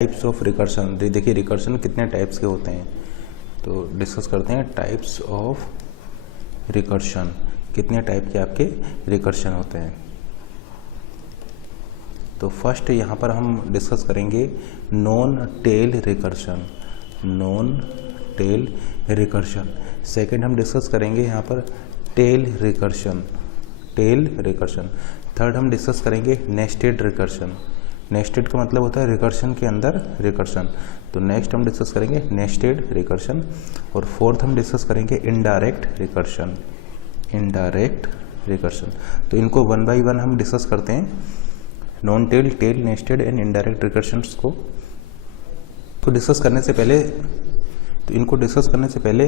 Types of recursion. देखिए recursion कितने types के होते हैं, तो डिस्कस करते हैं टाइप्स ऑफ रिकर्शन। कितने टाइप के आपके रिकर्शन होते हैं। तो फर्स्ट यहाँ पर हम डिस्कस करेंगे non tail recursion. Non tail recursion. Second हम डिस्कस करेंगे यहाँ पर tail recursion. Tail recursion. Third हम डिस्कस करेंगे नेस्टेड रिकर्शन। नेस्टेड का मतलब होता है रिकर्शन के अंदर रिकर्शन। तो नेक्स्ट हम डिस्कस करेंगे नेस्टेड रिकर्शन। और फोर्थ हम डिस्कस करेंगे इनडायरेक्ट रिकर्शन। Indirect recursion. तो इनको वन बाय वन हम डिस्कस करते हैं, non tail, tail, nested and indirect recursions को। तो डिस्कस करने से पहले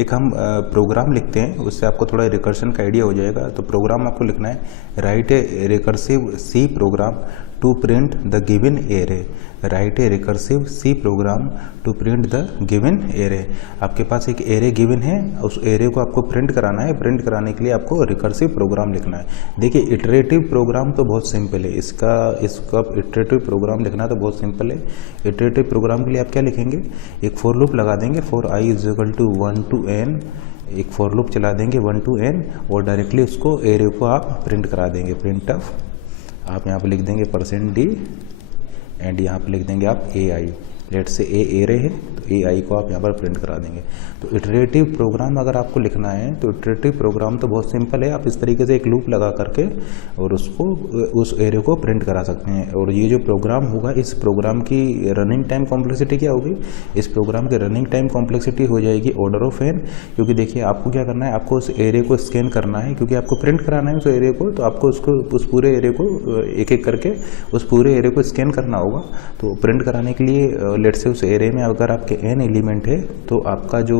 एक हम प्रोग्राम लिखते हैं, उससे आपको थोड़ा रिकर्शन का आइडिया हो जाएगा। तो प्रोग्राम आपको लिखना है, write a recursive C program to print the given array. Write a recursive C program to print the given array. आपके पास एक एरे गिवन है, उस एरे को आपको प्रिंट कराना है। प्रिंट कराने के लिए आपको रिकर्सिव प्रोग्राम लिखना है। देखिए इटरेटिव प्रोग्राम तो बहुत सिंपल है, इसका इटरेटिव प्रोग्राम लिखना तो बहुत सिंपल है। इटरेटिव प्रोग्राम के लिए आप क्या लिखेंगे, एक फॉर लूप लगा देंगे, for i is equal to 1 to n। एक फॉर लूप चला देंगे 1 to n और डायरेक्टली उसको एरे को आप प्रिंट करा देंगे। प्रिंट ऑफ आप यहाँ पे लिख देंगे %d एंड यहाँ पे लिख देंगे आप ai। लेट से ए एरे है तो ai को आप यहाँ पर प्रिंट करा देंगे। तो इटरेटिव प्रोग्राम अगर आपको लिखना है तो इटरेटिव प्रोग्राम तो बहुत सिंपल है, आप इस तरीके से एक लूप लगा करके और उसको उस एरे को प्रिंट करा सकते हैं। और ये जो प्रोग्राम होगा, इस प्रोग्राम की रनिंग टाइम कॉम्प्लेक्सिटी क्या होगी, इस प्रोग्राम की रनिंग टाइम कॉम्प्लेक्सिटी हो जाएगी ऑर्डर ऑफ n। क्योंकि देखिए आपको क्या करना है, आपको उस एरे को स्कैन करना है, क्योंकि आपको प्रिंट कराना है उस एरे को। तो आपको उस पूरे एरे को एक एक करके उस पूरे एरे को स्कैन करना होगा। तो प्रिंट कराने के लिए लेट से उस एरे में अगर आपके n एलिमेंट है तो आपका जो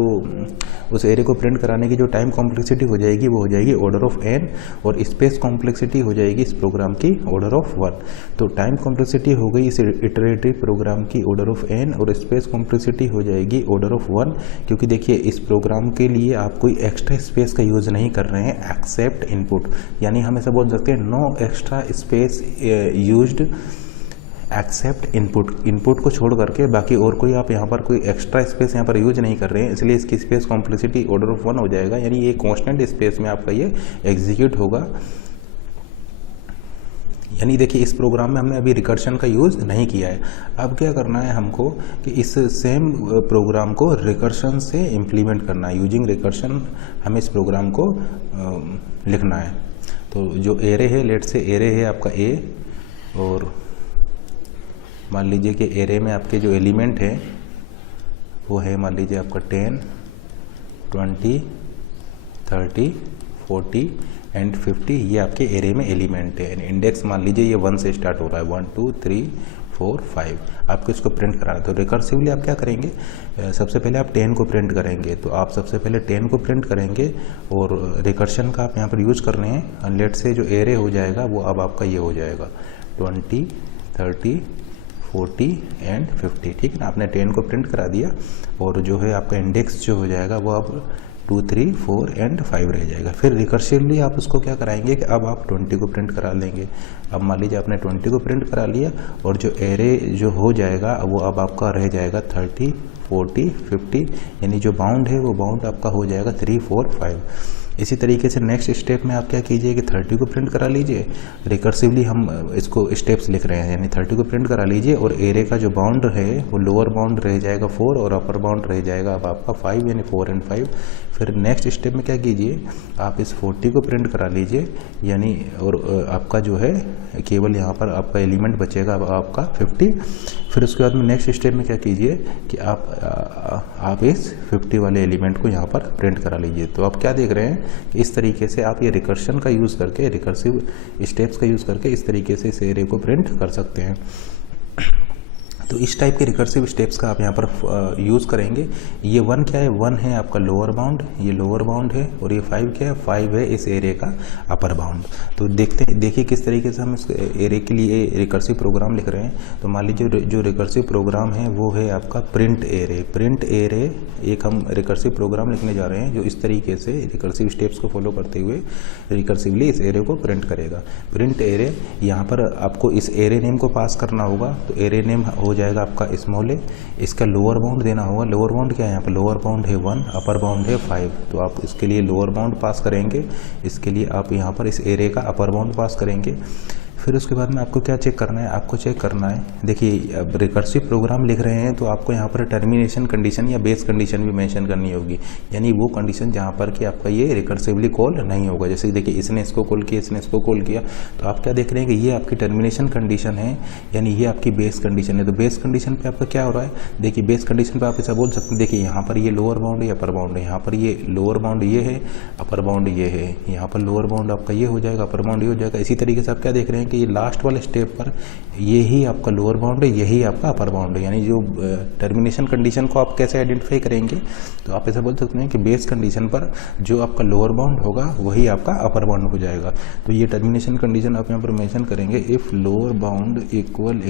उस एरे को प्रिंट कराने की जो टाइम कॉम्प्लेक्सिटी हो जाएगी वो हो जाएगी ऑर्डर ऑफ n, और स्पेस कॉम्प्लेक्सिटी हो जाएगी इस प्रोग्राम की ऑर्डर ऑफ 1। तो टाइम कॉम्प्लेक्सिटी हो गई इस इटरेटिव प्रोग्राम की ऑर्डर ऑफ n, और स्पेस कॉम्प्लेक्सिटी हो जाएगी ऑर्डर ऑफ 1। क्योंकि देखिए इस प्रोग्राम के लिए आप कोई एक्स्ट्रा स्पेस का यूज़ नहीं कर रहे हैं एक्सेप्ट इनपुट। यानी हम ऐसा बोल सकते हैं no extra space used except input. Input को छोड़ करके बाकी और कोई आप यहाँ पर कोई एक्स्ट्रा स्पेस यहाँ पर यूज नहीं कर रहे हैं, इसलिए इसकी स्पेस कॉम्प्लेक्सिटी ऑर्डर ऑफ 1 हो जाएगा। यानी ये कांस्टेंट स्पेस में आपका ये एग्जीक्यूट होगा। यानी देखिए इस प्रोग्राम में हमने अभी रिकर्शन का यूज़ नहीं किया है। अब क्या करना है हमको कि इस सेम प्रोग्राम को रिकर्शन से इम्प्लीमेंट करना है। यूजिंग रिकर्शन हमें इस प्रोग्राम को लिखना है। तो जो एरे है, लेट से एरे है आपका a, और मान लीजिए कि एरे में आपके जो एलिमेंट है वो है मान लीजिए आपका 10, 20, 30, 40 एंड 50। ये आपके एरे में एलिमेंट है। इंडेक्स मान लीजिए ये 1 से स्टार्ट हो रहा है, 1 2 3 4 5। आपको इसको प्रिंट कराना है। तो रिकर्सिवली आप क्या करेंगे, सबसे पहले आप 10 को प्रिंट करेंगे। तो आप सबसे पहले 10 को प्रिंट करेंगे और रिकर्शन का आप यहाँ पर यूज कर रहे हैं। लेट से जो एरे हो जाएगा वो अब आपका ये हो जाएगा 20, 30, 40 एंड 50। ठीक है ना, आपने 10 को प्रिंट करा दिया और जो है आपका इंडेक्स जो हो जाएगा वो अब 2 3 4 एंड 5 रह जाएगा। फिर रिकर्सिवली आप उसको क्या कराएंगे कि अब आप 20 को प्रिंट करा लेंगे। अब मान लीजिए आपने 20 को प्रिंट करा लिया और जो एरे जो हो जाएगा वो अब आपका रह जाएगा 30, 40, 50। यानी जो बाउंड है वो बाउंड आपका हो जाएगा 3 4 5। इसी तरीके से नेक्स्ट स्टेप में आप क्या कीजिए कि 30 को प्रिंट करा लीजिए। रिकर्सिवली हम इसको स्टेप्स लिख रहे हैं, यानी 30 को प्रिंट करा लीजिए और एरे का जो बाउंड है वो लोअर बाउंड रह जाएगा 4 और अपर बाउंड रह जाएगा अब आपका 5, यानी 4 एंड 5। फिर नेक्स्ट स्टेप में क्या कीजिए, आप इस 40 को प्रिंट करा लीजिए, यानी और आपका जो है केवल यहाँ पर आपका एलिमेंट बचेगा आपका 50। फिर उसके बाद में नेक्स्ट स्टेप में क्या कीजिए कि आप इस 50 वाले एलिमेंट को यहाँ पर प्रिंट करा लीजिए। तो आप क्या देख रहे हैं कि इस तरीके से आप ये रिकर्शन का यूज़ करके, रिकर्सिव स्टेप्स का यूज़ करके इस तरीके से इस एरे को प्रिंट कर सकते हैं। तो इस टाइप के रिकर्सिव स्टेप्स का आप यहाँ पर यूज़ करेंगे। ये 1 क्या है, 1 है आपका लोअर बाउंड, ये लोअर बाउंड है, और ये 5 क्या है, 5 है इस एरे का अपर बाउंड। तो देखिए किस तरीके से हम इस एरे के लिए रिकर्सिव प्रोग्राम लिख रहे हैं। तो मान लीजिए जो रिकर्सिव प्रोग्राम है वो है आपका प्रिंट एरे। प्रिंट एरे एक हम रिकर्सिव प्रोग्राम लिखने जा रहे हैं जो इस तरीके से रिकर्सिव स्टेप्स को फॉलो करते हुए रिकर्सिवली इस एरे को प्रिंट करेगा। प्रिंट एरे यहाँ पर आपको इस एरे नेम को पास करना होगा। तो एरे नेम हो जाएगा आपका स्मॉल ए। इसका लोअर बाउंड देना होगा। लोअर बाउंड क्या है यहाँ पर, लोअर बाउंड है 1, अपर बाउंड है 5। तो आप इसके लिए लोअर बाउंड पास करेंगे, इसके लिए आप यहाँ पर इस एरे का अपर बाउंड पास करेंगे। फिर उसके बाद में आपको क्या चेक करना है, आपको चेक करना है, देखिए अब रिकर्सिव प्रोग्राम लिख रहे हैं तो आपको यहाँ पर टर्मिनेशन कंडीशन या बेस कंडीशन भी मेंशन करनी होगी, यानी वो कंडीशन जहाँ पर कि आपका ये रिकर्सिवली कॉल नहीं होगा। जैसे देखिए इसने इसको कॉल किया, इसने इसको कॉल किया, तो आप क्या देख रहे हैं कि ये आपकी टर्मिनेशन कंडीशन है, यानी ये आपकी बेस कंडीशन है। तो बेस कंडीशन पर आपका क्या हो रहा है, देखिए बेस कंडीशन पर आप ऐसा बोल सकते हैं, देखिए यहाँ पर ये लोअर बाउंड है, अपर बाउंड है, यहाँ पर ये लोअर बाउंड ये है, अपर बाउंड ये है, यहाँ पर लोअर बाउंड आपका ये हो जाएगा, अपर बाउंड ये हो जाएगा। इसी तरीके से आप क्या देख रहे हैं कि ये लास्ट वाले स्टेप पर यही आपका लोअर बाउंड है, यही आपका अपर बाउंड है। यानी जो टर्मिनेशन कंडीशन को आप कैसे आइडेंटिफाई करेंगे, तो आप ऐसा बोल सकते हैं कि बेस कंडीशन पर जो आपका लोअर बाउंड होगा वही आपका अपर बाउंड हो जाएगा। तो ये टर्मिनेशन कंडीशन आप यहाँ पर मेंशन करेंगे, if lower bound equal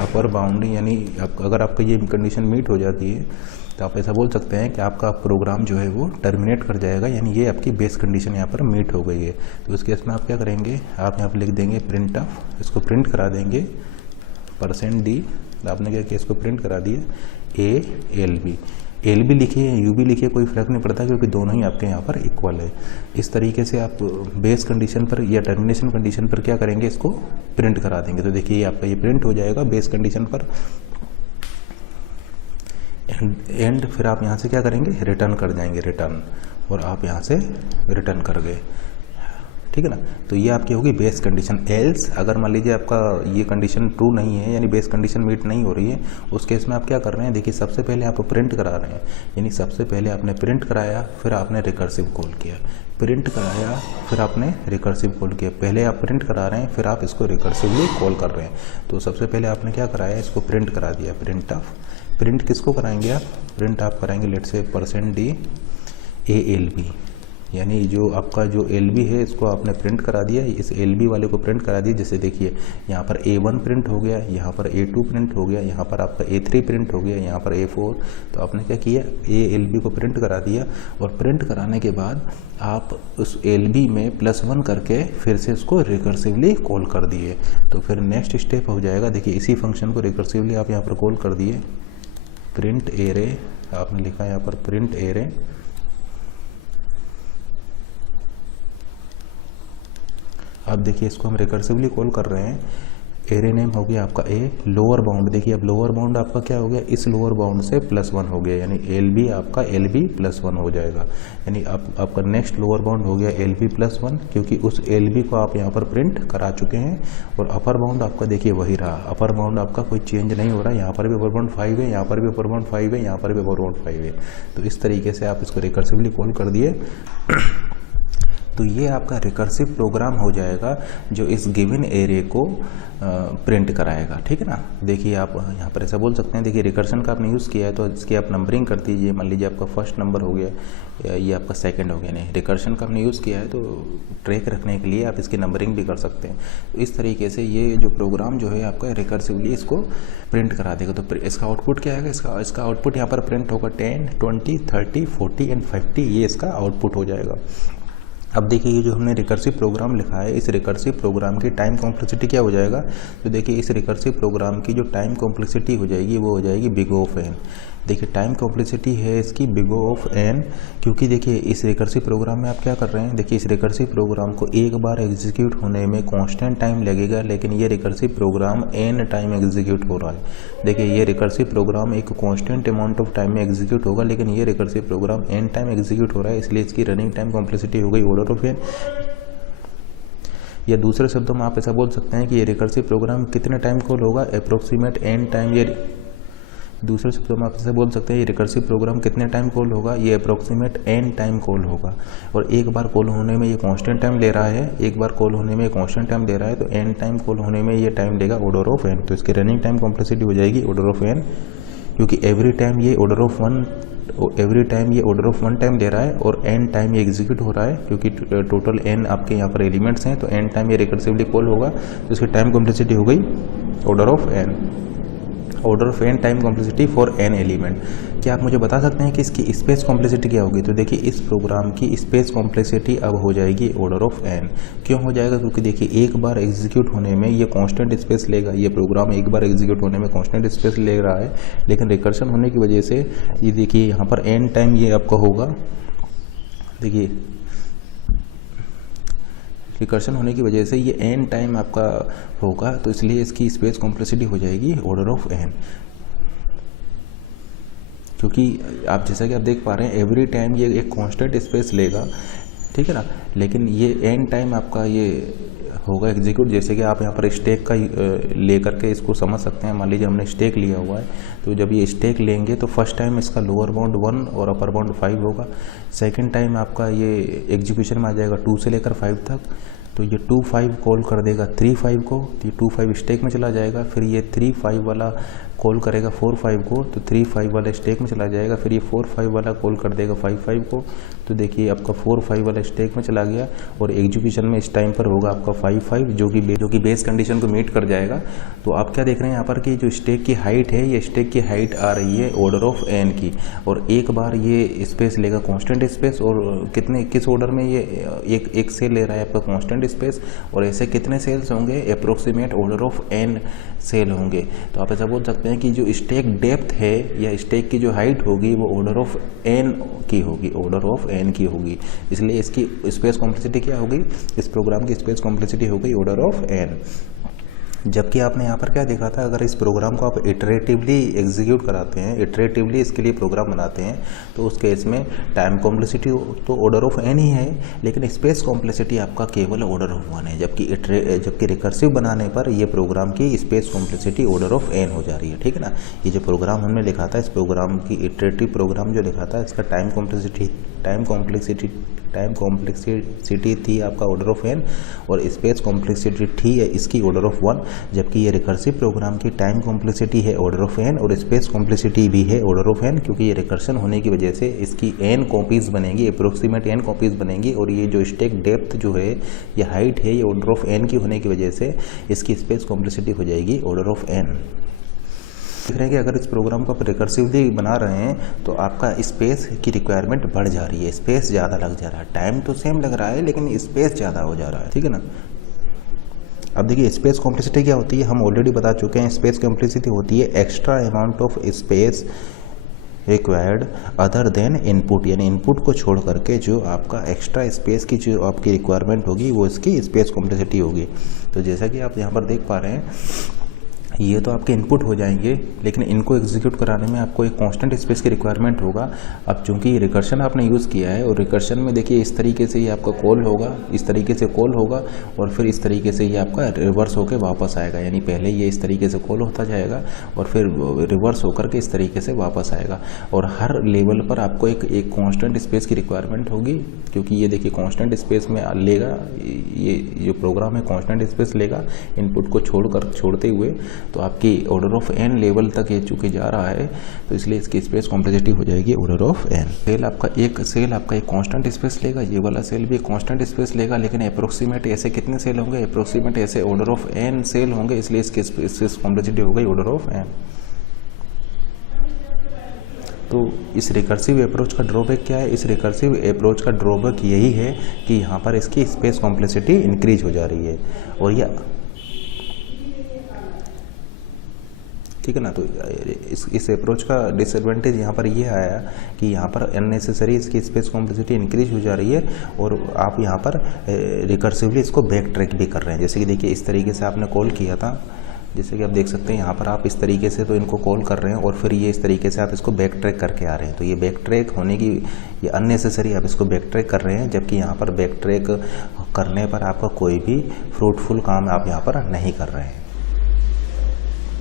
upper bound, यानी अगर आपका ये कंडीशन मीट हो जाती है तो आप ऐसा बोल सकते हैं कि आपका प्रोग्राम जो है वो टर्मिनेट कर जाएगा, यानी ये आपकी बेस कंडीशन यहाँ पर मीट हो गई है। तो इस केस में आप क्या करेंगे, आप यहाँ पर लिख देंगे प्रिंट ऑफ, इसको प्रिंट करा देंगे %d। आपने क्या किया, इसको प्रिंट करा दिया एल बी लिखिए, यू बी लिखिए, कोई फर्क नहीं पड़ता क्योंकि दोनों ही आपके यहाँ पर इक्वल है। इस तरीके से आप बेस कंडीशन पर या टर्मिनेशन कंडीशन पर क्या करेंगे, इसको प्रिंट करा देंगे। तो देखिए आपका ये प्रिंट हो जाएगा बेस कंडीशन पर एंड फिर आप यहाँ से क्या करेंगे, रिटर्न कर जाएंगे, रिटर्न, और आप यहाँ से रिटर्न कर गए, ठीक है ना। तो ये आपकी होगी बेस कंडीशन। एल्स अगर मान लीजिए आपका ये कंडीशन ट्रू नहीं है, यानी बेस कंडीशन मीट नहीं हो रही है, उस केस में आप क्या कर रहे हैं, देखिए सबसे पहले आप प्रिंट करा रहे हैं, यानी सबसे पहले आपने प्रिंट कराया, फिर आपने रिकर्सिव कॉल किया, प्रिंट कराया, फिर आपने रिकर्सिव कॉल किया। पहले आप प्रिंट करा रहे हैं, फिर आप इसको रिकर्सिवली कॉल कर रहे हैं। तो सबसे पहले आपने क्या कराया, इसको प्रिंट करा दिया, प्रिंट ऑफ। प्रिंट किसको कराएंगे आप, प्रिंट आप कराएंगे लेट से %d ALB, यानी जो आपका जो LB है इसको आपने प्रिंट करा दिया, इस LB वाले को प्रिंट करा दिया। जैसे देखिए यहाँ पर A1 प्रिंट हो गया, यहाँ पर A2 प्रिंट हो गया, यहाँ पर आपका A3 प्रिंट हो गया, यहाँ पर A4। तो आपने क्या किया, ALB को प्रिंट करा दिया, और प्रिंट कराने के बाद आप उस LB में +1 करके फिर से इसको रिकर्सिवली कॉल कर दिए। तो फिर नेक्स्ट स्टेप हो जाएगा, देखिए इसी फंक्शन को रिकर्सिवली आप यहाँ पर कॉल कर दिए, प्रिंट एरे, आपने लिखा है यहाँ पर प्रिंट एरे, अब देखिए इसको हम रिकर्सिवली कॉल कर रहे हैं। एरे नेम हो गया आपका ए, लोअर बाउंड, देखिए अब लोअर बाउंड आपका क्या हो गया, इस लोअर बाउंड से +1 हो गया, यानी LB आपका LB +1 हो जाएगा, यानी आपका नेक्स्ट लोअर बाउंड हो गया LB +1, क्योंकि उस LB को आप यहाँ पर प्रिंट करा चुके हैं। और अपर बाउंड आपका देखिए वही रहा, अपर बाउंड आपका कोई चेंज नहीं हो रहा, यहाँ पर भी अपर बाउंड 5 है, यहाँ पर भी अपर बाउंड 5 है, यहाँ पर भी अपर बाउंड 5 है। तो इस तरीके से आप इसको रिकर्सिवली कॉल कर दिए। तो ये आपका रिकर्सिव प्रोग्राम हो जाएगा जो इस गिवन एरे को प्रिंट कराएगा, ठीक है ना। देखिए आप यहाँ पर ऐसा बोल सकते हैं, देखिए रिकर्शन का आपने यूज़ किया है तो इसकी आप नंबरिंग कर दीजिए। मान लीजिए आपका फर्स्ट नंबर हो गया, ये आपका सेकंड हो गया, नहीं रिकर्शन का आपने यूज़ किया है तो ट्रैक रखने के लिए आप इसकी नंबरिंग भी कर सकते हैं। तो इस तरीके से ये जो प्रोग्राम जो है आपका रिकर्सिवली इसको प्रिंट करा देगा। तो इसका आउटपुट क्या आएगा, इसका आउटपुट यहाँ पर प्रिंट होगा 10, 20, 30, 40 एंड 50, ये इसका आउटपुट हो जाएगा। अब देखिए ये जो हमने रिकर्सिव प्रोग्राम लिखा है, इस रिकर्सिव प्रोग्राम की टाइम कॉम्प्लेक्सिटी क्या हो जाएगा, तो देखिए इस रिकर्सिव प्रोग्राम की जो टाइम कॉम्प्लेक्सिटी हो जाएगी वो हो जाएगी बिग ऑफ n। देखिए टाइम कॉम्प्लेक्सिटी है इसकी बिग ऑफ n, क्योंकि देखिए इस रिकर्सिव प्रोग्राम में आप क्या कर रहे हैं, देखिए इस रिकर्सिव प्रोग्राम को एक बार एग्जीक्यूट होने में कांस्टेंट टाइम लगेगा, लेकिन ये recursive program n time execute हो रहा है। देखिए ये रिकर्सिव प्रोग्राम एक कांस्टेंट अमाउंट ऑफ टाइम में एग्जीक्यूट होगा, लेकिन ये recursive program n time execute हो रहा है, इसलिए इसकी रनिंग टाइम कॉम्प्लेक्सिटी हो गई ऑर्डर ऑफ n। या दूसरे शब्दों में आप ऐसा बोल सकते हैं कि ये रिकर्सिव प्रोग्राम कितने टाइम कॉल होगा, अप्रोक्सीमेट n टाइम। ये दूसरे शब्दों में आप ऐसे बोल सकते हैं ये रिकर्सिव प्रोग्राम कितने टाइम कॉल होगा, ये अप्रोक्सीमेट n टाइम कॉल होगा। और एक बार कॉल होने में ये कांस्टेंट टाइम ले रहा है, एक बार कॉल होने में ये कांस्टेंट टाइम ले रहा है, तो n टाइम कॉल होने में ये टाइम लेगा ऑर्डर ऑफ n। तो इसकी रनिंग टाइम कॉम्प्लेक्सिटी हो जाएगी ऑर्डर ऑफ n, क्योंकि एवरी टाइम ये ऑर्डर ऑफ 1 टाइम ले रहा है और n टाइम ये एग्जीक्यूट हो रहा है, क्योंकि टोटल n आपके यहाँ पर एलिमेंट्स हैं, तो n टाइम ये रिकर्सिवली कॉल होगा, तो इसकी टाइम कॉम्प्लेक्सिटी हो गई order of n। Order of n time complexity for n element. क्या आप मुझे बता सकते हैं कि इसकी स्पेस कॉम्प्लेक्सिटी क्या होगी? तो देखिए इस प्रोग्राम की स्पेस कॉम्प्लेक्सिटी अब हो जाएगी ऑर्डर ऑफ एन। क्यों हो जाएगा? क्योंकि देखिए एक बार एग्जीक्यूट होने में ये कांस्टेंट स्पेस लेगा, ये प्रोग्राम एक बार एग्जीक्यूट होने में कांस्टेंट स्पेस ले रहा है, लेकिन रिकर्शन होने की वजह से ये देखिए यहाँ पर एन टाइम ये आपका होगा, देखिए रिकर्शन होने की वजह से ये एन टाइम आपका होगा, तो इसलिए इसकी स्पेस कॉम्प्लेक्सिटी हो जाएगी ऑर्डर ऑफ एन। क्योंकि आप जैसा कि आप देख पा रहे हैं एवरी टाइम ये एक कांस्टेंट स्पेस लेगा, ठीक है ना, लेकिन ये एन टाइम आपका ये होगा एग्जीक्यूट। जैसे कि आप यहाँ पर स्टैक का ले करके इसको समझ सकते हैं। मान लीजिए हमने स्टैक लिया हुआ है, तो जब ये स्टैक लेंगे तो फर्स्ट टाइम इसका लोअर बाउंड 1 और अपर बाउंड 5 होगा। सेकंड टाइम आपका ये एग्जीक्यूशन में आ जाएगा 2 से लेकर 5 तक, तो ये 2-5 कॉल कर देगा 3-5 को, तो ये 2-5 स्टैक में चला जाएगा। फिर ये 3-5 वाला कॉल करेगा 4-5 को, तो 3-5 वाला स्टैक में चला जाएगा। फिर ये 4-5 वाला कॉल कर देगा 5-5 को, तो देखिए आपका 4-5 वाला स्टैक में चला गया और एग्जीक्यूशन में इस टाइम पर होगा आपका 5-5 जो कि बेस कंडीशन को मीट कर जाएगा। तो आप क्या देख रहे हैं यहाँ पर कि जो स्टैक की हाइट है, ये स्टैक की हाइट आ रही है ऑर्डर ऑफ एन की, और एक बार ये स्पेस लेगा कांस्टेंट स्पेस, और किस ऑर्डर में ये एक सेल ले रहा है आपका कांस्टेंट स्पेस, और ऐसे कितने सेल्स होंगे? Approximate order of n cell होंगे। तो आप ऐसा बोल सकते हैं कि जो स्टैक डेप्थ है या स्टैक की जो हाइट होगी वो ऑर्डर ऑफ एन की होगी, ऑर्डर ऑफ एन की होगी। इसलिए इसकी स्पेस कॉम्प्लेक्सिटी क्या होगी? इस प्रोग्राम की स्पेस कॉम्प्लेक्सिटी हो गई ऑर्डर ऑफ एन। जबकि आपने यहाँ पर क्या देखा था, अगर इस प्रोग्राम को आप इटरेटिवली एग्जीक्यूट कराते हैं, इटरेटिवली इसके लिए प्रोग्राम बनाते हैं, तो उस केस में टाइम कॉम्प्लेक्सिटी तो ऑर्डर ऑफ एन ही है, लेकिन स्पेस कॉम्प्लेक्सिटी आपका केवल ऑर्डर ऑफ 1 है। जबकि रिकर्सिव बनाने पर ये प्रोग्राम की space complexity order of n हो जा रही है, ठीक है ना। ये जो प्रोग्राम हमने लिखा था, इस प्रोग्राम की इटरेटिव प्रोग्राम जो लिखा था, इसका टाइम कॉम्प्लेक्सिटी थी आपका ऑर्डर ऑफ एन, और स्पेस कॉम्प्लेक्सिटी थी है इसकी ऑर्डर ऑफ 1। जबकि ये रिकर्सिव प्रोग्राम की टाइम कॉम्प्लेक्सिटी है ऑर्डर ऑफ एन और स्पेस कॉम्प्लेक्सिटी भी है ऑर्डर ऑफ एन, क्योंकि ये रिकर्शन होने की वजह से इसकी एन कॉपीज बनेंगी, अप्रोक्सीमेट एन कॉपीज बनेंगी, और ये जो स्टैक डेप्थ जो है, ये हाइट है, ये ऑर्डर ऑफ एन की होने की वजह से इसकी स्पेस कॉम्प्लेक्सिटी हो जाएगी ऑर्डर ऑफ एन। देख रहे हैं कि अगर इस प्रोग्राम को आप रिकर्सिवली बना रहे हैं तो आपका स्पेस की रिक्वायरमेंट बढ़ जा रही है, स्पेस ज़्यादा लग जा रहा है। टाइम तो सेम लग रहा है लेकिन स्पेस ज़्यादा हो जा रहा है, ठीक है ना। अब देखिए स्पेस कॉम्प्लेक्सिटी क्या होती है, हम ऑलरेडी बता चुके हैं। स्पेस कॉम्प्लेक्सिटी होती है extra amount of space required other than input, यानी इनपुट को छोड़ करके जो आपका एक्स्ट्रा स्पेस की जो आपकी रिक्वायरमेंट होगी वो इसकी स्पेस कॉम्प्लेक्सिटी होगी। तो जैसा कि आप यहाँ पर देख पा रहे हैं, ये तो आपके इनपुट हो जाएंगे, लेकिन इनको एग्जीक्यूट कराने में आपको एक कांस्टेंट स्पेस की रिक्वायरमेंट होगा। अब चूंकि ये रिकर्शन आपने यूज़ किया है, और रिकर्शन में देखिए इस तरीके से ये आपका कॉल होगा, इस तरीके से कॉल होगा, और फिर इस तरीके से ये आपका रिवर्स होकर वापस आएगा। यानी पहले ये इस तरीके से कॉल होता जाएगा और फिर रिवर्स होकर के इस तरीके से वापस आएगा। और हर लेवल पर आपको एक कांस्टेंट स्पेस की रिक्वायरमेंट होगी, क्योंकि ये देखिए कांस्टेंट स्पेस में लेगा, ये जो प्रोग्राम है कांस्टेंट स्पेस लेगा इनपुट को छोड़ते हुए। तो आपकी ऑर्डर ऑफ एन लेवल तक ये चूँकि जा रहा है, तो इसलिए इसकी स्पेस कॉम्प्लेक्सिटी हो जाएगी ऑर्डर ऑफ एन। सेल आपका एक कांस्टेंट स्पेस लेगा, ये वाला सेल भी कांस्टेंट स्पेस लेगा, लेकिन अप्रोक्सीमेट ऐसे कितने सेल होंगे? अप्रोक्सीमेट ऐसे ऑर्डर ऑफ एन सेल होंगे, इसलिए इसकी स्पेस कॉम्प्लेक्सिटी हो गई ऑर्डर ऑफ एन। तो इस रिकर्सिव अप्रोच का ड्रॉबैक क्या है? इस रिकर्सिव अप्रोच का ड्रॉबैक यही है कि यहाँ पर इसकी स्पेस कॉम्प्लेक्सिटी इंक्रीज हो जा रही है, और ये ठीक है ना। तो इस अप्रोच का डिसएडवांटेज यहाँ पर ये आया कि यहाँ पर अननेसेसरी इसकी स्पेस कॉम्प्लेक्सिटी इंक्रीज हो जा रही है, और आप यहाँ पर रिकर्सिवली इसको बैक ट्रैक भी कर रहे हैं। जैसे कि देखिए इस तरीके से आपने कॉल किया था, जैसे कि आप देख सकते हैं यहाँ पर आप इस तरीके से तो इनको कॉल कर रहे हैं, और फिर ये इस तरीके से आप इसको बैक ट्रैक करके आ रहे हैं। तो ये बैक ट्रैक होने की, ये अननेसेसरी आप इसको बैक ट्रैक कर रहे हैं, जबकि यहाँ पर बैक ट्रैक करने पर आपका कोई भी फ्रूटफुल काम आप यहाँ पर नहीं कर रहे हैं,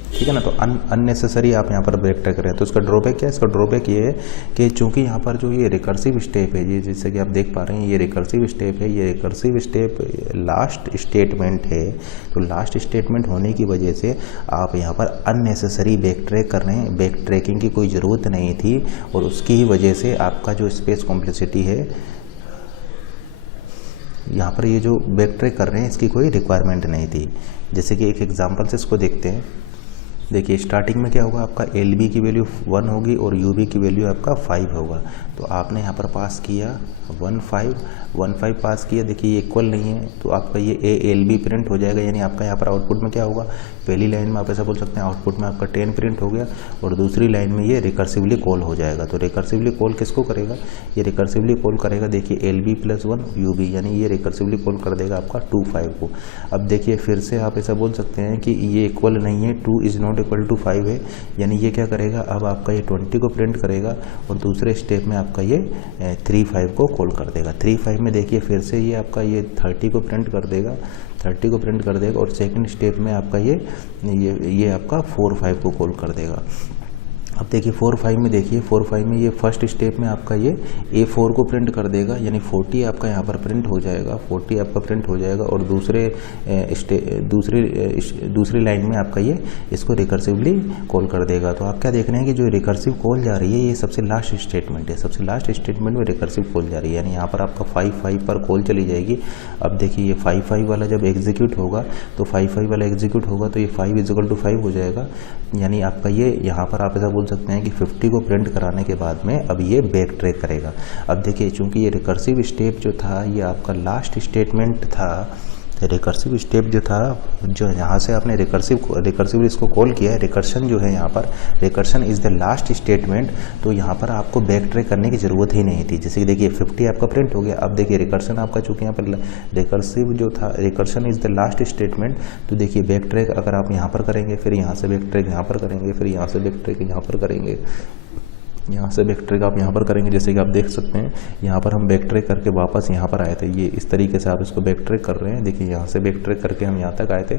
ठीक है ना। तो अननेसेसरी आप यहाँ पर बैक ट्रैक कर रहे हैं। तो इसका ड्रॉबैक क्या है? इसका ड्रॉबैक ये है कि चूंकि यहाँ पर जो ये रिकर्सिव स्टेप है, ये जैसे कि आप देख पा रहे हैं ये रिकर्सिव स्टेप है, ये रिकर्सिव स्टेप लास्ट स्टेटमेंट है। तो लास्ट स्टेटमेंट होने की वजह से आप यहाँ पर अननेसेसरी बैक ट्रैक कर रहे हैं, बैक ट्रैकिंग की कोई ज़रूरत नहीं थी, और उसकी ही वजह से आपका जो स्पेस कॉम्प्लेक्सिटी है, यहाँ पर ये जो बैक ट्रैक कर रहे हैं इसकी कोई रिक्वायरमेंट नहीं थी। जैसे कि एक एग्जाम्पल से इसको देखते हैं। देखिए स्टार्टिंग में क्या होगा, आपका एल बी की वैल्यू 1 होगी और यू बी की वैल्यू आपका 5 होगा। तो आपने यहाँ पर पास किया 1 5 पास किया। देखिए ये इक्वल नहीं है तो आपका ये ए एल बी प्रिंट हो जाएगा, यानी आपका यहाँ पर आउटपुट में क्या होगा, पहली लाइन में आप ऐसा बोल सकते हैं आउटपुट में आपका 10 प्रिंट हो गया और दूसरी लाइन में ये रिकर्सिवली कॉल हो जाएगा। तो रिकर्सिवली कॉल किसको करेगा, ये रिकर्सिवली कॉल करेगा देखिए l b plus 1 u b, यानी ये रिकर्सिवली कॉल कर देगा आपका 2 5 को। अब देखिए फिर से आप ऐसा बोल सकते हैं कि ये इक्वल नहीं है, 2 इज़ नॉट इक्वल टू 5 है, यानी ये क्या करेगा, अब आपका ये 20 को प्रिंट करेगा और दूसरे स्टेप में आपका ये 3 5 को कॉल कर देगा। 3 5 में देखिए फिर से ये आपका ये 30 को प्रिंट कर देगा, 30 को प्रिंट कर देगा और सेकंड स्टेप में आपका ये आपका 4 5 को कॉल कर देगा। अब देखिए 4 5 में देखिए 4 5 में ये फर्स्ट स्टेप में आपका ये A4 को प्रिंट कर देगा, यानी 40 आपका यहाँ पर प्रिंट हो जाएगा, 40 आपका प्रिंट हो जाएगा और दूसरी लाइन में आपका ये इसको रिकर्सिवली कॉल कर देगा। तो आप क्या देख रहे हैं कि जो रिकर्सिव कॉल जा रही है ये सबसे लास्ट स्टेटमेंट है, सबसे लास्ट स्टेटमेंट में रिकर्सिव कॉल जा रही है, यानी यहाँ पर आपका 5 5 पर कॉल चली जाएगी। अब देखिए ये 5 5 वाला जब एग्जीक्यूट होगा तो 5 5 वाला एग्जीक्यूट होगा तो ये 5 = 5 हो जाएगा, यानी आपका ये यहाँ पर आप ऐसा बोल सकते हैं कि 50 को प्रिंट कराने के बाद में अब ये बैक ट्रैक करेगा। अब देखिए चूंकि ये रिकर्सिव स्टेप जो था ये आपका लास्ट स्टेटमेंट था, रिकर्सिव स्टेप जो था, जो यहाँ से आपने रिकर्सिव इसको कॉल किया है, रिकर्शन जो है यहाँ पर recursion is the last statement, तो यहाँ पर आपको बैक ट्रैक करने की ज़रूरत ही नहीं थी। जैसे कि देखिए 50 आपका प्रिंट हो गया। अब देखिए रिकर्शन आपका चूँकि यहाँ पर रिकर्सिव जो था, recursion is the last statement, तो देखिए बैक ट्रैक अगर आप यहाँ पर करेंगे, फिर यहाँ से बैक ट्रैक यहाँ पर करेंगे, फिर यहाँ से बैक ट्रैक यहाँ पर करेंगे, यहाँ से बैक ट्रैक आप यहाँ पर करेंगे, जैसे कि आप देख सकते हैं यहाँ पर हम बैक ट्रैक करके वापस यहाँ पर आए थे, ये इस तरीके से आप इसको बैक ट्रैक कर रहे हैं। देखिए यहाँ से बैक ट्रैक करके हम यहाँ तक आए थे,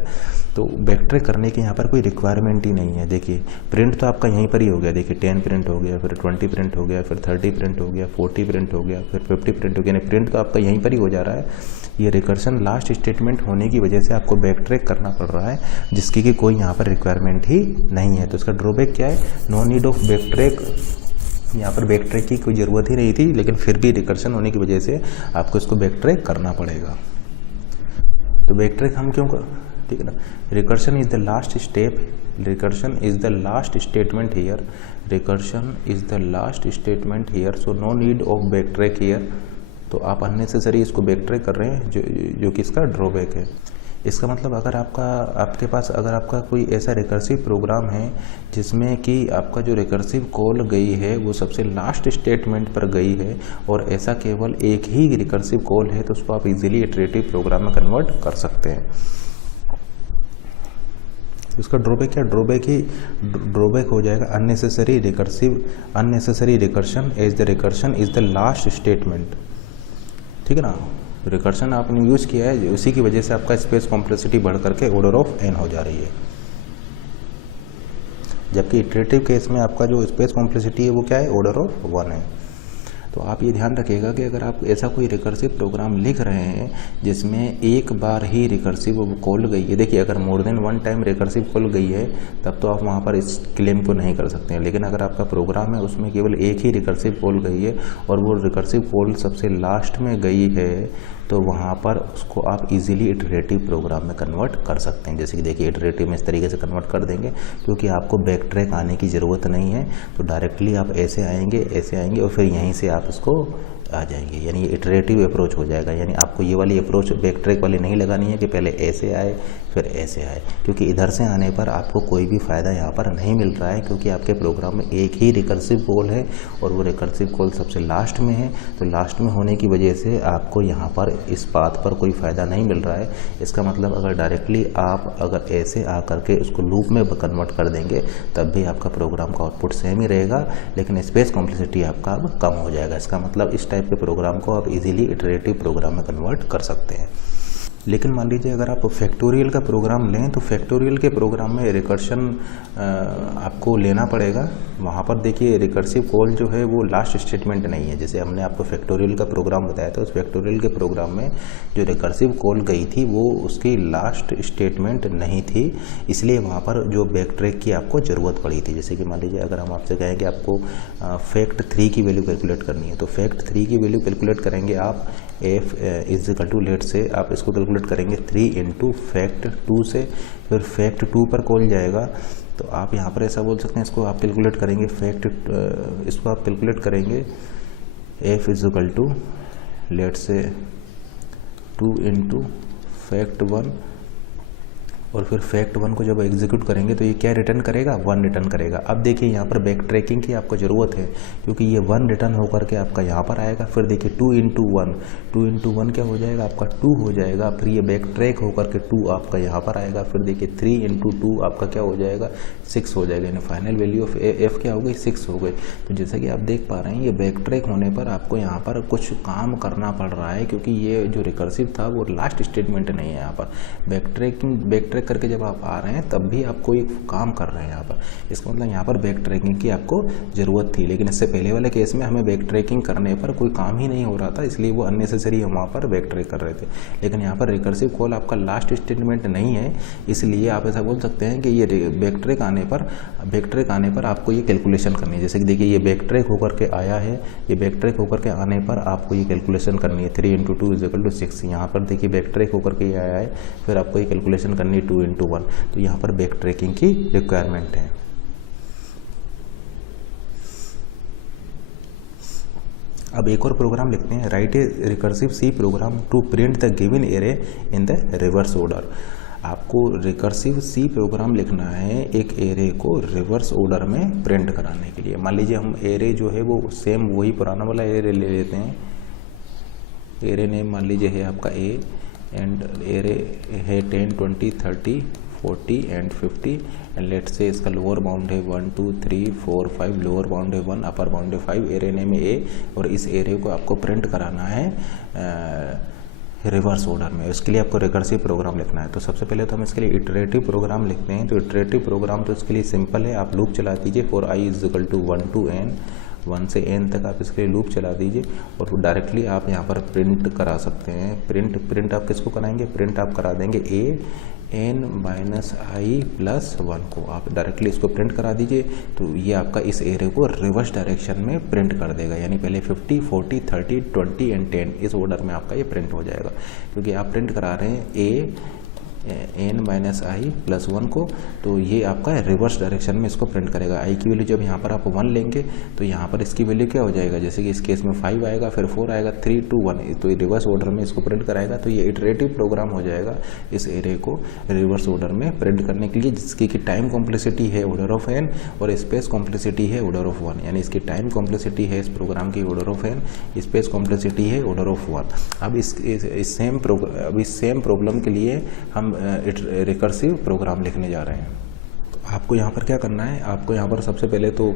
तो बैक ट्रैक करने की यहाँ पर कोई रिक्वायरमेंट ही नहीं है। देखिए प्रिंट तो आपका यहीं पर ही हो गया, देखिए 10 प्रिंट हो गया, फिर 20 प्रिंट हो गया, फिर 30 प्रिंट हो गया, 40 प्रिंट हो गया, फिर 50 प्रिंट हो गया, यानी प्रिंट तो आपका यहीं पर ही हो जा रहा है। ये रिकर्शन लास्ट स्टेटमेंट होने की वजह से आपको बैक ट्रैक करना पड़ रहा है, जिसकी कि कोई यहाँ पर रिक्वायरमेंट ही नहीं है। तो इसका ड्रॉबैक क्या है, no need of back track, यहाँ पर बैक ट्रैक की कोई ज़रूरत ही नहीं थी, लेकिन फिर भी रिकर्शन होने की वजह से आपको इसको बैक ट्रैक करना पड़ेगा। तो बैक ट्रैक हम क्यों कर, ठीक है ना, recursion is the last step, recursion is the last statement here, recursion is the last statement here, so no need of back track here. तो आप अननेसेसरी इसको बैक ट्रैक कर रहे हैं, जो कि इसका ड्रॉबैक है। इसका मतलब अगर आपके पास अगर आपका कोई ऐसा रिकर्सिव प्रोग्राम है जिसमें कि आपका जो रिकर्सिव कॉल गई है वो सबसे लास्ट स्टेटमेंट पर गई है और ऐसा केवल एक ही रिकर्सिव कॉल है, तो उसको आप इजीली इटरेटिव प्रोग्राम में कन्वर्ट कर सकते हैं। इसका ड्रॉबैक क्या, ड्रॉबैक हो जाएगा unnecessary recursion as the recursion is the last statement, ठीक है ना। रिकर्शन आपने यूज़ किया है, उसी की वजह से आपका स्पेस कॉम्प्लेक्सिटी बढ़ करके ऑर्डर ऑफ n हो जा रही है, जबकि इटरेटिव केस में आपका जो स्पेस कॉम्प्लेक्सिटी है वो क्या है, ऑर्डर ऑफ 1 है। तो आप ये ध्यान रखिएगा कि अगर आप ऐसा कोई रिकर्सिव प्रोग्राम लिख रहे हैं जिसमें एक बार ही रिकर्सिव कॉल गई है, देखिए अगर more than 1 time recursive call गई है तब तो आप वहाँ पर इस क्लेम को नहीं कर सकते हैं। लेकिन अगर आपका प्रोग्राम है उसमें केवल एक ही रिकर्सिव कॉल गई है और वो रिकर्सिव कॉल सबसे लास्ट में गई है, तो वहाँ पर उसको आप इजीली इटरेटिव प्रोग्राम में कन्वर्ट कर सकते हैं। जैसे कि देखिए इटरेटिव में इस तरीके से कन्वर्ट कर देंगे, क्योंकि आपको बैक ट्रैक आने की ज़रूरत नहीं है, तो डायरेक्टली आप ऐसे आएंगे और फिर यहीं से आप इसको आ जाएंगे, यानी ये इटरेटिव अप्रोच हो जाएगा। यानी आपको ये वाली अप्रोच बैक ट्रैक वाली नहीं लगानी है कि पहले ऐसे आए फिर ऐसे आए, क्योंकि इधर से आने पर आपको कोई भी फ़ायदा यहाँ पर नहीं मिल रहा है, क्योंकि आपके प्रोग्राम में एक ही रिकर्सिव कॉल है और वो रिकर्सिव कॉल सबसे लास्ट में है। तो लास्ट में होने की वजह से आपको यहाँ पर इस पाथ पर कोई फ़ायदा नहीं मिल रहा है। इसका मतलब अगर डायरेक्टली आप अगर ऐसे आ करके उसको लूप में कन्वर्ट कर देंगे तब भी आपका प्रोग्राम का आउटपुट सेम ही रहेगा, लेकिन स्पेस कॉम्प्लेक्सिटी आपका अब कम हो जाएगा। इसका मतलब इस टाइप के प्रोग्राम को आप इजीली इटरेटिव प्रोग्राम में कन्वर्ट कर सकते हैं। लेकिन मान लीजिए अगर आप फैक्टोरियल का प्रोग्राम लें तो फैक्टोरियल के प्रोग्राम में रिकर्शन आपको लेना पड़ेगा। वहाँ पर देखिए रिकर्सिव कॉल जो है वो लास्ट स्टेटमेंट नहीं है। जैसे हमने आपको फैक्टोरियल का प्रोग्राम बताया था, उस फैक्टोरियल के प्रोग्राम में जो रिकर्सिव कॉल गई थी वो उसकी लास्ट स्टेटमेंट नहीं थी, इसलिए वहाँ पर जो बैक ट्रैक की आपको ज़रूरत पड़ी थी। जैसे कि मान लीजिए अगर हम आपसे कहें कि आपको फैक्ट 3 की वैल्यू कैलकुलेट करनी है, तो फैक्ट 3 की वैल्यू कैलकुलेट करेंगे आप f is equal to, let say आप इसको कैलकुलेट करेंगे 3 इंटू फैक्ट 2 से, फिर फैक्ट 2 पर कॉल जाएगा तो आप यहाँ पर ऐसा बोल सकते हैं, इसको आप कैलकुलेट करेंगे फैक्ट, इसको आप कैलकुलेट करेंगे f इज़िकल टू लेट से 2 इंटू फैक्ट 1, और फिर फैक्ट 1 को जब एग्जीक्यूट करेंगे तो ये क्या रिटर्न करेगा, 1 रिटर्न करेगा। अब देखिए यहाँ पर बैक ट्रैकिंग की आपको ज़रूरत है, क्योंकि ये 1 रिटर्न होकर के आपका यहाँ पर आएगा। फिर देखिए 2 इंटू 1 क्या हो जाएगा आपका 2 हो जाएगा। फिर ये बैक ट्रैक होकर के 2 आपका यहाँ पर आएगा। फिर देखिए 3 इंटू 2 आपका क्या हो जाएगा, 6 हो जाएगा। यानी फाइनल वैल्यू ऑफ एफ क्या हो गई, 6 हो गई। तो जैसा कि आप देख पा रहे हैं, ये बैक ट्रैक होने पर आपको यहाँ पर कुछ काम करना पड़ रहा है, क्योंकि ये जो रिकर्सिव था वो लास्ट स्टेटमेंट नहीं है। यहाँ पर बैक ट्रैक करके जब आप आ रहे हैं तब भी आप कोई काम कर रहे हैं यहाँ पर। इसका मतलब यहाँ पर बैक ट्रैकिंग की आपको ज़रूरत थी, लेकिन इससे पहले वाले केस में हमें बैक ट्रैकिंग करने पर कोई काम ही नहीं हो रहा था, इसलिए वो अननेसेसरी हम वहाँ पर बैक ट्रैक कर रहे थे। लेकिन यहाँ पर रिकर्सिव कॉल आपका लास्ट स्टेटमेंट नहीं है, इसलिए आप ऐसा बोल सकते हैं कि ये बैक ट्रैक आने पर आपको ये कैलकुलेशन करनी है। जैसे कि देखिए ये बैक ट्रैक होकर के आया है, ये बैक ट्रैक होकर के आने पर आपको ये कैलकुलेशन करनी है 3 इंटू 2 इक्वल टू 6। यहाँ पर देखिए बैक ट्रैक होकर के आया है, फिर आपको ये कैलकुलेशन करनी है 2 इंटू 1। तो यहाँ पर बैक ट्रैकिंग की रिक्वायरमेंट है। अब एक और प्रोग्राम लिखते हैं, write a recursive C program to print the given array in the reverse order. आपको रिकर्सिव सी प्रोग्राम लिखना है एक एरे को रिवर्स ऑर्डर में प्रिंट कराने के लिए। मान लीजिए हम एरे जो है वो सेम वही पुराना वाला एरे ले लेते हैं। एरे नेम मान लीजिए है आपका ए, एंड एरे है 10, 20, 30, 40 एंड 50, एंड लेट से इसका लोअर बाउंड है 1, 2, 3, 4, 5, लोअर बाउंड है 1, अपर बाउंड है 5, एरे नेम है ए, और इस एरे को आपको प्रिंट कराना है रिवर्स ऑर्डर में। इसके लिए आपको रिकर्सिव प्रोग्राम लिखना है। तो सबसे पहले तो हम इसके लिए इटरेटिव प्रोग्राम लिखते हैं। तो इटरेटिव प्रोग्राम तो इसके लिए सिंपल है, आप लूप चला दीजिए for i is equal to 1 to n, 1 से n तक आप इसके लिए लूप चला दीजिए, और डायरेक्टली आप यहाँ पर प्रिंट करा सकते हैं। प्रिंट आप किसको कराएंगे, प्रिंट आप करा देंगे a n minus I plus 1 को आप डायरेक्टली इसको प्रिंट करा दीजिए। तो ये आपका इस एरे को रिवर्स डायरेक्शन में प्रिंट कर देगा, यानी पहले 50, 40, 30, 20 एंड 10 इस ऑर्डर में आपका ये प्रिंट हो जाएगा, क्योंकि आप प्रिंट करा रहे हैं a n minus I plus 1 को। तो ये आपका रिवर्स डायरेक्शन में इसको प्रिंट करेगा। आई की वैल्यू जब यहाँ पर आप 1 लेंगे तो यहाँ पर इसकी वैल्यू क्या हो जाएगा, जैसे कि इस केस में 5 आएगा, फिर 4 आएगा, 3, 2, 1, तो ये रिवर्स ऑर्डर में इसको प्रिंट कराएगा। तो ये इटरेटिव प्रोग्राम हो जाएगा इस एरे को रिवर्स ऑर्डर में प्रिंट करने के लिए, जिसकी कि टाइम कॉम्प्लेक्सिटी है ऑर्डर ऑफ n और स्पेस कॉम्प्लेक्सिटी है ऑर्डर ऑफ 1। यानी इसकी टाइम कॉम्प्लेक्सिटी है इस प्रोग्राम की order of n, space complexity है ऑर्डर ऑफ 1। अब इस सेम प्रॉब्लम के लिए हम रिकर्सिव प्रोग्राम लिखने जा रहे हैं। तो आपको यहाँ पर क्या करना है, आपको यहाँ पर सबसे पहले तो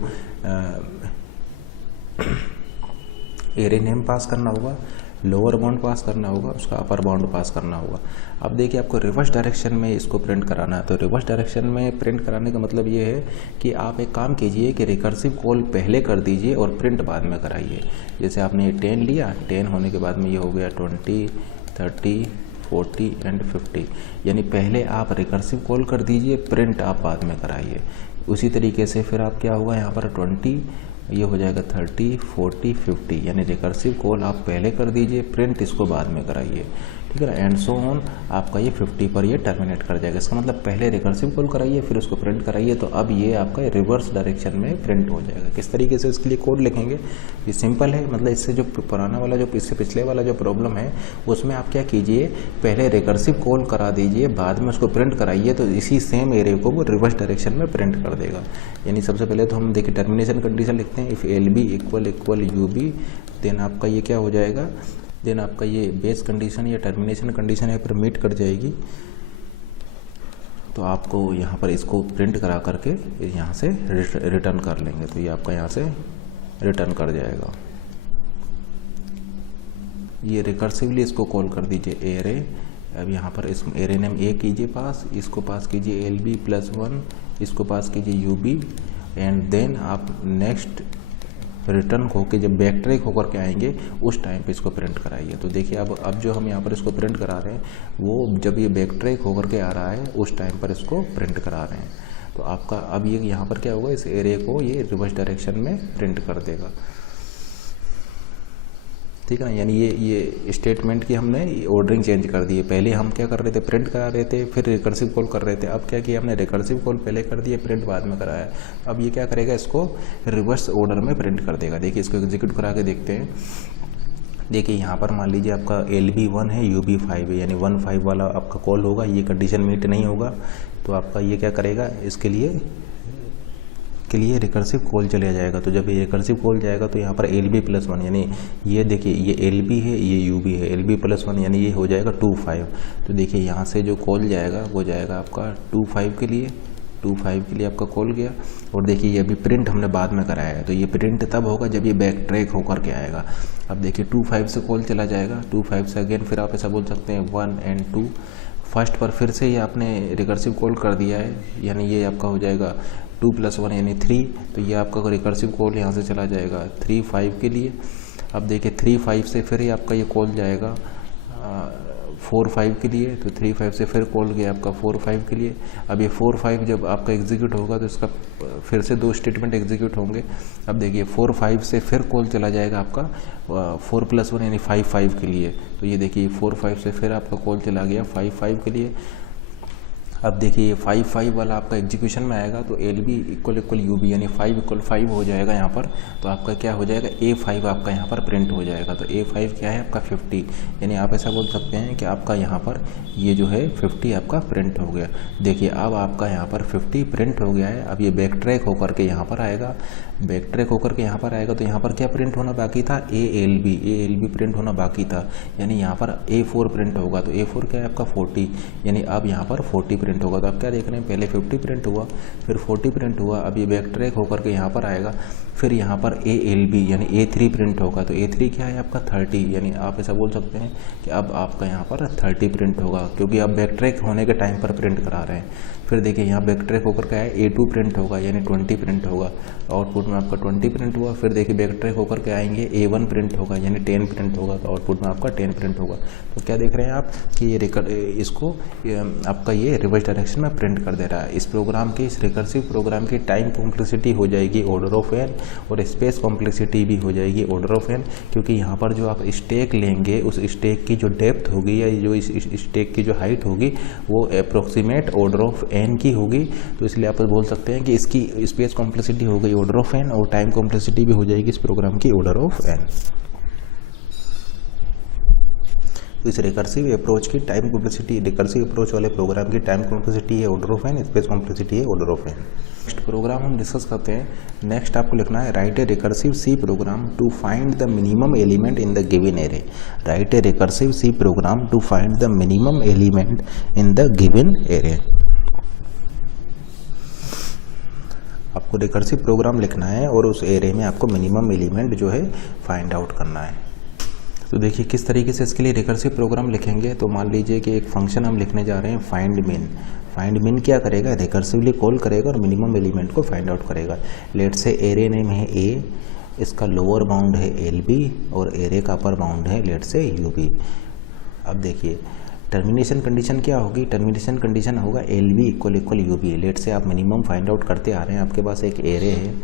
एरे नेम पास करना होगा, लोअर बाउंड पास करना होगा, उसका अपर बाउंड पास करना होगा। अब देखिए आपको रिवर्स डायरेक्शन में इसको प्रिंट कराना है। तो रिवर्स डायरेक्शन में प्रिंट कराने का मतलब ये है कि आप एक काम कीजिए कि रिकर्सिव कॉल पहले कर दीजिए और प्रिंट बाद में कराइए। जैसे आपने ये 10 लिया, 10 होने के बाद में ये हो गया 20, 30, 40 एंड 50, यानी पहले आप रिकर्सिव कॉल कर दीजिए, प्रिंट आप बाद में कराइए। उसी तरीके से फिर आप क्या होगा, यहाँ पर 20, ये हो जाएगा 30, 40, 50, यानी रिकर्सिव कॉल आप पहले कर दीजिए, प्रिंट इसको बाद में कराइए। ठीक है ना, एंड सो ऑन आपका ये 50 पर ये टर्मिनेट कर जाएगा। इसका मतलब पहले रिकर्सिव कॉल कराइए, फिर उसको प्रिंट कराइए, तो अब ये आपका रिवर्स डायरेक्शन में प्रिंट हो जाएगा। किस तरीके से इसके लिए कोड लिखेंगे, ये सिंपल है। मतलब इससे जो पुराना वाला जो इससे पिछले वाला जो प्रॉब्लम है उसमें आप क्या कीजिए, पहले रिकर्सिव कॉल करा दीजिए, बाद में उसको प्रिंट कराइए, तो इसी सेम एरे को वो रिवर्स डायरेक्शन में प्रिंट कर देगा। यानी सबसे पहले तो हम देखिए टर्मिनेशन कंडीशन लिखते हैं, if l b equal u b, then आपका ये क्या हो जाएगा, देन आपका ये बेस कंडीशन या टर्मिनेशन कंडीशन यहाँ पर मीट कर जाएगी। तो आपको यहाँ पर इसको प्रिंट करा करके यहाँ से रिटर्न कर लेंगे, तो ये आपका यहाँ से रिटर्न कर जाएगा। ये रिकर्सिवली इसको कॉल कर दीजिए एरे। अब यहाँ पर इस एरे नेम ए कीजिए पास, इसको पास कीजिए एल बी प्लस 1, इसको पास कीजिए यू बी, एंड देन आप नेक्स्ट रिटर्न होके जब बैक ट्रैक होकर के आएंगे उस टाइम पे इसको प्रिंट कराइए। तो देखिए अब जो हम यहाँ पर इसको प्रिंट करा रहे हैं वो जब ये बैक ट्रैक होकर के आ रहा है उस टाइम पर इसको प्रिंट करा रहे हैं। तो आपका अब ये यहाँ पर क्या होगा, इस एरे को ये रिवर्स डायरेक्शन में प्रिंट कर देगा। ठीक है ना। यानी ये स्टेटमेंट की हमने ऑर्डरिंग चेंज कर दी है। पहले हम क्या कर रहे थे, प्रिंट करा रहे थे, फिर रिकर्सिव कॉल कर रहे थे। अब क्या किया हमने, रिकर्सिव कॉल पहले कर दिया, प्रिंट बाद में कराया। अब ये क्या करेगा, इसको रिवर्स ऑर्डर में प्रिंट कर देगा। देखिए इसको एग्जीक्यूट करा के देखते हैं। देखिए यहाँ पर मान लीजिए आपका LB1 है, UB5 है, यानी 1-5 वाला आपका कॉल होगा। ये कंडीशन मीट नहीं होगा तो आपका ये क्या करेगा, इसके लिए रिकर्सिव कॉल चले जाएगा। तो जब ये रिकर्सिव कॉल जाएगा तो यहाँ पर LB+1, यानी ये देखिए ये LB है, ये UB है, LB+1 यानी ये हो जाएगा 2-5। तो देखिए यहाँ से जो कॉल जाएगा वो जाएगा आपका 2-5 के लिए, 2-5 के लिए आपका कॉल गया। और देखिए ये अभी प्रिंट हमने बाद में कराया है, तो ये प्रिंट तब होगा जब ये बैक ट्रैक होकर के आएगा। अब देखिए 2-5 से कॉल चला जाएगा, 2-5 से अगेन फिर आप ऐसा बोल सकते हैं 1 और 2। फर्स्ट पर फिर से ये आपने रिकर्सिव कॉल कर दिया है, यानी ये आपका हो जाएगा 2+1 यानी 3। तो ये आपका रिकर्सिव कॉल यहाँ से चला जाएगा 3-5 के लिए। अब देखिए 3-5 से फिर ही आपका ये कॉल जाएगा 4-5 के लिए। तो 3-5 से फिर कॉल गया आपका 4-5 के लिए। अब ये 4-5 जब आपका एग्जीक्यूट होगा तो इसका फिर से 2 स्टेटमेंट एग्जीक्यूट होंगे। अब देखिए 4-5 से फिर कॉल चला जाएगा आपका 4+1 यानी 5-5 के लिए। तो ये देखिए 4-5 से फिर आपका कॉल चला गया 5-5 के लिए। अब देखिए ये 5-5 वाला आपका एग्जीक्यूशन में आएगा तो LB = UB यानी 5 हो जाएगा यहाँ पर। तो आपका क्या हो जाएगा, A5 आपका यहाँ पर प्रिंट हो जाएगा। तो A5 क्या है आपका 50, यानी आप ऐसा बोल सकते हैं कि आपका यहाँ पर ये जो है 50 आपका प्रिंट हो गया। देखिए अब आपका यहाँ पर 50 प्रिंट हो गया है। अब ये बैक ट्रैक होकर के यहाँ पर आएगा, बैक ट्रैक होकर के यहाँ पर आएगा। तो यहाँ पर क्या प्रिंट होना बाकी था, ALB प्रिंट होना बाकी था, यानी यहाँ पर A4 प्रिंट होगा। तो A4 क्या है आपका 40, यानी अब यहाँ पर 40 प्रिंट होगा। तो आप क्या देख रहे हैं, पहले 50 प्रिंट हुआ, फिर 40 प्रिंट हुआ। अब ये बैक ट्रैक होकर के यहाँ पर आएगा, फिर यहाँ पर ALB यानी A3 प्रिंट होगा। तो A3 क्या है आपका 30, यानी आप ऐसा बोल सकते हैं कि अब आपका यहाँ पर 30 प्रिंट होगा, क्योंकि आप बैक ट्रैक होने के टाइम पर प्रिंट करा रहे हैं। फिर देखिए यहाँ बैक ट्रैक होकर के आया A2 प्रिंट होगा, यानी 20 प्रिंट होगा। आउटपुट में आपका 20 प्रिंट हुआ। फिर देखिए बैक ट्रैक होकर के आएंगे A1 प्रिंट होगा, यानी 10 प्रिंट होगा। तो आउटपुट में आपका 10 प्रिंट होगा। तो क्या देख रहे हैं आप कि ये इसको आपका ये रिवर्स डायरेक्शन में प्रिंट कर दे रहा है। इस प्रोग्राम की, इस रिकर्सिव प्रोग्राम की टाइम कॉम्प्लेक्सिटी हो जाएगी ऑर्डर ऑफ n, और स्पेस कॉम्प्लेक्सिटी भी हो जाएगी ऑर्डर ऑफ n, क्योंकि यहाँ पर जो आप स्टैक लेंगे उस स्टैक की जो डेप्थ होगी या जो इस स्टैक की जो हाइट होगी वो अप्रोक्सीमेट ऑर्डर ऑफ n की होगी। तो इसलिए आप बोल सकते हैं कि इसकी स्पेस कॉम्प्लेक्सिटी हो गई ऑर्डर ऑफ n, और टाइम कॉम्प्लेक्सिटी भी हो जाएगी इस प्रोग्राम की ऑर्डर ऑफ n। तो इस रिकर्सिव अप्रोच की टाइम कॉम्प्लेक्सिटी, रिकर्सिव अप्रोच वाले प्रोग्राम की टाइम कॉम्प्लेक्सिटी है order of n, space complexity है order of n। Next program हम डिस्कस करते हैं। नेक्स्ट आपको लिखना है write a recursive C program to find the minimum element in the given array. Write a recursive C program to find the minimum element in the given array. आपको recursive program लिखना है और उस array में आपको minimum element जो है find out करना है। तो देखिए किस तरीके से इसके लिए रिकर्सिव प्रोग्राम लिखेंगे। तो मान लीजिए कि एक फंक्शन हम लिखने जा रहे हैं फाइंड मिन। फाइंड मिन क्या करेगा, रिकर्सिवली कॉल करेगा और मिनिमम एलिमेंट को फाइंड आउट करेगा। लेट से एरे नेम है A, इसका लोअर बाउंड है LB और एरे का अपर बाउंड है लेट से UB। अब देखिए टर्मिनेशन कंडीशन क्या होगी, टर्मिनेशन कंडीशन होगा LB = UB। लेट से आप मिनिमम फाइंड आउट करते आ रहे हैं, आपके पास एक एरे है,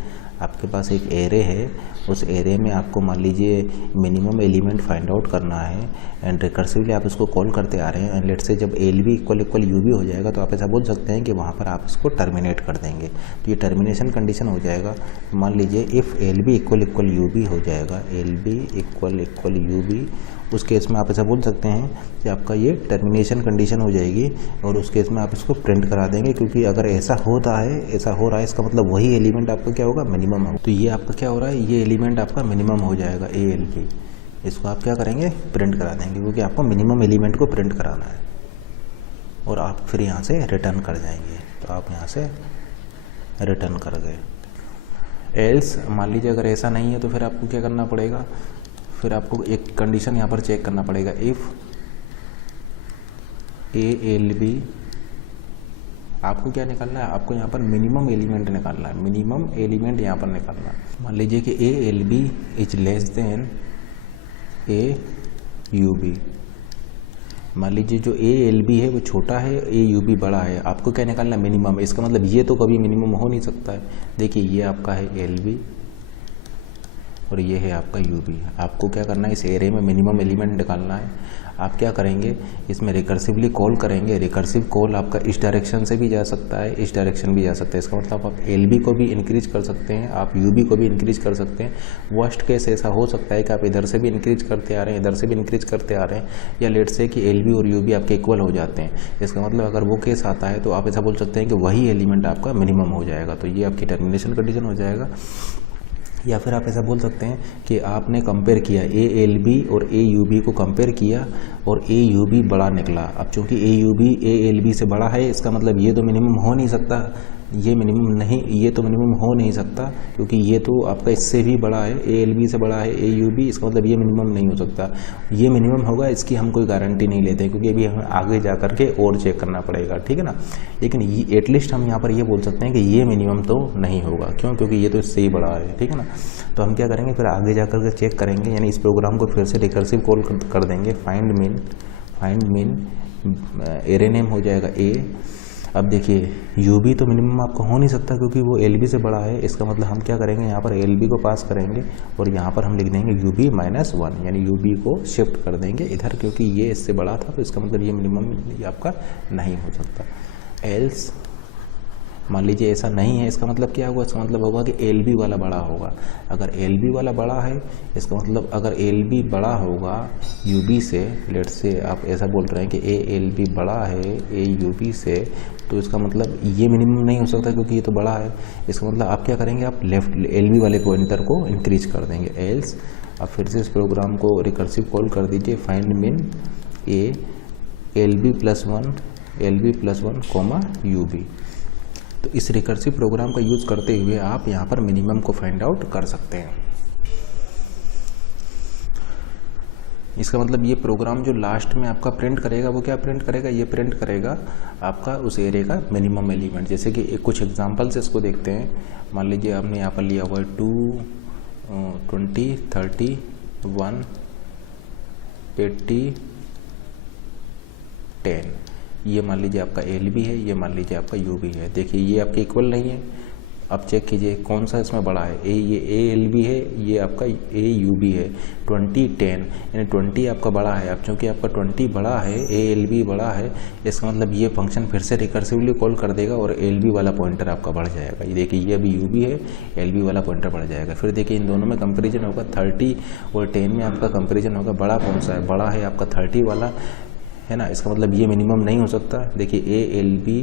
आपके पास एक एरे है, उस एरे में आपको मान लीजिए मिनिमम एलिमेंट फाइंड आउट करना है एंड रिकर्सिवली आप इसको कॉल करते आ रहे हैं। एंड लेट से जब LB = UB हो जाएगा तो आप ऐसा बोल सकते हैं कि वहाँ पर आप इसको टर्मिनेट कर देंगे। तो ये टर्मिनेशन कंडीशन हो जाएगा। मान लीजिए इफ़ LB = UB हो जाएगा, LB = UB, उस केस में आप ऐसा बोल सकते हैं कि आपका ये टर्मिनेशन कंडीशन हो जाएगी और उस केस में आप इसको प्रिंट करा देंगे, क्योंकि अगर ऐसा होता है, ऐसा हो रहा है, इसका मतलब वही एलिमेंट आपका क्या होगा, मिनिमम होगा। तो ये आपका क्या हो रहा है, ये एलिमेंट आपका मिनिमम हो जाएगा ALB। इसको आप क्या करेंगे, प्रिंट करा देंगे, क्योंकि आपको मिनिमम एलिमेंट को प्रिंट कराना है और आप फिर यहाँ से रिटर्न कर जाएंगे। तो आप यहाँ से रिटर्न कर गए। एल्स मान लीजिए अगर ऐसा नहीं है तो फिर आपको क्या करना पड़ेगा, फिर आपको एक कंडीशन यहाँ पर चेक करना पड़ेगा। इफ़ ALB, आपको क्या निकालना है, आपको यहाँ पर मिनिमम एलिमेंट निकालना है, मिनिमम एलिमेंट यहाँ पर निकालना है। मान लीजिए कि ALB is less then AUB। मान लीजिए जो ALB है वो छोटा है, AUB बड़ा है, आपको क्या निकालना है, मिनिमम। इसका मतलब ये तो कभी मिनिमम हो नहीं सकता है। देखिए ये आपका है LB, और ये है आपका यूबी। आपको क्या करना है, इस एरे में मिनिमम एलिमेंट निकालना है। आप क्या करेंगे, इसमें रिकर्सिवली कॉल करेंगे। रिकर्सिव कॉल आपका इस डायरेक्शन से भी जा सकता है, इस डायरेक्शन भी जा सकता है। इसका मतलब आप एलबी को भी इंक्रीज कर सकते हैं, आप यूबी को भी इंक्रीज कर सकते हैं। वर्स्ट केस ऐसा हो सकता है कि आप इधर से भी इंक्रीज करते आ रहे हैं, इधर से भी इंक्रीज करते आ रहे हैं, या लेट से कि एलबी और यूबी आपके इक्वल हो जाते हैं। इसका मतलब अगर वो केस आता है तो आप ऐसा बोल सकते हैं कि वही एलिमेंट आपका मिनिमम हो जाएगा, तो ये आपकी टर्मिनेशन कंडीशन हो जाएगा। या फिर आप ऐसा बोल सकते हैं कि आपने कंपेयर किया, ए एल बी और ए यू बी को कंपेयर किया और ए यू बी बड़ा निकला। अब चूंकि A you B A L B से बड़ा है, इसका मतलब ये तो मिनिमम हो नहीं सकता, ये मिनिमम नहीं, ये तो मिनिमम हो नहीं सकता क्योंकि ये तो आपका इससे भी बड़ा है, ए एल बी से बड़ा है ए यू बी, इसका मतलब ये मिनिमम नहीं हो सकता। ये मिनिमम होगा, इसकी हम कोई गारंटी नहीं लेते हैं क्योंकि अभी हमें आगे जा करके और चेक करना पड़ेगा, ठीक है ना। लेकिन एटलीस्ट हम यहाँ पर ये बोल सकते हैं कि ये मिनिमम तो नहीं होगा, क्यों, क्योंकि ये तो इससे ही बड़ा है, ठीक है ना। तो हम क्या करेंगे, फिर आगे जा करके चेक करेंगे, यानी इस प्रोग्राम को फिर से रिकर्सिव कॉल कर देंगे। फाइंड मिन एरे नेम हो जाएगा ए। अब देखिए यू बी तो मिनिमम आपका हो नहीं सकता क्योंकि वो एल बी से बड़ा है। इसका मतलब हम क्या करेंगे, यहाँ पर एल बी को पास करेंगे और यहाँ पर हम लिख देंगे यू बी -1, यानी यू बी को शिफ्ट कर देंगे इधर क्योंकि ये इससे बड़ा था, तो इसका मतलब ये मिनिमम आपका नहीं हो सकता। एल्स मान लीजिए ऐसा नहीं है, इसका मतलब क्या होगा, इसका मतलब होगा कि एल बी वाला बड़ा होगा। अगर एल बी वाला बड़ा है, इसका मतलब अगर एल बी बड़ा होगा यू बी से, लेट से आप ऐसा बोल रहे हैं कि ए एल बी बड़ा है ए यू बी से, तो इसका मतलब ये मिनिमम नहीं हो सकता क्योंकि ये तो बड़ा है। इसका मतलब आप क्या करेंगे, आप लेफ्ट एल बी वाले पॉइंटर को इंक्रीज कर देंगे। एल्स आप फिर से इस प्रोग्राम को रिकर्सिव कॉल कर दीजिए, find min a L b +1 comma u b. तो इस रिकर्सिव प्रोग्राम का यूज़ करते हुए आप यहाँ पर मिनिमम को फाइंड आउट कर सकते हैं। इसका मतलब ये प्रोग्राम जो लास्ट में आपका प्रिंट करेगा वो क्या प्रिंट करेगा, ये प्रिंट करेगा आपका उस एरे का मिनिमम एलिमेंट। जैसे कि कुछ एग्जांपल से इसको देखते हैं। मान लीजिए हमने यहाँ पर लिया हुआ है 2, 20, 30, 1, 80, 10। ये मान लीजिए आपका एल बी है, ये मान लीजिए आपका यू बी है। देखिए ये आपके इक्वल नहीं है। अब चेक कीजिए कौन सा इसमें बड़ा है, ये ए एल बी है, ये आपका ए यू बी है। 20, 10 यानी 20 आपका बड़ा है। अब चूँकि आपका 20 बड़ा है, ए एल बी बड़ा है, इसका मतलब ये फंक्शन फिर से रिकर्सिवली कॉल कर देगा और एल बी वाला पॉइंटर आपका बढ़ जाएगा। ये देखिए ये अभी यू बी है, एल बी वाला पॉइंटर बढ़ जाएगा। फिर देखिए इन दोनों में कंपेरिजन होगा, 30 और 10 में आपका कंपेरिजन होगा। बड़ा कौन सा है, बड़ा है आपका 30 वाला, है ना। इसका मतलब ये मिनिमम नहीं हो सकता। देखिए ए एल बी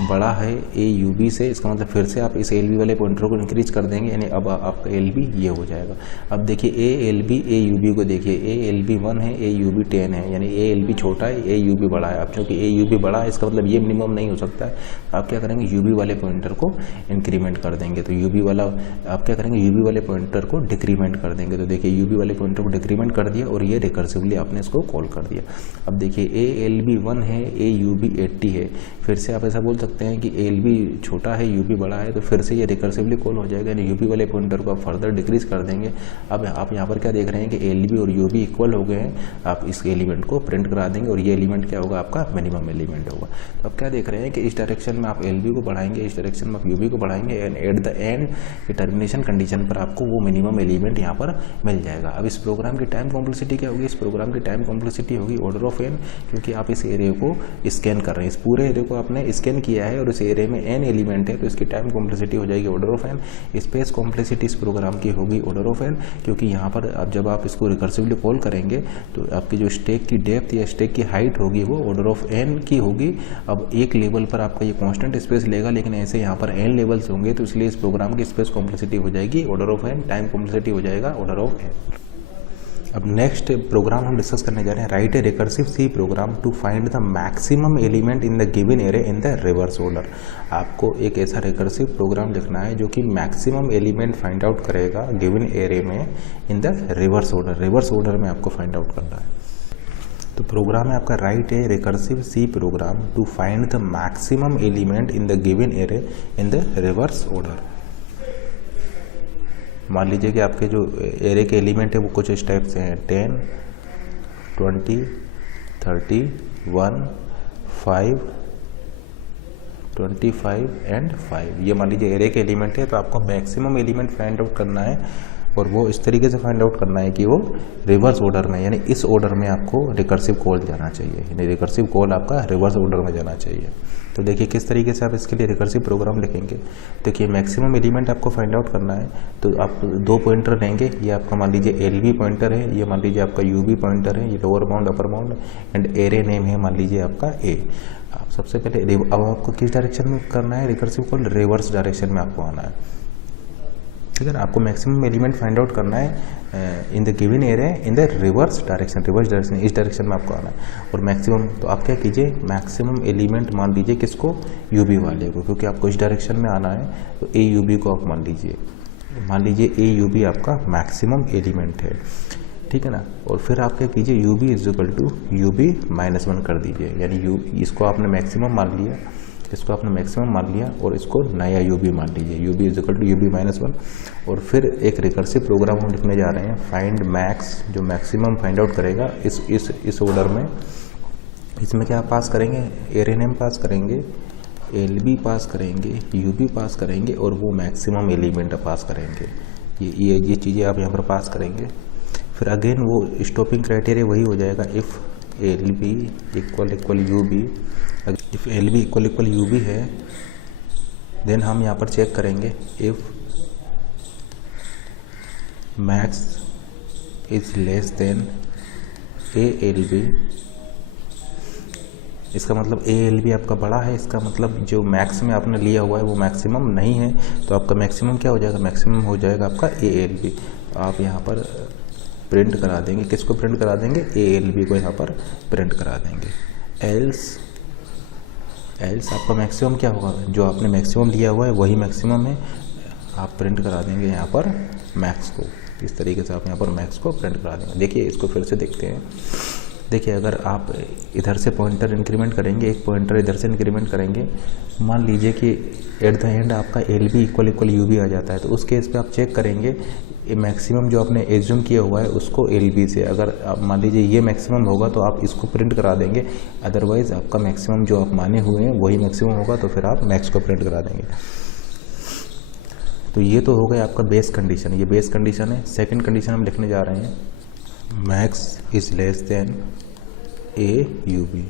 बड़ा है ए यू बी से, इसका मतलब फिर से आप इस एल बी वाले पॉइंटर को इंक्रीज कर देंगे, यानी अब आपका एल बी ये हो जाएगा। अब देखिए a L b a you B को देखिए, ए एल बी 1 है ए यू बी 10 है, यानी ए एल बी छोटा है ए यू बी बड़ा है। अब क्योंकि ए यू बी बड़ा है, इसका मतलब ये मिनिमम नहीं हो सकता है। आप क्या करेंगे, यू बी वाले पॉइंटर को इंक्रीमेंट कर देंगे। तो यू बी वाला आप क्या करेंगे, यू बी वाले पॉइंटर को डिक्रीमेंट कर देंगे। तो देखिए यू बी वाले पॉइंटर को डिक्रीमेंट कर दिया और ये रिकर्सिवली आपने इसको कॉल कर दिया। अब देखिए ए एल बी 1 है ए यू बी 80 है। फिर से आप ऐसा बोल सकते हैं कि एल बी छोटा है यू बी बड़ा है, तो फिर से ये रिकर्सिवली कॉल हो जाएगा, यानी यू बी वाले पॉइंटर को आप फर्दर डिक्रीज कर देंगे। अब आप यहाँ पर क्या देख रहे हैं कि एल बी और यू बी इक्वल हो गए हैं। आप इस एलिमेंट को प्रिंट करा देंगे और ये एलिमेंट क्या होगा, आपका मिनिमम एलिमेंट होगा। तो आप क्या देख रहे हैं कि इस डायरेक्शन में आप एल बी को बढ़ाएंगे, इस डायरेक्शन में आप यू बी को बढ़ाएंगे, and at the end termination condition पर आपको वो मिनिमम एलिमेंट यहाँ पर मिल जाएगा। अब इस प्रोग्राम की टाइम कॉम्प्लेक्सिटी क्या होगी, इस प्रोग्राम की टाइम कॉम्प्लेक्सिटी होगी ऑर्डर ऑफ एन, क्योंकि आप इस एरिया को स्कैन कर रहे हैं, इस पूरे एरिया को आपने स्कैन किया है और इस एरिया में एन एलिमेंट है, तो इसकी टाइम कॉम्प्लेक्सिटी हो जाएगी order of n. Space complexity इस प्रोग्राम की होगी ऑर्डर ऑफ एन, क्योंकि यहाँ पर अब जब आप इसको रिकर्सिवली कॉल करेंगे तो आपकी जो स्टैक की डेप्थ या स्टैक की हाइट होगी वो ऑर्डर ऑफ एन की होगी। अब एक लेवल पर आपका ये कांस्टेंट स्पेस लेगा, लेकिन ऐसे यहाँ पर एन लेवल्स होंगे, तो इसलिए इस प्रोग्राम की स्पेस कॉम्प्लेक्सिटी हो जाएगी order of n, time complexity हो जाएगा ऑर्डर ऑफ एन। अब नेक्स्ट प्रोग्राम हम डिस्कस करने जा रहे हैं, write a recursive C program to find the maximum element in the given array in the reverse order. आपको एक ऐसा रिकर्सिव प्रोग्राम लिखना है जो कि मैक्सिमम एलिमेंट फाइंड आउट करेगा गिवन एरे में in the reverse order. Reverse order में आपको फाइंड आउट करना है। तो प्रोग्राम है आपका, write a recursive C program to find the maximum element in the given array in the reverse order. मान लीजिए कि आपके जो एरे के एलिमेंट है वो कुछ इस टाइप से हैं, 10, 20, 30, 1, 5, 25 एंड 5। ये मान लीजिए एरे के एलिमेंट है, तो आपको मैक्सिमम एलिमेंट फाइंड आउट करना है और वो इस तरीके से फाइंड आउट करना है कि वो रिवर्स ऑर्डर में, यानी इस ऑर्डर में आपको रिकर्सिव कॉल जाना चाहिए, यानी रिकर्सिव कॉल आपका रिवर्स ऑर्डर में जाना चाहिए। तो देखिए किस तरीके से आप इसके लिए रिकर्सिव प्रोग्राम लिखेंगे। देखिए मैक्सिमम एलिमेंट आपको फाइंड आउट करना है, तो आप 2 पॉइंटर लेंगे। ये आपका मान लीजिए LB पॉइंटर है, ये मान लीजिए आपका UB पॉइंटर है, ये lower bound upper bound and array name है मान लीजिए आपका A। आप सबसे पहले अब आपको किस डायरेक्शन में करना है रिकर्सिव कॉल, रिवर्स डायरेक्शन में आपको आना है, ठीक है ना। आपको मैक्सिमम एलिमेंट फाइंड आउट करना है इन the given array in the reverse direction, इस डायरेक्शन में आपको आना है। और मैक्सिमम तो आप क्या कीजिए, मैक्सिमम एलिमेंट मान लीजिए किसको, UB वाले को, क्योंकि आपको इस डायरेक्शन में आना है तो AUB को आप मान लीजिए AUB आपका मैक्सिमम एलिमेंट है, ठीक है ना। और फिर आप क्या कीजिए, UB is equal to UB -1 कर दीजिए, यानी इसको आपने मैक्सिमम मान लिया, इसको आपने मैक्सिमम मान लिया और इसको नया UB मान लीजिए, UB is equal to UB -1। और फिर एक रिकर्सिव प्रोग्राम हम लिखने जा रहे हैं, फाइंड मैक्स, जो मैक्सिमम फाइंड आउट करेगा इस ऑर्डर में। इसमें क्या पास करेंगे, एरे नेम पास करेंगे, LB पास करेंगे, UB पास करेंगे और वो मैक्सिमम एलिमेंट पास करेंगे। ये चीज़ें आप यहाँ पर पास करेंगे। फिर अगेन वो स्टॉपिंग क्राइटेरिया वही हो जाएगा, if LB equal UB, if LB equal UB है देन हम यहाँ पर चेक करेंगे if max is less then ALB। इसका मतलब ALB आपका बड़ा है, इसका मतलब जो मैक्स में आपने लिया हुआ है वो मैक्सिमम नहीं है, तो आपका मैक्सिमम क्या हो जाएगा, मैक्सिमम हो जाएगा आपका ALB। आप यहाँ पर प्रिंट करा देंगे, किसको प्रिंट करा देंगे, ALB को यहाँ पर प्रिंट करा देंगे। एल्स आपका मैक्सिमम क्या होगा, जो आपने मैक्सिमम लिया हुआ है वही मैक्सिमम है, आप प्रिंट करा देंगे यहाँ पर मैक्स को। इस तरीके से आप यहाँ पर मैक्स को प्रिंट करा देंगे। देखिए इसको फिर से देखते हैं। देखिए अगर आप इधर से पॉइंटर इंक्रीमेंट करेंगे, एक पॉइंटर इधर से इंक्रीमेंट करेंगे, मान लीजिए कि एट द एंड आपका LB इक्वल UB आ जाता है, तो उस केस पे आप चेक करेंगे मैक्सिमम जो आपने एज्यूम किया हुआ है उसको LB से, अगर आप मान लीजिए ये मैक्सिमम होगा तो आप इसको प्रिंट करा देंगे, अदरवाइज आपका मैक्सिमम जो आप माने हुए हैं वही मैक्सिमम होगा तो फिर आप मैक्स को प्रिंट करा देंगे। तो ये तो हो गया आपका बेस कंडीशन, ये बेस कंडीशन है। सेकंड कंडीशन हम लिखने जा रहे हैं, max is less then AUB।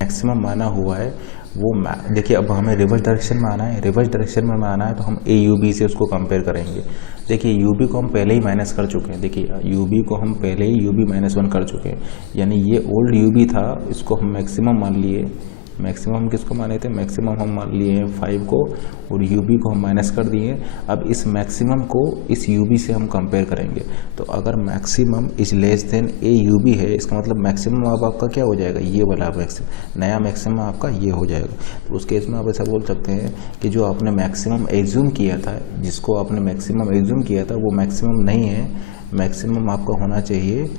Maximum माना हुआ है वो, देखिए अब हमें रिवर्स डायरेक्शन में आना है, रिवर्स डायरेक्शन में आना है तो हम AUB से उसको कंपेयर करेंगे। देखिए UB को हम पहले ही माइनस कर चुके हैं, देखिए UB को हम पहले ही UB -1 कर चुके हैं, यानी ये ओल्ड UB था, इसको हम मैक्सिमम मान लिए। मैक्सिमम किसको माने थे, मैक्सिमम हम मान लिए हैं 5 को और UB को हम माइनस कर दिए। अब इस मैक्सिमम को इस UB से हम कंपेयर करेंगे, तो अगर maximum is less then AUB है, इसका मतलब मैक्सिमम अब आपका क्या हो जाएगा, ये वाला मैक्सिमम, नया मैक्सिमम आपका ये हो जाएगा। तो उस केस में आप ऐसा बोल सकते हैं कि जो आपने मैक्सिमम एज्यूम किया था, जिसको आपने मैक्सिमम एज्यूम किया था वो मैक्सिमम नहीं है, मैक्सिमम आपका होना चाहिए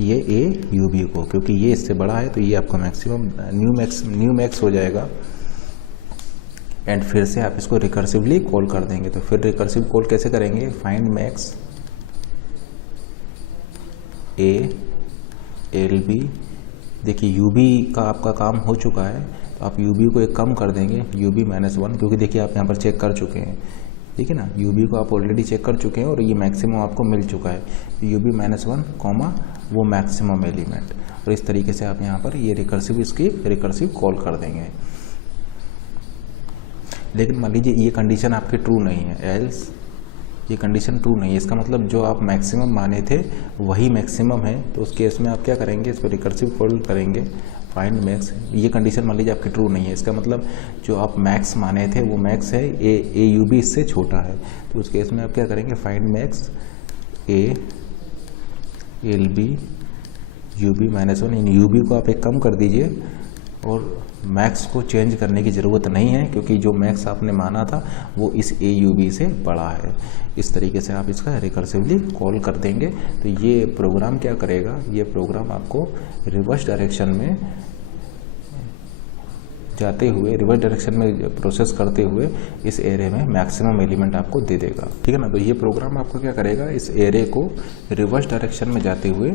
ये AUB को, क्योंकि ये इससे बड़ा है तो ये आपका मैक्सिमम न्यू मैक्स हो जाएगा। एंड फिर से आप इसको रिकर्सिवली कॉल कर देंगे। तो फिर रिकर्सिव कॉल कैसे करेंगे, फाइंड मैक्स ALB। देखिए UB का आपका काम हो चुका है, तो आप UB को एक कम कर देंगे, UB -1, क्योंकि देखिए आप यहाँ पर चेक कर चुके हैं, ठीक है ना, UB को आप ऑलरेडी चेक कर चुके हैं और ये मैक्सिमम आपको मिल चुका है, UB -1 कॉमा वो मैक्सिमम एलिमेंट। और इस तरीके से आप यहाँ पर ये इसकी रिकर्सिव कॉल कर देंगे। लेकिन मान लीजिए ये कंडीशन आपकी ट्रू नहीं है, एल्स ये कंडीशन ट्रू नहीं है, इसका मतलब जो आप मैक्सिमम माने थे वही मैक्सिमम है, तो उस केस में आप क्या करेंगे, इसको रिकर्सिव कॉल करेंगे, फाइंड मैक्स। ये कंडीशन मान लीजिए आपकी ट्रू नहीं है, इसका मतलब जो आप मैक्स माने थे वो मैक्स है, AUB इससे छोटा है, तो उस केस में आप क्या करेंगे, फाइंड मैक्स ALB UB -1, इन UB को आप एक कम कर दीजिए और मैक्स को चेंज करने की ज़रूरत नहीं है, क्योंकि जो मैक्स आपने माना था वो इस AUB से बड़ा है। इस तरीके से आप इसका रिकर्सिवली कॉल कर देंगे। तो ये प्रोग्राम क्या करेगा, ये प्रोग्राम आपको रिवर्स डायरेक्शन में जाते हुए, रिवर्स डायरेक्शन में प्रोसेस करते हुए इस एरे में मैक्सिमम एलिमेंट आपको दे देगा, ठीक है ना। तो ये प्रोग्राम आपको क्या करेगा, इस एरे को रिवर्स डायरेक्शन में जाते हुए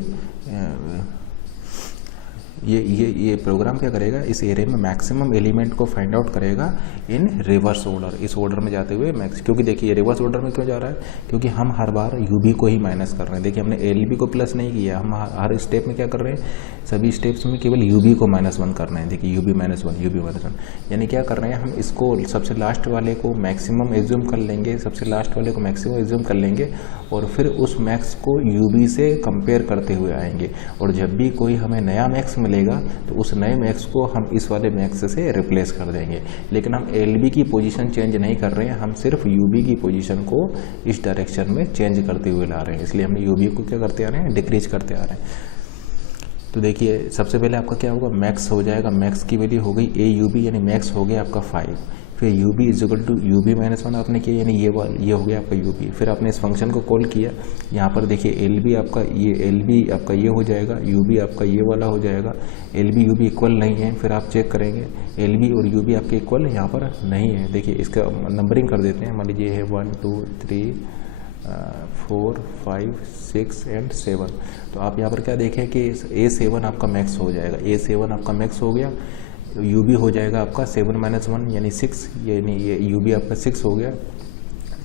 ये प्रोग्राम क्या करेगा, इस एरे में मैक्सिमम एलिमेंट को फाइंड आउट करेगा इन रिवर्स ऑर्डर, इस ऑर्डर में जाते हुए मैक्स। क्योंकि देखिए ये रिवर्स ऑर्डर में क्यों जा रहा है, क्योंकि हम हर बार यूबी को ही माइनस कर रहे हैं। देखिए हमने एलबी को प्लस नहीं किया, हम हर स्टेप में क्या कर रहे हैं, सभी स्टेप्स में केवल यूबी को -1 कर रहे हैं। देखिए यूबी -1 यूबी -1, यानी क्या कर रहे हैं, हम इसको सबसे लास्ट वाले को मैक्सिमम एज्यूम कर लेंगे, सबसे लास्ट वाले को मैक्सिमम एज्यूम कर लेंगे और फिर उस मैक्स को यूबी से कंपेयर करते हुए आएंगे। और जब भी कोई हमें नया मैक्स मिलेगा तो उस नए मैक्स को हम इस वाले मैक्स से रिप्लेस कर देंगे। लेकिन हम एलबी की पोजीशन चेंज नहीं कर रहे हैं, हम सिर्फ यूबी की पोजीशन को इस डायरेक्शन में चेंज करते हुए ला रहे हैं। इसलिए हमने यूबी को क्या करते आ रहे हैं, डिक्रीज करते आ रहे हैं। तो देखिए सबसे पहले आपका क्या होगा, मैक्स हो जाएगा, मैक्स की वैल्यू हो गई ए यूबी, यानी मैक्स हो गया आपका 5। फिर UB is equal to UB -1 आपने किया, यानी ये हो गया आपका यूबी। फिर आपने इस फंक्शन को कॉल किया, यहाँ पर देखिए एलबी आपका ये हो जाएगा, यूबी आपका ये वाला हो जाएगा। एलबी यूबी इक्वल नहीं है, फिर आप चेक करेंगे एलबी और यूबी आपके इक्वल यहाँ पर नहीं है। देखिए इसका नंबरिंग कर देते हैं, मान लीजिए है 1 2 3 4 5 6 एंड 7। तो आप यहाँ पर क्या देखें कि A7 आपका मैक्स हो जाएगा, A7 आपका मैक्स हो गया। यूबी हो जाएगा आपका 7 -1 यानी 6, यानी ये यूबी आपका 6 हो गया।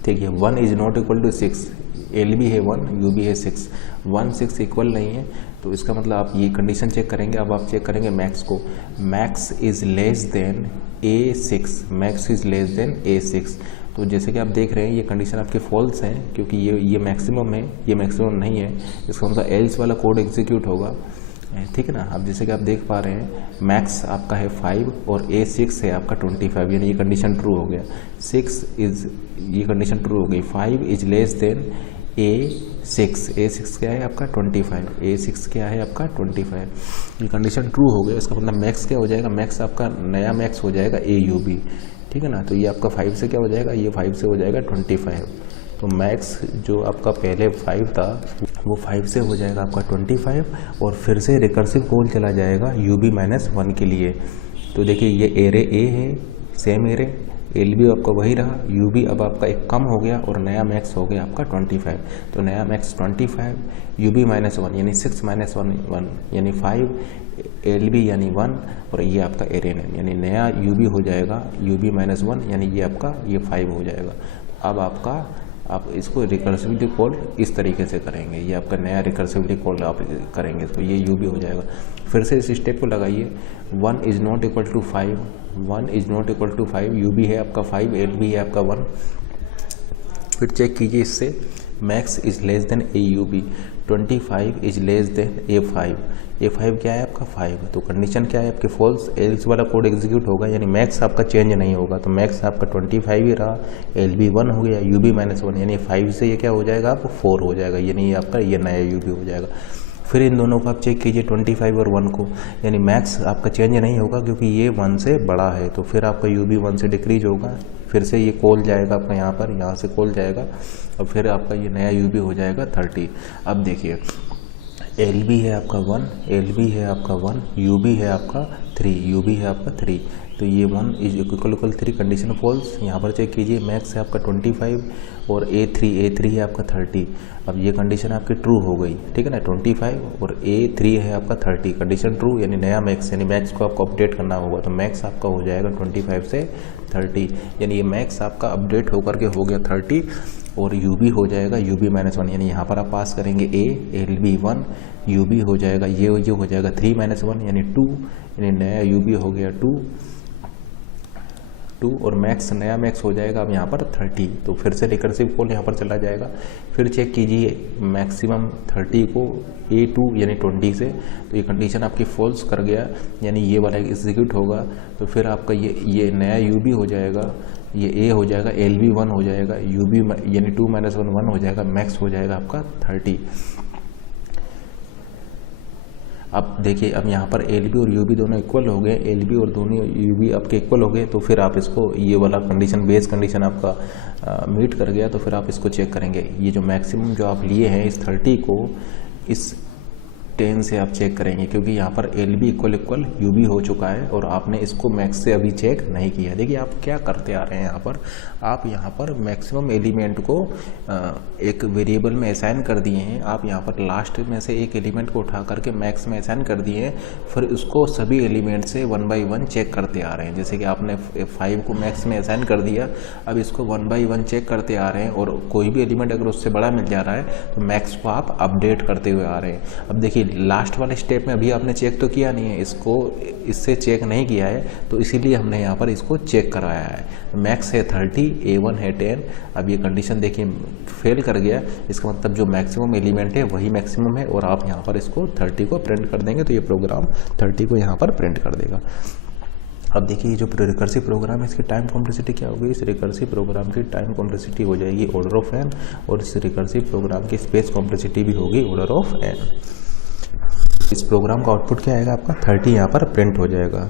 ठीक है, 1 is not equal to 6, LB है 1, यूबी है 6, 1 6 इक्वल नहीं है। तो इसका मतलब आप ये कंडीशन चेक करेंगे। अब आप चेक करेंगे मैक्स को, max is less then A6, max is less then A6। तो जैसे कि आप देख रहे हैं ये कंडीशन आपके फॉल्स हैं, क्योंकि ये मैक्सिमम है, ये मैक्सिमम नहीं है। इसका मतलब एल्स वाला कोड एग्जीक्यूट होगा, ठीक है ना। अब जैसे कि आप देख पा रहे हैं मैक्स आपका है 5 और A6 है आपका 25, यानी ये कंडीशन ट्रू हो गया। ये कंडीशन ट्रू हो गई। 5 इज लेस देन A6 क्या है आपका 25, A6 क्या है आपका 25, ये कंडीशन ट्रू हो गया। इसका मतलब मैक्स क्या हो जाएगा, मैक्स आपका नया मैक्स हो जाएगा AUB, ठीक है ना। तो ये आपका 5 से क्या हो जाएगा, ये 5 से हो जाएगा 25। तो मैक्स जो आपका पहले 5 था वो 5 से हो जाएगा आपका 25 और फिर से रिकर्सिव कॉल चला जाएगा UB -1 के लिए। तो देखिए ये एरे A है, सेम एरे, LB आपका वही रहा, UB अब आपका एक कम हो गया और नया मैक्स हो गया आपका 25। तो नया मैक्स 25, UB -1 यानी 6 -1 यानी 5, LB यानी 1 और ये आपका एरे नेम, यानी नया UB हो जाएगा UB -1 यानी ये आपका ये 5 हो जाएगा। अब आप इसको रिकर्सिवली कॉल इस तरीके से करेंगे, ये आपका नया रिकर्सिवली कॉल आप करेंगे तो ये UB हो जाएगा। फिर से इस स्टेप को लगाइए, 1 is not equal to 5, 1 is not equal to 5, UB है आपका 5, LB है आपका 1। फिर चेक कीजिए इससे, max is less then AUB, 25 is less then A5, A5 क्या है आपका 5। तो कंडीशन क्या है आपके फॉल्स, एल्स वाला कोड एग्जीक्यूट होगा, यानी मैक्स आपका चेंज नहीं होगा। तो मैक्स आपका 25 ही रहा, LB 1 हो गया, UB -1 यानी 5 से ये क्या हो जाएगा आप 4 हो जाएगा, यानी आपका ये नया UB हो जाएगा। फिर इन दोनों को आप चेक कीजिए 25 और 1 को, यानी मैक्स आपका चेंज नहीं होगा क्योंकि ये 1 से बड़ा है। तो फिर आपका UB 1 से डिक्रीज होगा, फिर से ये कॉल जाएगा आपका यहाँ से कॉल जाएगा और फिर आपका ये नया UB हो जाएगा 30। अब देखिए LB है आपका 1, LB है आपका 1, UB है आपका 3, UB है आपका 3। तो ये 1 इज इक्वल 3 कंडीशन फॉल्स। यहाँ पर चेक कीजिए, मैक्स है आपका 25 और A3 है आपका 30। अब ये कंडीशन आपकी ट्रू हो गई, ठीक है ना, 25 और A3 है आपका 30, कंडीशन ट्रू, यानी नया मैक्स, यानी मैक्स को आपको अपडेट करना होगा। तो मैक्स आपका हो जाएगा 25 से 30, यानी ये मैक्स आपका अपडेट होकर के हो गया 30 और UB हो जाएगा UB -1, यानी यहाँ पर आप पास करेंगे A, LB 1, UB हो जाएगा ये हो जाएगा 3 -1 यानी 2, यानी नया UB हो गया 2 और मैक्स नया मैक्स हो जाएगा अब यहाँ पर 30। तो फिर से रिकर्सिव कॉल यहाँ पर चला जाएगा। फिर चेक कीजिए मैक्सिमम 30 को A2 यानी 20 से, तो ये कंडीशन आपकी फॉल्स कर गया, यानी ये वाला एग्जीक्यूट होगा। तो फिर आपका ये नया UB हो जाएगा, ये A हो जाएगा, LB 1 हो जाएगा, UB यानी 2 -1 1 हो जाएगा, मैक्स हो जाएगा आपका 30। अब देखिए अब यहाँ पर LB और UB दोनों इक्वल हो गए, LB और दोनों UB आपके इक्वल हो गए। तो फिर आप इसको ये वाला कंडीशन बेस कंडीशन आपका मीट कर गया, तो फिर आप इसको चेक करेंगे। ये जो मैक्सिमम जो आप लिए हैं इस 30 को, इस 10 से आप चेक करेंगे, क्योंकि यहाँ पर LB इक्वल UB हो चुका है और आपने इसको मैक्स से अभी चेक नहीं किया। देखिए आप क्या करते आ रहे हैं, आप यहाँ पर मैक्सिमम एलिमेंट को एक वेरिएबल में असाइन कर दिए हैं। आप यहाँ पर लास्ट में से एक एलिमेंट को उठा करके मैक्स में असाइन कर दिए हैं, फिर उसको सभी एलिमेंट से 1 बाई 1 चेक करते आ रहे हैं। जैसे कि आपने 5 को मैक्स में असाइन कर दिया, अब इसको 1 बाई 1 चेक करते आ रहे हैं और कोई भी एलिमेंट अगर उससे बड़ा मिल जा रहा है तो मैक्स को आप अपडेट करते हुए आ रहे हैं। अब देखिए लास्ट वाले स्टेप में अभी आपने चेक तो किया नहीं है, इससे चेक नहीं किया है, तो इसीलिए हमने यहाँ पर इसको चेक करवाया है। मैक्स है 30, A1 है 10। अब ये कंडीशन देखिए फेल कर गया, इसका मतलब जो मैक्सिमम एलिमेंट है वही मैक्सिमम है और आप यहाँ पर इसको 30 को प्रिंट कर देंगे तो ये प्रोग्राम 30 को यहाँ पर प्रिंट कर देगा। अब देखिए जो रिकर्सिव प्रोग्राम है इसकी टाइम कॉम्प्लेक्सिटी क्या होगी। इस रिकर्सिव प्रोग्राम की टाइम कॉम्प्लेक्सिटी हो जाएगी ऑर्डर ऑफ n और इस रिकर्सिव प्रोग्राम की स्पेस कॉम्प्लेक्सिटी भी होगी ऑर्डर ऑफ n। इस प्रोग्राम का आउटपुट क्या आएगा आपका 30 यहाँ पर प्रिंट हो जाएगा।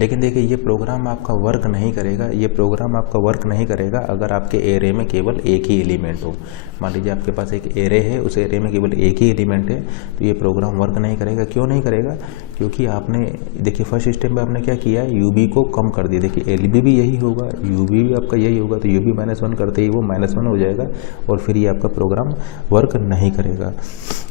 लेकिन देखिए ये प्रोग्राम आपका वर्क नहीं करेगा, ये प्रोग्राम आपका वर्क नहीं करेगा अगर आपके एरे में केवल एक ही एलिमेंट हो। मान लीजिए आपके पास एक एरे है, उस एरे में केवल एक ही एलिमेंट है, तो ये प्रोग्राम वर्क नहीं करेगा। क्यों नहीं करेगा? क्योंकि आपने देखिए फर्स्ट स्टेप में आपने क्या किया है, UB को कम कर दिया। देखिए LB भी यही होगा, UB भी आपका यही होगा, तो UB -1 करते ही वो -1 हो जाएगा और फिर ये आपका प्रोग्राम वर्क नहीं करेगा।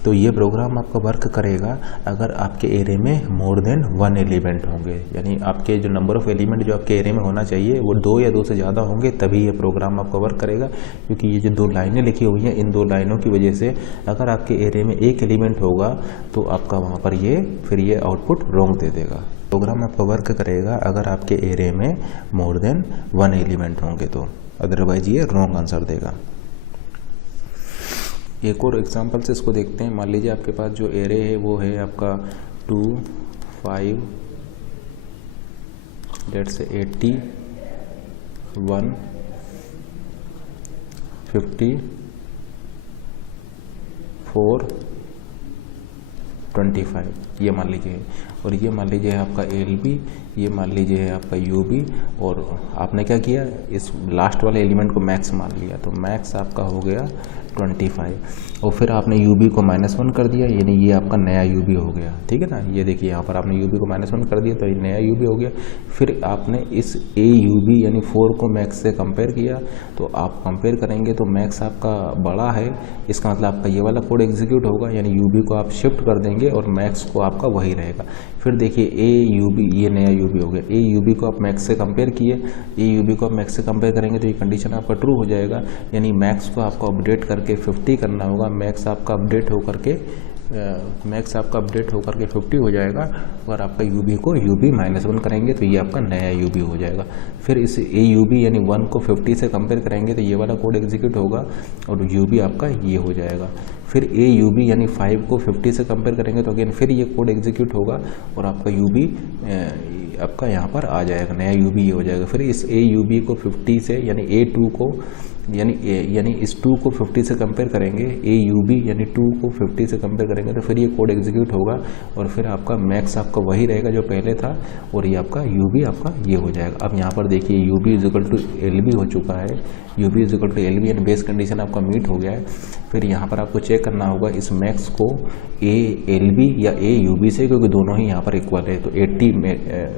तो ये प्रोग्राम आपका वर्क करेगा अगर आपके एरे में मोर देन 1 एलिमेंट होंगे, यानी आपके जो नंबर ऑफ एलिमेंट जो आपके एरे में होना चाहिए वो 2 या 2 से ज़्यादा होंगे, तभी ये प्रोग्राम आपका वर्क करेगा। क्योंकि ये जो 2 लाइनें लिखी हुई हैं, इन 2 लाइनों की वजह से अगर आपके एरे में एक एलिमेंट होगा तो आपका वहाँ पर फिर ये आउटपुट रॉन्ग दे देगा। प्रोग्राम आपका वर्क करेगा अगर आपके एरे में मोर देन 1 एलिमेंट होंगे तो, अदरवाइज ये रॉन्ग आंसर देगा। एक और एग्जांपल से इसको देखते हैं। मान लीजिए आपके पास जो एरे है वो है आपका 2, 5, लेट्स से 80, 1, 50, 4, 25 ये मान लीजिए, और ये मान लीजिए है आपका LB, ये मान लीजिए है आपका UB, और आपने क्या किया, इस लास्ट वाले एलिमेंट को मैक्स मान लिया, तो मैक्स आपका हो गया 25 और फिर आपने UB को -1 कर दिया, यानी ये आपका नया UB हो गया। ठीक है ना, ये देखिए यहाँ पर आपने UB को -1 कर दिया तो ये नया UB हो गया। फिर आपने इस AUB यानी 4 को मैक्स से कंपेयर किया, तो आप कंपेयर करेंगे तो मैक्स आपका बड़ा है, इसका मतलब आपका ये वाला कोड एग्जीक्यूट होगा, यानी UB को आप शिफ्ट कर देंगे और मैक्स को आपका वही रहेगा। फिर देखिए AUB ये नया UB हो गया, AUB को आप मैक्स से कंपेयर किए, AUB को आप मैक्स से कंपेयर करेंगे तो ये कंडीशन आपका ट्रू हो जाएगा, यानी मैक्स को आपको अपडेट करके 50 करना होगा। मैक्स आपका अपडेट होकर के 50 हो जाएगा और आपका UB को UB -1 करेंगे तो ये आपका नया UB हो जाएगा। फिर इस AUB यानी 1 को 50 से कंपेयर करेंगे तो ये वाला कोड एग्जीक्यूट होगा और UB आपका ये हो जाएगा। फिर AUB यानी 5 को 50 से कंपेयर करेंगे तो अगेन फिर ये कोड एग्जीक्यूट होगा और आपका UB आपका यहाँ पर आ जाएगा, नया UB ये हो जाएगा। फिर इस AUB को 50 से यानी A2 को यानी इस 2 को 50 से कंपेयर करेंगे, AUB यानी 2 को 50 से कंपेयर करेंगे तो फिर ये कोड एग्जीक्यूट होगा और फिर आपका मैक्स आपका वही रहेगा जो पहले था और ये आपका UB आपका ये हो जाएगा। अब यहाँ पर देखिए UB = LB हो चुका है, UB = LB यानी बेस कंडीशन आपका मीट हो गया है। फिर यहाँ पर आपको चेक करना होगा इस मैक्स को ALB या AUB से, क्योंकि दोनों ही यहाँ पर इक्वल है, तो 80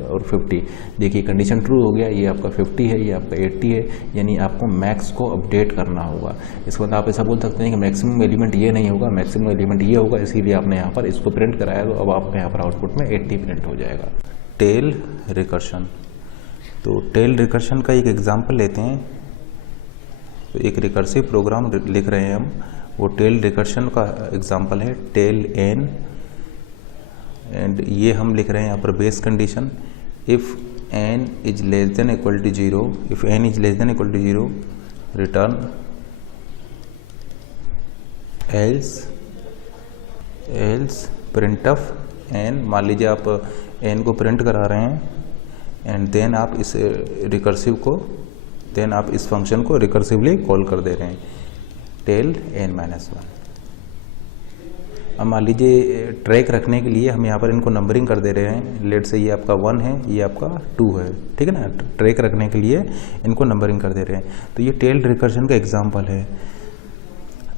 और 50 देखिए कंडीशन ट्रू हो गया, ये आपका 50 है, ये आपका 80 है, यानी आपको मैक्स को अपडेट करना होगा। इसके बाद आप ऐसा बोल सकते हैं कि मैक्सिमम एलिमेंट ये नहीं होगा, मैक्सिमम एलिमेंट ये होगा, इसीलिए आपने यहाँ पर इसको प्रिंट कराया, तो अब आपके यहाँ पर आउटपुट में 80 प्रिंट हो जाएगा। टेल रिकर्शन, तो टेल रिकर्शन का एक एग्जाम्पल लेते हैं। तो एक रिकर्सिव प्रोग्राम लिख रहे हैं हम, वो टेल रिकर्शन का एग्जाम्पल है टेल n, एंड ये हम लिख रहे हैं यहाँ पर base condition if n is less than equal to 0, if n is less than equal to 0 return else print of n। मान लीजिए आप n को प्रिंट करा रहे हैं एंड देन आप इस इस फंक्शन को रिकर्सिवली कॉल कर दे रहे हैं टेल n-1। अब मान लीजिए ट्रैक रखने के लिए हम यहाँ पर इनको नंबरिंग कर दे रहे हैं, लेट से ये आपका 1 है, ये आपका 2 है, ठीक है ना, ट्रैक रखने के लिए इनको नंबरिंग कर दे रहे हैं। तो ये टेल रिकर्शन का एग्जांपल है।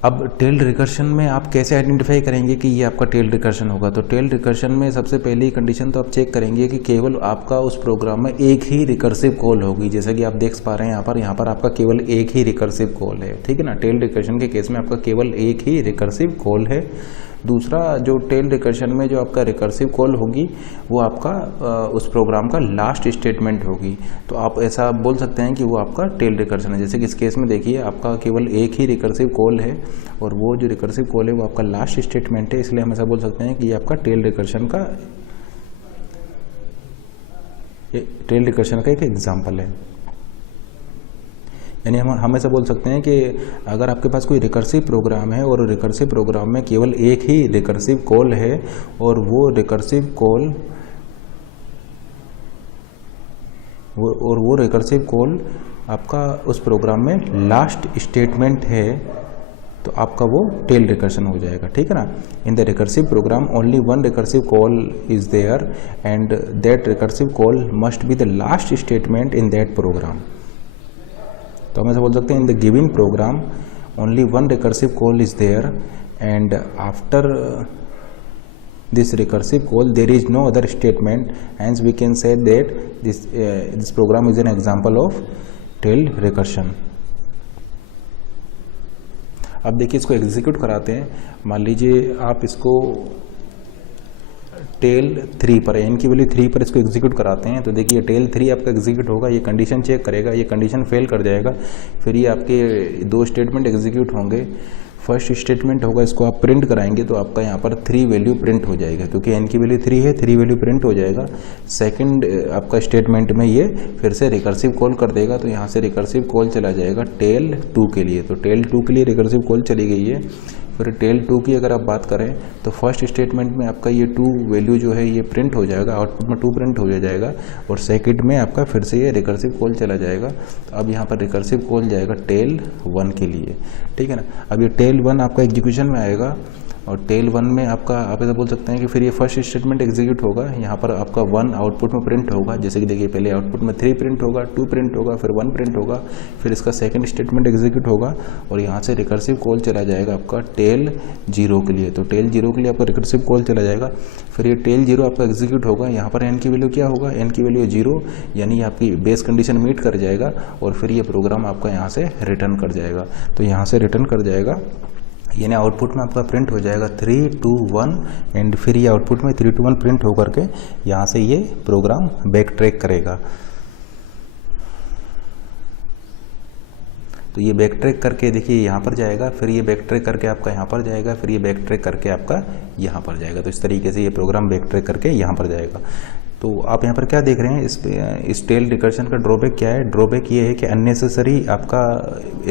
अब टेल्ड रिकर्शन में आप कैसे आइडेंटिफाई करेंगे कि ये आपका टेल्ड रिकर्शन होगा? तो टेल्ड रिकर्शन में सबसे पहली कंडीशन तो आप चेक करेंगे कि केवल आपका उस प्रोग्राम में एक ही रिकर्सिव कॉल होगी। जैसा कि आप देख पा रहे हैं यहाँ पर आपका केवल एक ही रिकर्सिव कॉल है, ठीक है ना। टेल्ड रिकर्शन के केस में आपका केवल एक ही रिकर्सिव कॉल है। दूसरा, जो टेल रिकर्शन में जो आपका रिकर्सिव कॉल होगी वो आपका उस प्रोग्राम का लास्ट स्टेटमेंट होगी। तो आप ऐसा बोल सकते हैं कि वो आपका टेल रिकर्शन है। जैसे कि इस केस में देखिए आपका केवल एक ही रिकर्सिव कॉल है और वो जो रिकर्सिव कॉल है वो आपका लास्ट स्टेटमेंट है, इसलिए हम ऐसा बोल सकते हैं कि ये आपका टेल रिकर्शन का एक एग्जाम्पल है। यानी हम ऐसा बोल सकते हैं कि अगर आपके पास कोई रिकर्सिव प्रोग्राम है और रिकर्सिव प्रोग्राम में केवल एक ही रिकर्सिव कॉल है और वो रिकर्सिव कॉल आपका उस प्रोग्राम में लास्ट स्टेटमेंट है, तो आपका वो टेल रिकर्शन हो जाएगा, ठीक है ना। In the recursive program only one recursive call is there and that recursive call must be the last statement in that program. तो हम ऐसा बोल सकते हैं in the given program only one recursive call is there and after this recursive call there is no other statement, hence we can say that this program is an example of tail recursion. अब देखिए इसको execute कराते हैं। मान लीजिए आप इसको tell 3 पर, एन की वैल्यू 3 पर इसको एग्जीक्यूट कराते हैं, तो देखिए टेल 3 आपका एग्जीक्यूट होगा, ये कंडीशन चेक करेगा, ये कंडीशन फेल कर जाएगा, फिर ये आपके दो स्टेटमेंट एग्जीक्यूट होंगे। फर्स्ट स्टेटमेंट होगा, इसको आप प्रिंट कराएंगे तो आपका यहाँ पर 3 वैल्यू प्रिंट हो जाएगा, क्योंकि एन की वैल्यू 3 है, 3 वैल्यू प्रिंट हो जाएगा। सेकंड आपका स्टेटमेंट में ये फिर से रिकर्सिव कॉल कर देगा, तो यहाँ से रिकर्सिव कॉल चला जाएगा टेल 2 के लिए। तो टेल 2 के लिए रिकर्सिव कॉल चली गई है। फिर टेल 2 की अगर आप बात करें तो फर्स्ट स्टेटमेंट में आपका ये 2 वैल्यू जो है ये प्रिंट हो जाएगा, आउटपुट में 2 प्रिंट हो जाएगा, और सेकंड में आपका फिर से ये रिकर्सिव कॉल चला जाएगा। तो अब यहाँ पर रिकर्सिव कॉल जाएगा टेल 1 के लिए, ठीक है ना। अब ये टेल 1 आपका एग्जीक्यूशन में आएगा और टेल 1 में आपका आप ऐसा बोल सकते हैं कि फिर ये फर्स्ट स्टेटमेंट एग्जीक्यूट होगा, यहाँ पर आपका 1 आउटपुट में प्रिंट होगा। जैसे कि देखिए पहले आउटपुट में 3 प्रिंट होगा, 2 प्रिंट होगा, फिर 1 प्रिंट होगा, फिर इसका सेकंड स्टेटमेंट एग्जीक्यूट होगा और यहाँ से रिकर्सिव कॉल चला जाएगा आपका टेल 0 के लिए। तो टेल 0 के लिए आपका रिकर्सिव कॉल चला जाएगा, फिर ये टेल 0 आपका एग्जीक्यूट होगा। यहाँ पर एन की वैल्यू क्या होगा, एन की वैल्यू 0, यानी आपकी बेस कंडीशन मीट कर जाएगा और फिर ये प्रोग्राम आपका यहाँ से रिटर्न कर जाएगा। तो यहाँ से रिटर्न कर जाएगा, यानी आउटपुट में आपका प्रिंट हो जाएगा 3, 2, 1 एंड फिर ये आउटपुट में 3, 2, 1 प्रिंट होकर के यहाँ से ये प्रोग्राम बैक ट्रैक करेगा। तो ये बैक ट्रैक करके देखिए यहाँ पर जाएगा, फिर ये बैक ट्रैक करके आपका यहाँ पर जाएगा, फिर ये बैक ट्रैक करके आपका यहाँ पर जाएगा। तो इस तरीके से ये प्रोग्राम बैक ट्रैक करके यहाँ पर जाएगा। तो आप यहाँ पर क्या देख रहे हैं, इस टेल रिकर्शन का ड्रॉबैक क्या है? ड्रॉबैक ये है कि अननेसेसरी आपका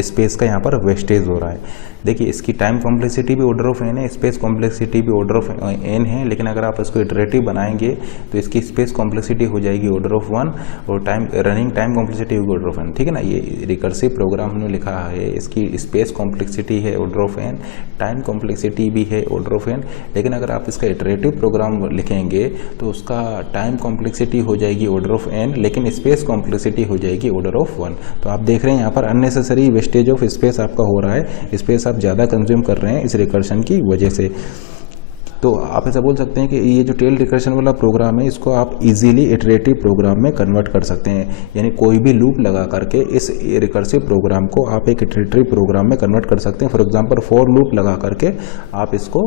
स्पेस का यहाँ पर वेस्टेज हो रहा है। देखिए इसकी टाइम कॉम्प्लेक्सिटी भी ऑर्डर ऑफ एन है, स्पेस कॉम्प्लेक्सिटी भी ऑर्डर ऑफ एन है, लेकिन अगर आप इसको इटरेटिव बनाएंगे तो इसकी स्पेस कॉम्प्लेक्सिटी हो जाएगी ऑर्डर ऑफ 1 और रनिंग टाइम कॉम्प्लेक्सिटी होगी ऑर्डर ऑफ एन, ठीक है ना। ये रिकर्सिव प्रोग्राम हमने लिखा है, इसकी स्पेस कॉम्प्लेक्सिटी है order of n, time complexity भी है ऑर्डर ऑफ एन, लेकिन अगर आप इसका इटरेटिव प्रोग्राम लिखेंगे तो उसका टाइम कॉम्प्लेक्सिटी हो जाएगी ऑर्डर ऑफ एन, लेकिन स्पेस कॉम्प्लेक्सिटी हो जाएगी ऑर्डर ऑफ 1। तो आप देख रहे हैं यहाँ पर अननेसेसरी वेस्टेज ऑफ स्पेस आपका हो रहा है, स्पेस आप ज़्यादा कंज्यूम कर रहे हैं इस रिकर्शन की वजह से। तो आप ऐसा बोल सकते हैं कि ये जो टेल रिकर्शन वाला प्रोग्राम है इसको आप इजीली इटरेटिव प्रोग्राम में कन्वर्ट कर सकते हैं, यानी कोई भी लूप लगा करके इस रिकर्सिव प्रोग्राम को आप एक इटरेटिव प्रोग्राम में कन्वर्ट कर सकते हैं। फॉर एग्जांपल फॉर लूप लगा करके आप इसको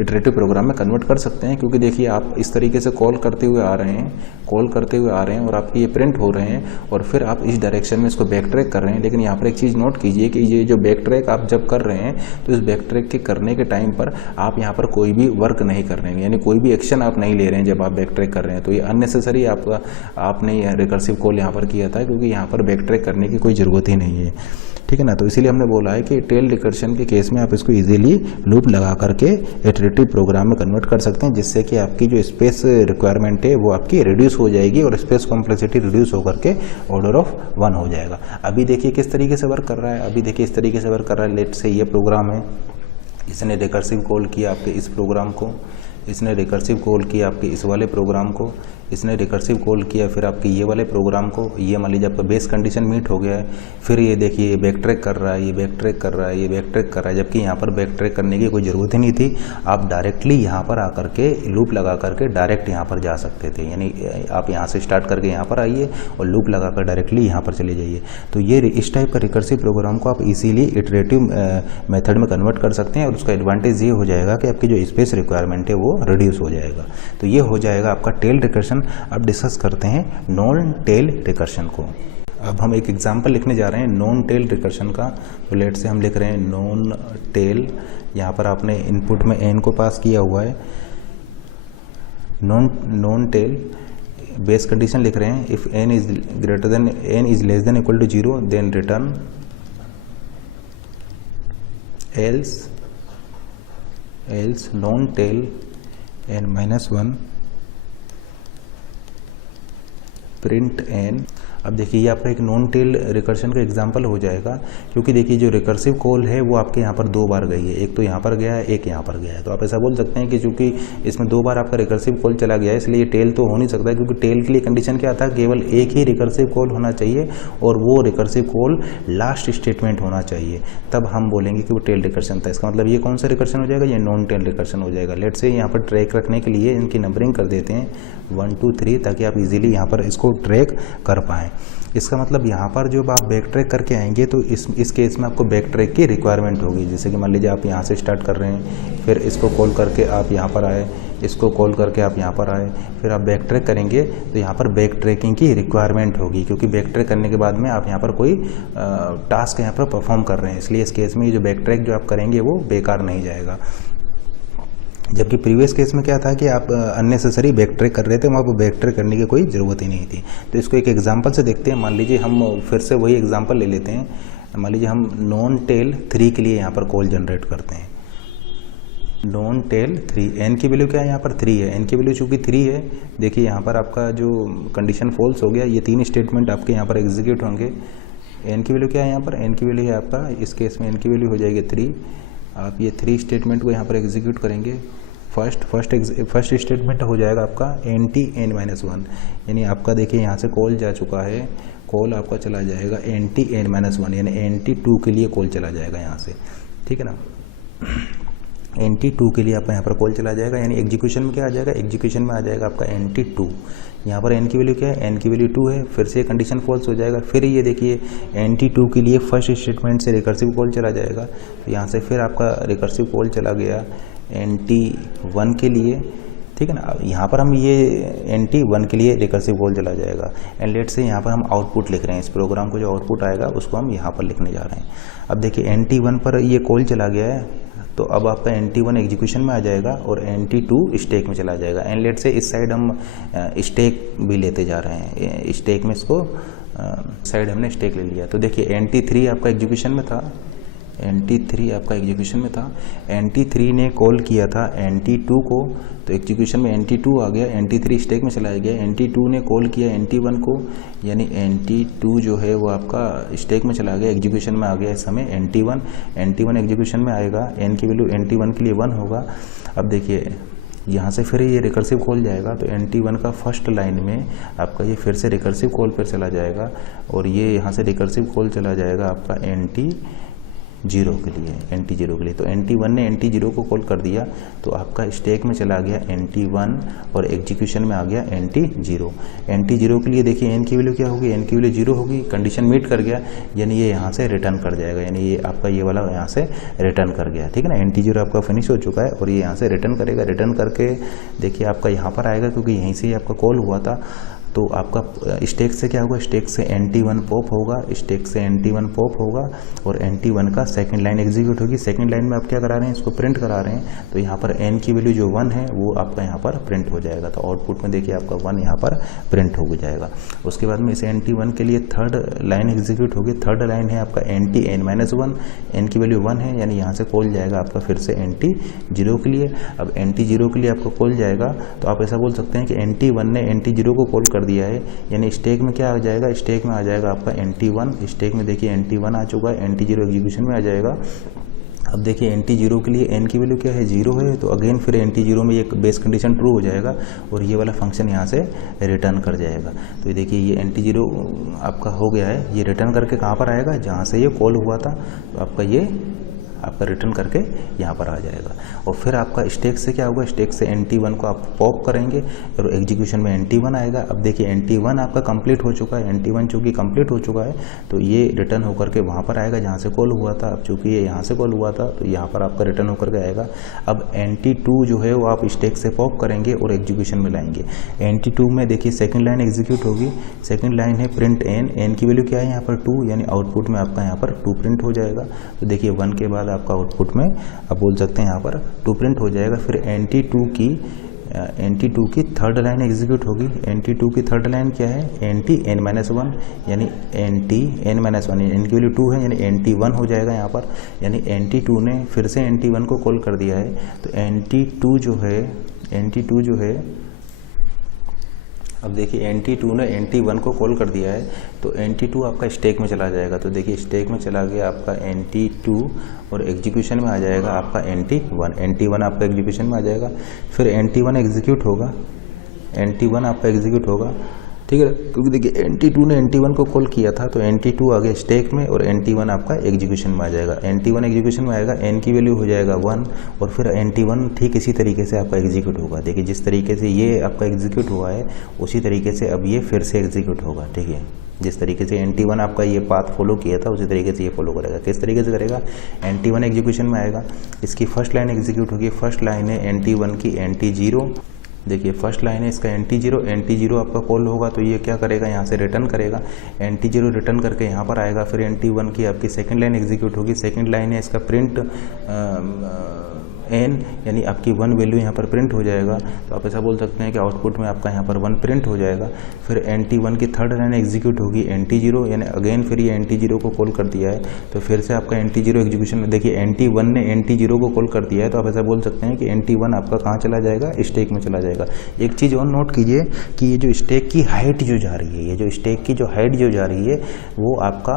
इटरेटिव प्रोग्राम में कन्वर्ट कर सकते हैं, क्योंकि देखिए आप इस तरीके से कॉल करते हुए आ रहे हैं और आपके ये प्रिंट हो रहे हैं और फिर आप इस डायरेक्शन में इसको बैक ट्रैक कर रहे हैं। लेकिन यहाँ पर एक चीज़ नोट कीजिए कि ये जो बैक ट्रैक आप जब कर रहे हैं तो इस बैक ट्रैक के करने के टाइम पर आप यहाँ पर कोई भी वर्क नहीं कर रहे हैं, यानी कोई भी एक्शन आप नहीं ले रहे हैं जब आप बैक ट्रैक कर रहे हैं। तो ये अननेसेसरी आपने रिकर्सिव कॉल यहाँ पर किया था, क्योंकि यहाँ पर बैक ट्रैक करने की कोई ज़रूरत ही नहीं है, ठीक है ना। तो इसीलिए हमने बोला है कि टेल रिकर्शन के केस में आप इसको इजीली लूप लगा करके इटरेटिव प्रोग्राम में कन्वर्ट कर सकते हैं, जिससे कि आपकी जो स्पेस रिक्वायरमेंट है वो आपकी रिड्यूस हो जाएगी और स्पेस कॉम्प्लेक्सिटी रिड्यूस होकर के ऑर्डर ऑफ 1 हो जाएगा। अभी देखिए किस तरीके से वर्क कर रहा है, अभी देखिए इस तरीके से वर्क कर रहा है। लेट से ये प्रोग्राम है, इसने रिकर्सिव कॉल किया आपके इस प्रोग्राम को, इसने रिकर्सिव कॉल किया आपके इस वाले प्रोग्राम को, इसने रिकर्सिव कॉल किया, फिर आपके ये वाले प्रोग्राम को, ये मान लीजिए आपका बेस कंडीशन मीट हो गया है, फिर ये देखिए ये बैक ट्रैक कर रहा है, ये बैक ट्रैक कर रहा है, ये बैक ट्रैक कर रहा है, जबकि यहाँ पर बैक ट्रैक करने की कोई ज़रूरत ही नहीं थी। आप डायरेक्टली यहाँ पर आकर के लूप लगा करके डायरेक्ट यहाँ पर जा सकते थे, यानी आप यहाँ से स्टार्ट करके यहाँ पर आइए और लूप लगा कर डायरेक्टली यहाँ पर चले जाइए। तो ये इस टाइप का रिकर्सिव प्रोग्राम को आप इजीली इटरेटिव मेथड में कन्वर्ट कर सकते हैं, और उसका एडवांटेज ये हो जाएगा कि आपकी जो स्पेस रिक्वायरमेंट है वो रिड्यूस हो जाएगा। तो ये हो जाएगा आपका टेल रिकर्शन। अब डिस्कस करते हैं नॉन टेल रिकर्शन को। अब हम एक एग्जांपल लिखने जा रहे हैं नॉन टेल रिकर्शन का। तो लेट से हम लिख रहे हैं नॉन टेल, यहाँ पर आपने इनपुट में n को पास किया हुआ है। नॉन टेल बेस कंडीशन लिख रहे हैं, if n is less than equal to 0 then return, else non tail n-1 print n। अब देखिए ये आपका एक नॉन टेल रिकर्शन का एग्जांपल हो जाएगा, क्योंकि देखिए जो रिकर्सिव कॉल है वो आपके यहाँ पर 2 बार गई है, एक तो यहाँ पर गया है, एक यहाँ पर गया है। तो आप ऐसा बोल सकते हैं कि चूंकि इसमें 2 बार आपका रिकर्सिव कॉल चला गया है, इसलिए टेल तो हो नहीं सकता, क्योंकि टेल के लिए कंडीशन क्या था, केवल एक ही रिकर्सिव कॉल होना चाहिए और वो रिकर्सिव कॉल लास्ट स्टेटमेंट होना चाहिए, तब हम बोलेंगे कि वो टेल रिकर्शन था। इसका मतलब ये कौन सा रिकर्शन हो जाएगा, ये नॉन टेल रिकर्शन हो जाएगा। लेट से यहाँ पर ट्रैक रखने के लिए इनकी नंबरिंग कर देते हैं 1 2 3, ताकि आप इजीली यहाँ पर इसको ट्रैक कर पाएँ। इसका मतलब यहाँ पर जब आप बैक ट्रैक करके आएंगे तो इस केस में आपको बैक ट्रैक की रिक्वायरमेंट होगी। जैसे कि मान लीजिए आप यहाँ से स्टार्ट कर रहे हैं, फिर इसको कॉल करके आप यहाँ पर आए, इसको कॉल करके आप यहाँ पर आए, फिर आप बैक ट्रैक करेंगे, तो यहाँ पर बैक ट्रैकिंग की रिक्वायरमेंट होगी, क्योंकि बैक ट्रैक करने के बाद में आप यहाँ पर कोई टास्क यहाँ पर परफॉर्म कर रहे हैं। इसलिए इस केस में ये जो बैक ट्रैक जो आप करेंगे वो बेकार नहीं जाएगा। जबकि प्रीवियस केस में क्या था कि आप अननेसेसरी बैक ट्रैक कर रहे थे, वहाँ पर बैक ट्रैक करने की कोई ज़रूरत ही नहीं थी। तो इसको एक एग्जांपल से देखते हैं। मान लीजिए हम फिर से वही एग्जांपल ले लेते हैं। मान लीजिए हम नॉन टेल 3 के लिए यहाँ पर कॉल जनरेट करते हैं। नॉन टेल 3, n की वैल्यू क्या है, यहाँ पर 3 है। n की वैल्यू चूँकि 3 है, देखिए यहाँ पर आपका जो कंडीशन फॉल्स हो गया, ये 3 स्टेटमेंट आपके यहाँ पर एग्जीक्यूट होंगे। n की वैल्यू क्या है, यहाँ पर n की वैल्यू है आपका, इस केस में n की वैल्यू हो जाएगी 3। आप ये 3 स्टेटमेंट को यहाँ पर एग्जीक्यूट करेंगे। फर्स्ट स्टेटमेंट हो जाएगा आपका n-1, यानी आपका देखिए यहाँ से कॉल जा चुका है, कॉल आपका चला जाएगा n-1, यानी NT2 के लिए कॉल चला जाएगा यहाँ से, ठीक है ना। NT2 के लिए आपका यहाँ पर कॉल चला जाएगा, यानी एग्जीक्यूशन में क्या आ जाएगा, एग्जीक्यूशन में आ जाएगा आपका NT2। यहाँ पर n की वैल्यू क्या है, n की वैल्यू 2 है, फिर से कंडीशन फॉल्स हो जाएगा। फिर ये देखिए NT2 के लिए फर्स्ट स्टेटमेंट से रिकर्सिव कॉल चला जाएगा, तो यहाँ से फिर आपका रिकर्सिव कॉल चला गया NT1 के लिए, ठीक है ना। यहाँ पर हम ये NT1 के लिए रिकर्सिव कॉल चला जाएगा। एंड लेट से यहाँ पर हम आउटपुट लिख रहे हैं, इस प्रोग्राम को जो आउटपुट आएगा उसको हम यहाँ पर लिखने जा रहे हैं। अब देखिए NT1 पर ये कॉल चला गया है, तो अब आपका NT1 एग्जीक्यूशन में आ जाएगा और NT2 स्टैक में चला जाएगा। एंड लेट से इस साइड हम स्टैक भी लेते जा रहे हैं, स्टैक में इसको साइड हमने स्टैक ले लिया। तो देखिए NT3 आपका एग्जीक्यूशन में था, NT3 आपका एग्जीक्यूशन में था, NT3 ने कॉल किया था NT2 को, तो एग्जीक्यूशन में NT2 आ गया, NT3 स्टैक में चला गया। NT2 ने कॉल किया NT1 को, यानी NT2 जो है वो आपका स्टैक में चला गया, एग्जीक्यूशन में आ गया इस समय NT1 एग्जीक्यूशन में आएगा, n की वैल्यू NT1 के लिए 1 होगा। अब देखिए यहाँ से फिर ये रिकर्सिव कॉल जाएगा, तो NT1 का फर्स्ट लाइन में आपका ये फिर से रिकर्सिव कॉल पर चला जाएगा, और ये यहाँ से रिकर्सिव कॉल चला जाएगा आपका NT0 के लिए, तो NT1 ने NT0 को कॉल कर दिया, तो आपका स्टैक में चला गया NT1 और एग्जीक्यूशन में आ गया NT0 के लिए। देखिए n की वैल्यू क्या होगी, n की वैल्यू 0 होगी, कंडीशन मीट कर गया, यानी ये यहाँ से रिटर्न कर जाएगा, यानी ये आपका ये वाला यहाँ से रिटर्न कर गया, ठीक है ना। NT0 आपका फिनिश हो चुका है और ये यहाँ से रिटर्न करेगा। रिटर्न करके देखिए आपका यहाँ पर आएगा, क्योंकि यहीं से ही आपका कॉल हुआ था, तो आपका स्टैक से क्या होगा, स्टैक से NT1 पॉप होगा, स्टैक से NT1 पॉप होगा और NT1 का सेकंड लाइन एग्जीक्यूट होगी। सेकंड लाइन में आप क्या करा रहे हैं, इसको प्रिंट करा रहे हैं, तो यहाँ पर n की वैल्यू जो 1 है वो आपका यहाँ पर प्रिंट हो जाएगा। तो आउटपुट में देखिए आपका 1 यहाँ पर प्रिंट हो जाएगा। उसके बाद में इसे NT1 के लिए थर्ड लाइन एग्जीक्यूट होगी। थर्ड लाइन है आपका NT-1, n की वैल्यू 1 है, यानी यहाँ से कॉल जाएगा आपका फिर से NT0 के लिए। अब NT0 के लिए आपको कॉल जाएगा, तो आप ऐसा बोल सकते हैं कि NT1 ने NT0 को कॉल कर दिया है, यानी स्टैक में क्या आ जाएगा, स्टैक में आ जाएगा आपका NT1। स्टैक में देखिए NT1 आ चुका है, NT0 एग्जीक्यूशन में आ जाएगा। अब देखिए एन टी जीरो के लिए एन की वैल्यू क्या है, 0 है, तो अगेन फिर एन टी जीरो में ये बेस कंडीशन ट्रू हो जाएगा और ये वाला फंक्शन यहाँ से रिटर्न कर जाएगा। तो ये देखिए ये एन टी जीरो आपका हो गया है, ये रिटर्न करके कहाँ पर आएगा, जहाँ से ये कॉल हुआ था, तो आपका ये आपका रिटर्न करके यहाँ पर आ जाएगा। और फिर आपका स्टैक से क्या होगा, स्टैक से NT1 को आप पॉप करेंगे और एग्जीक्यूशन में NT1 आएगा। अब देखिए NT1 आपका कंप्लीट हो चुका है, NT1 चूँकि कंप्लीट हो चुका है तो ये रिटर्न होकर के वहाँ पर आएगा जहाँ से कॉल हुआ था। अब चूँकि ये यहाँ से कॉल हुआ था तो यहाँ पर आपका रिटर्न होकर के आएगा। अब NT2 जो है वो आप स्टैक से पॉप करेंगे और एग्जीक्यूशन में लाएंगे। NT2 में देखिए सेकेंड लाइन एग्जीक्यूट होगी, सेकेंड लाइन है प्रिंट n की वैल्यू क्या है यहाँ पर 2, यानी आउटपुट में आपका यहाँ पर 2 प्रिंट हो जाएगा। तो देखिए 1 के बाद आपका आउटपुट में आप बोल सकते हैं यहाँ पर 2 प्रिंट हो जाएगा। फिर NT2 की थर्ड लाइन एग्जीक्यूट होगी। NT2 की थर्ड लाइन क्या है, NT(n-1), यानी NT(n-1), n की वैल्यू 2 है यानी NT1 हो जाएगा यहाँ पर, यानी NT2 ने फिर से NT1 को कॉल कर दिया है। तो NT2 जो है अब देखिए NT2 ने NT1 को कॉल कर दिया है तो NT2 आपका स्टैक में चला जाएगा। तो देखिए स्टैक में चला गया आपका NT2 और एग्जीक्यूशन में आ जाएगा आपका NT1 आपका एग्जीक्यूशन में आ जाएगा। फिर NT1 एग्जीक्यूट होगा, NT1 आपका एग्जीक्यूट होगा, ठीक है, क्योंकि देखिए NT2 ने NT1 को कॉल किया था तो NT2 आ गया स्टैक में और NT1 आपका एग्जीक्यूशन में आ जाएगा। NT1 एग्जीक्यूशन में आएगा, n की वैल्यू हो जाएगा 1 और फिर NT1 ठीक इसी तरीके से आपका एग्जीक्यूट होगा। देखिए जिस तरीके से ये आपका एग्जीक्यूट हुआ है उसी तरीके से अब ये फिर से एग्जीक्यूट होगा। ठीक है, जिस तरीके से NT1 आपका ये पाथ फॉलो किया था उसी तरीके से ये फॉलो करेगा। किस तरीके से करेगा, NT1 एग्जीक्यूशन में आएगा, इसकी फर्स्ट लाइन एग्जीक्यूट होगी। फर्स्ट लाइन है NT1 की NT0, देखिए फर्स्ट लाइन है इसका NT0 आपका कॉल होगा तो ये क्या करेगा, यहाँ से रिटर्न करेगा। NT0 रिटर्न करके यहाँ पर आएगा। फिर NT1 की आपकी सेकंड लाइन एग्जीक्यूट होगी। सेकंड लाइन है इसका प्रिंट n, यानी आपकी 1 वैल्यू यहाँ पर प्रिंट हो जाएगा। तो आप ऐसा बोल सकते हैं कि आउटपुट में आपका यहाँ पर 1 प्रिंट हो जाएगा। फिर NT1 की थर्ड लाइन एग्जीक्यूट होगी NT0, यानी अगेन फिर ये NT0 को कॉल कर दिया है तो फिर से आपका NT0 एग्जीक्यूशन में, देखिए NT1 ने NT0 को कॉल कर दिया है तो आप ऐसा बोल सकते हैं कि NT1 आपका कहाँ चला जाएगा, स्टैक में चला जाएगा। एक चीज़ और नोट कीजिए कि ये जो स्टैक की हाइट जो जा रही है, ये जो स्टैक की जो हाइट जो जा रही है वो आपका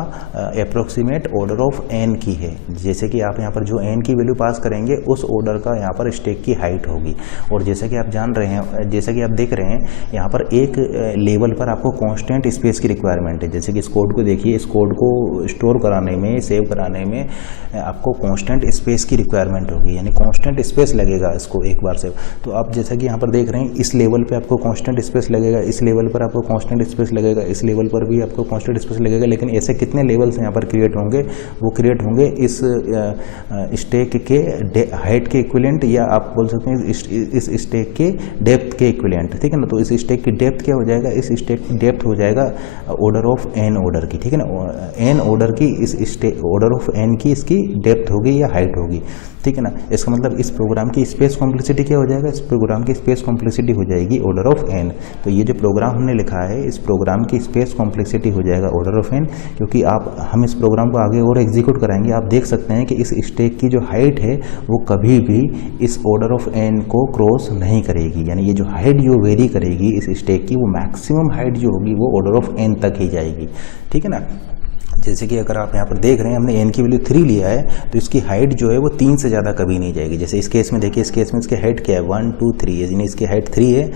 अप्रोक्सीमेट ऑर्डर ऑफ n की है। जैसे कि आप यहाँ पर जो n की वैल्यू पास करेंगे उस ऑर्डर का यहाँ पर स्टैक की हाइट होगी। और जैसा कि आप जान रहे हैं, जैसा कि आप देख रहे हैं यहाँ पर एक लेवल पर आपको कांस्टेंट स्पेस की रिक्वायरमेंट है। जैसे कि इस कोड को देखिए, इस कोड को स्टोर कराने में, सेव कराने में आपको कांस्टेंट स्पेस की रिक्वायरमेंट होगी, यानी कांस्टेंट स्पेस लगेगा इसको एक बार से। तो आप जैसा कि यहाँ पर देख रहे हैं इस लेवल पे आपको कांस्टेंट स्पेस लगेगा, इस लेवल पर आपको कांस्टेंट स्पेस लगेगा, इस लेवल पर भी आपको कांस्टेंट स्पेस लगेगा। लेकिन ऐसे कितने लेवल्स यहाँ पर क्रिएट होंगे, वो क्रिएट होंगे इस स्टैक के हाइट के इक्विवेलेंट, या आप बोल सकते हैं इस स्टैक के डेप्थ के इक्विवेलेंट। ठीक है ना, तो इस स्टैक की डेप्थ क्या हो जाएगा, इस स्टैक की डेप्थ हो जाएगा ऑर्डर ऑफ n ऑर्डर की। ठीक है ना, n ऑर्डर की इस स्टैक ऑर्डर ऑफ n की इसकी डेप्थ होगी या हाइट होगी। ठीक है ना, इसका मतलब इस प्रोग्राम की स्पेस कॉम्प्लेक्सिटी क्या हो जाएगा, इस प्रोग्राम की स्पेस कॉम्प्लेक्सिटी हो जाएगी ऑर्डर ऑफ n। तो ये जो प्रोग्राम हमने लिखा है इस प्रोग्राम की स्पेस कॉम्प्लेक्सिटी हो जाएगा ऑर्डर ऑफ n, क्योंकि हम इस प्रोग्राम को आगे और एग्जीक्यूट कराएंगे। आप देख सकते हैं कि इस स्टैक की जो हाइट है वो कभी भी इस ऑर्डर ऑफ n को क्रॉस नहीं करेगी, यानी ये जो हाइट जो वेरी करेगी इस स्टैक की, वो मैक्सिमम हाइट जो होगी वो ऑर्डर ऑफ n तक ही जाएगी। ठीक है ना, जैसे कि अगर आप यहाँ पर देख रहे हैं हमने n की वैल्यू 3 लिया है तो इसकी हाइट जो है वो 3 से ज़्यादा कभी नहीं जाएगी। जैसे इस केस में देखिए, इस केस में इसकी हाइट क्या है, 1 2 3, यानी इसकी हाइट 3 है,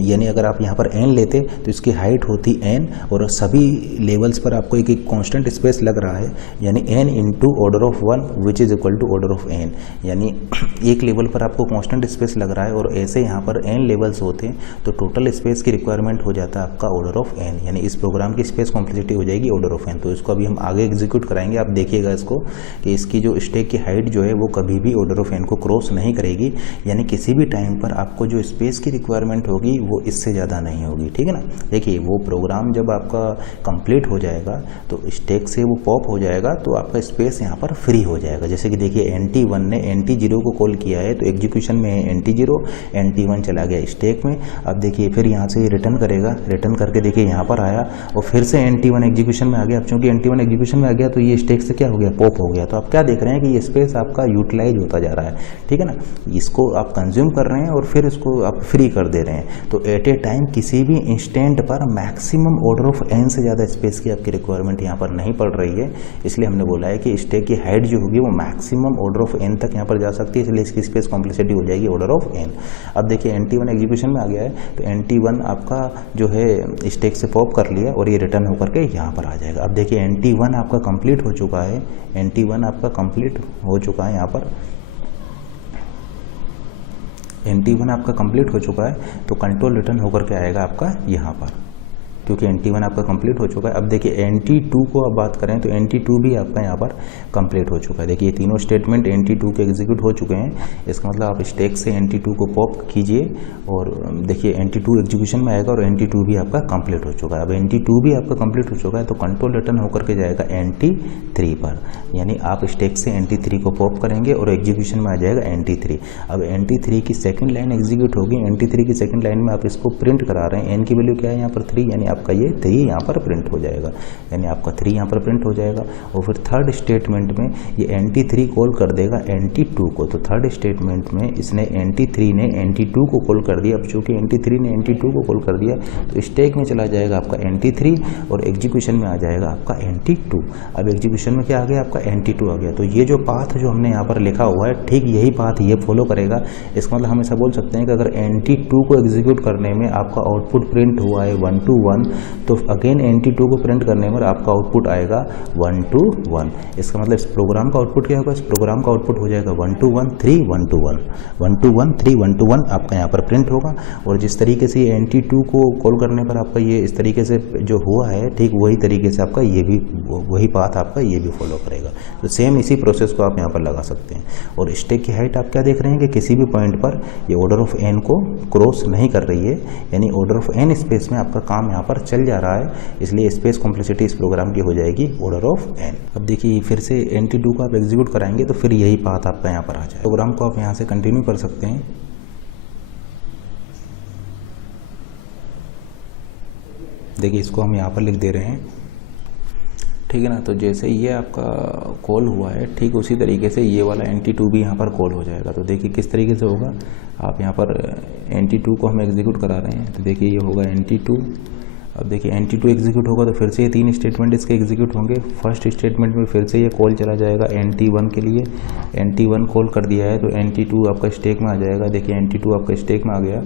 यानी अगर आप यहाँ पर n लेते तो इसकी हाइट होती n और सभी लेवल्स पर आपको एक कांस्टेंट स्पेस लग रहा है, यानी n into order of 1 which is equal to order of n, यानी एक लेवल पर आपको कांस्टेंट स्पेस लग रहा है और ऐसे यहाँ पर n लेवल्स होते हैं तो टोटल स्पेस की रिक्वायरमेंट हो जाता है आपका ऑर्डर ऑफ n, यानी इस प्रोग्राम की स्पेस कॉम्प्लेक्सिटी हो जाएगी ऑर्डर ऑफ n। तो इसको अभी हम आगे एग्जीक्यूट कराएंगे। आप देखिएगा इसको कि इसकी जो स्टैक की हाइट जो है वो कभी भी ऑर्डर ऑफ n को क्रॉस नहीं करेगी, यानी किसी भी टाइम पर आपको जो स्पेस की रिक्वायरमेंट होगी वो इससे ज़्यादा नहीं होगी। ठीक है ना, देखिए वो प्रोग्राम जब आपका कंप्लीट हो जाएगा तो स्टैक से वो पॉप हो जाएगा तो आपका स्पेस यहाँ पर फ्री हो जाएगा। जैसे कि देखिए NT1 ने NT0 को कॉल किया है तो एग्जीक्यूशन में है NT0, NT1 चला गया स्टैक में। अब देखिए फिर यहाँ से रिटर्न करेगा, रिटर्न करके देखिए यहाँ पर आया और फिर से NT1 एग्जीक्यूशन में आ गया। अब चूँकि NT1 NT1 एग्जीक्यूशन में आ गया तो ये स्टैक से क्या हो गया, पॉप हो गया। तो आप क्या देख रहे हैं कि ये स्पेस आपका यूटिलाइज होता जा रहा है, ठीक है ना। इसको आप कंज्यूम कर रहे हैं और फिर इसको आप फ्री कर दे रहे हैं। तो एट ए टाइम किसी भी इंस्टेंट पर मैक्सिमम ऑर्डर ऑफ n से ज़्यादा स्पेस की आपकी रिक्वायरमेंट यहाँ पर नहीं पड़ रही है, इसलिए हमने बोला है कि स्टैक की हाइट जो होगी वो मैक्सिमम ऑर्डर ऑफ n तक यहाँ पर जा सकती है, इसलिए इसकी स्पेस कॉम्प्लेक्सिटी हो जाएगी ऑर्डर ऑफ n। अब देखिए NT1 एग्जीक्यूशन में आ गया है तो NT1 आपका जो है स्टैक से पॉप कर लिया और ये रिटर्न होकर के यहाँ पर आ जाएगा। अब देखिए NT1 आपका कंप्लीट हो चुका है, NT1 आपका कंप्लीट हो चुका है, यहाँ पर NT1 आपका कंप्लीट हो चुका है तो कंट्रोल रिटर्न होकर के आएगा आपका यहाँ पर, क्योंकि NT1 आपका कंप्लीट हो चुका है। अब देखिए NT2 को अब बात करें तो NT2 भी आपका यहाँ पर कंप्लीट हो चुका है। देखिए तीनों स्टेटमेंट NT2 के एग्जीक्यूट हो चुके हैं, इसका मतलब आप स्टैक से NT2 को पॉप कीजिए और देखिए NT2 एग्जीक्यूशन में आएगा और NT2 भी आपका कंप्लीट हो चुका है। अब NT2 भी आपका कंप्लीट हो चुका है तो कंट्रोल रिटर्न होकर के जाएगा NT3 पर, यानी आप स्टैक से NT3 को पॉप करेंगे और एग्जीक्यूशन में आ जाएगा NT3। अब NT3 की सेकेंड लाइन एग्जीक्यूट होगी, NT3 की सेकेंड लाइन में आप इसको प्रिंट करा रहे हैं, n की वैल्यू क्या है यहाँ पर 3, यानी आपका ये 3 यहाँ पर प्रिंट हो जाएगा, यानी आपका 3 यहाँ पर प्रिंट हो जाएगा। और फिर थर्ड स्टेटमेंट में ये NT3 कॉल कर देगा NT2 को, तो थर्ड स्टेटमेंट में इसने NT3 ने NT2 को कॉल कर दिया। अब चूंकि NT3 ने NT2 को कॉल कर दिया तो स्टैक में चला जाएगा आपका NT3 और एग्जीक्यूशन में आ जाएगा आपका NT2। अब एग्जीक्यूशन में क्या आ गया, आपका NT2 आ गया। तो ये जो पाथ जो हमने यहाँ पर लिखा हुआ है, ठीक यही पाथ ये फॉलो करेगा। इसका मतलब हम ऐसा बोल सकते हैं कि अगर NT2 को एग्जीक्यूट करने में आपका आउटपुट प्रिंट हुआ है 1 to 1, तो अगेन NT2 को प्रिंट करने पर आपका आउटपुट आएगा 1 to 1। इसका मतलब इस प्रोग्राम का आउटपुट क्या होगा, इस प्रोग्राम का आउटपुट हो जाएगा 1 to 1 3 1 to 1 1 to 1 3 1 to 1 आपका यहाँ पर प्रिंट होगा। और जिस तरीके से ये NT2 को कॉल करने पर आपका ये इस तरीके से जो हुआ है, ठीक वही तरीके से आपका ये भी वही पाथ आपका ये भी फॉलो करेगा। तो सेम इसी प्रोसेस को आप यहाँ पर लगा सकते हैं। और स्टैक की हाइट आप क्या देख रहे हैं कि किसी भी पॉइंट पर ये ऑर्डर ऑफ n को क्रॉस नहीं कर रही है, यानी ऑर्डर ऑफ n स्पेस में आपका काम यहाँ पर चल जा रहा है, इसलिए स्पेस कॉम्प्लेक्सिटी इस प्रोग्राम की हो जाएगी ऑर्डर ऑफ n। अब देखिए फिर से NT2 को आप एग्जीक्यूट कराएंगे तो फिर यही पाथ आपका यहाँ पर आ जाए। प्रोग्राम को आप यहाँ से कंटिन्यू कर सकते हैं। देखिए इसको हम यहाँ पर लिख दे रहे हैं, ठीक है ना। तो जैसे ये आपका कॉल हुआ है, ठीक उसी तरीके से ये वाला NT2 भी यहाँ पर कॉल हो जाएगा। तो देखिए किस तरीके से होगा, आप यहाँ पर NT2 को हम एग्जीक्यूट करा रहे हैं तो देखिए ये होगा NT2। अब देखिए NT2 एग्जीक्यूट होगा तो फिर से ये 3 स्टेटमेंट इसके एग्जीक्यूट होंगे। फर्स्ट स्टेटमेंट में फिर से ये कॉल चला जाएगा NT1 के लिए, NT1 कॉल कर दिया है तो NT2 आपका स्टैक में आ जाएगा। देखिए NT2 आपका स्टैक में आ गया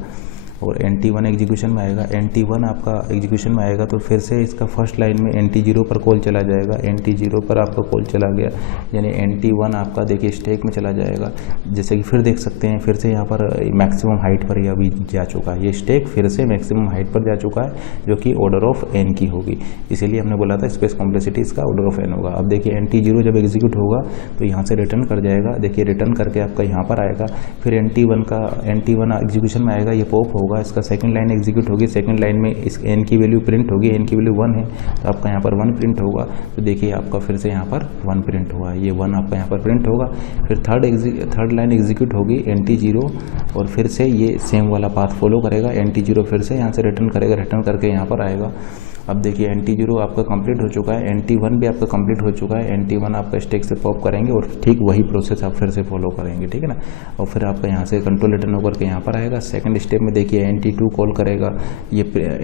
और NT1 एग्जीक्यूशन में आएगा। NT1 आपका एग्जीक्यूशन में आएगा तो फिर से इसका फर्स्ट लाइन में NT0 पर कॉल चला जाएगा, NT0 पर आपका कॉल चला गया, यानी NT1 आपका देखिए स्टैक में चला जाएगा। जैसे कि फिर देख सकते हैं फिर से यहाँ पर मैक्सिमम हाइट पर ये अभी जा चुका है, ये स्टैक फिर से मैक्सिमम हाइट पर जा चुका है जो कि ऑर्डर ऑफ n की होगी, इसीलिए हमने बोला था स्पेस कॉम्प्लेक्सिटी इसका ऑर्डर ऑफ n होगा। अब देखिए NT0 जब एग्जीक्यूट होगा तो यहाँ से रिटर्न कर जाएगा, देखिए रिटर्न करके आपका यहाँ पर आएगा। फिर NT1 एग्जीक्यूशन में आएगा, ये पॉप होगा, इसका सेकंड लाइन एग्जीक्यूट होगी। सेकंड लाइन में इस n की वैल्यू प्रिंट होगी, n की वैल्यू 1 है तो आपका यहाँ पर 1 प्रिंट होगा। तो देखिए आपका फिर से यहाँ पर 1 प्रिंट हुआ, ये 1 आपका यहाँ पर प्रिंट होगा। फिर थर्ड लाइन एग्जीक्यूट होगी NT0 और फिर से ये सेम वाला पाथ फॉलो करेगा। NT0 फिर से यहाँ से रिटर्न करेगा, रिटर्न करके यहाँ पर आएगा। अब देखिए NT0 आपका कंप्लीट हो चुका है, NT1 भी आपका कंप्लीट हो चुका है। NT1 आपका स्टैक से पॉप करेंगे और ठीक वही प्रोसेस आप फिर से फॉलो करेंगे, ठीक है ना। और फिर आपका यहाँ से कंट्रोल रिटर्न होकर के यहाँ पर आएगा। सेकंड स्टेप में देखिए NT2 कॉल करेगा, ये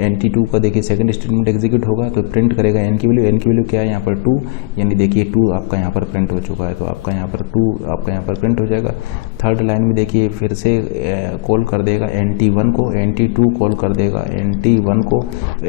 NT2 का देखिए सेकंड स्टेटमेंट एग्जीक्यूट होगा तो प्रिंट करेगा n की वैल्यू क्या है यहाँ पर 2, यानी देखिए 2 आपका यहाँ पर प्रिंट हो चुका है तो आपका यहाँ पर 2 आपका यहाँ पर प्रिंट हो जाएगा। थर्ड लाइन में देखिए फिर से कॉल कर देगा NT1 को, NT2 कॉल कर देगा NT1 को,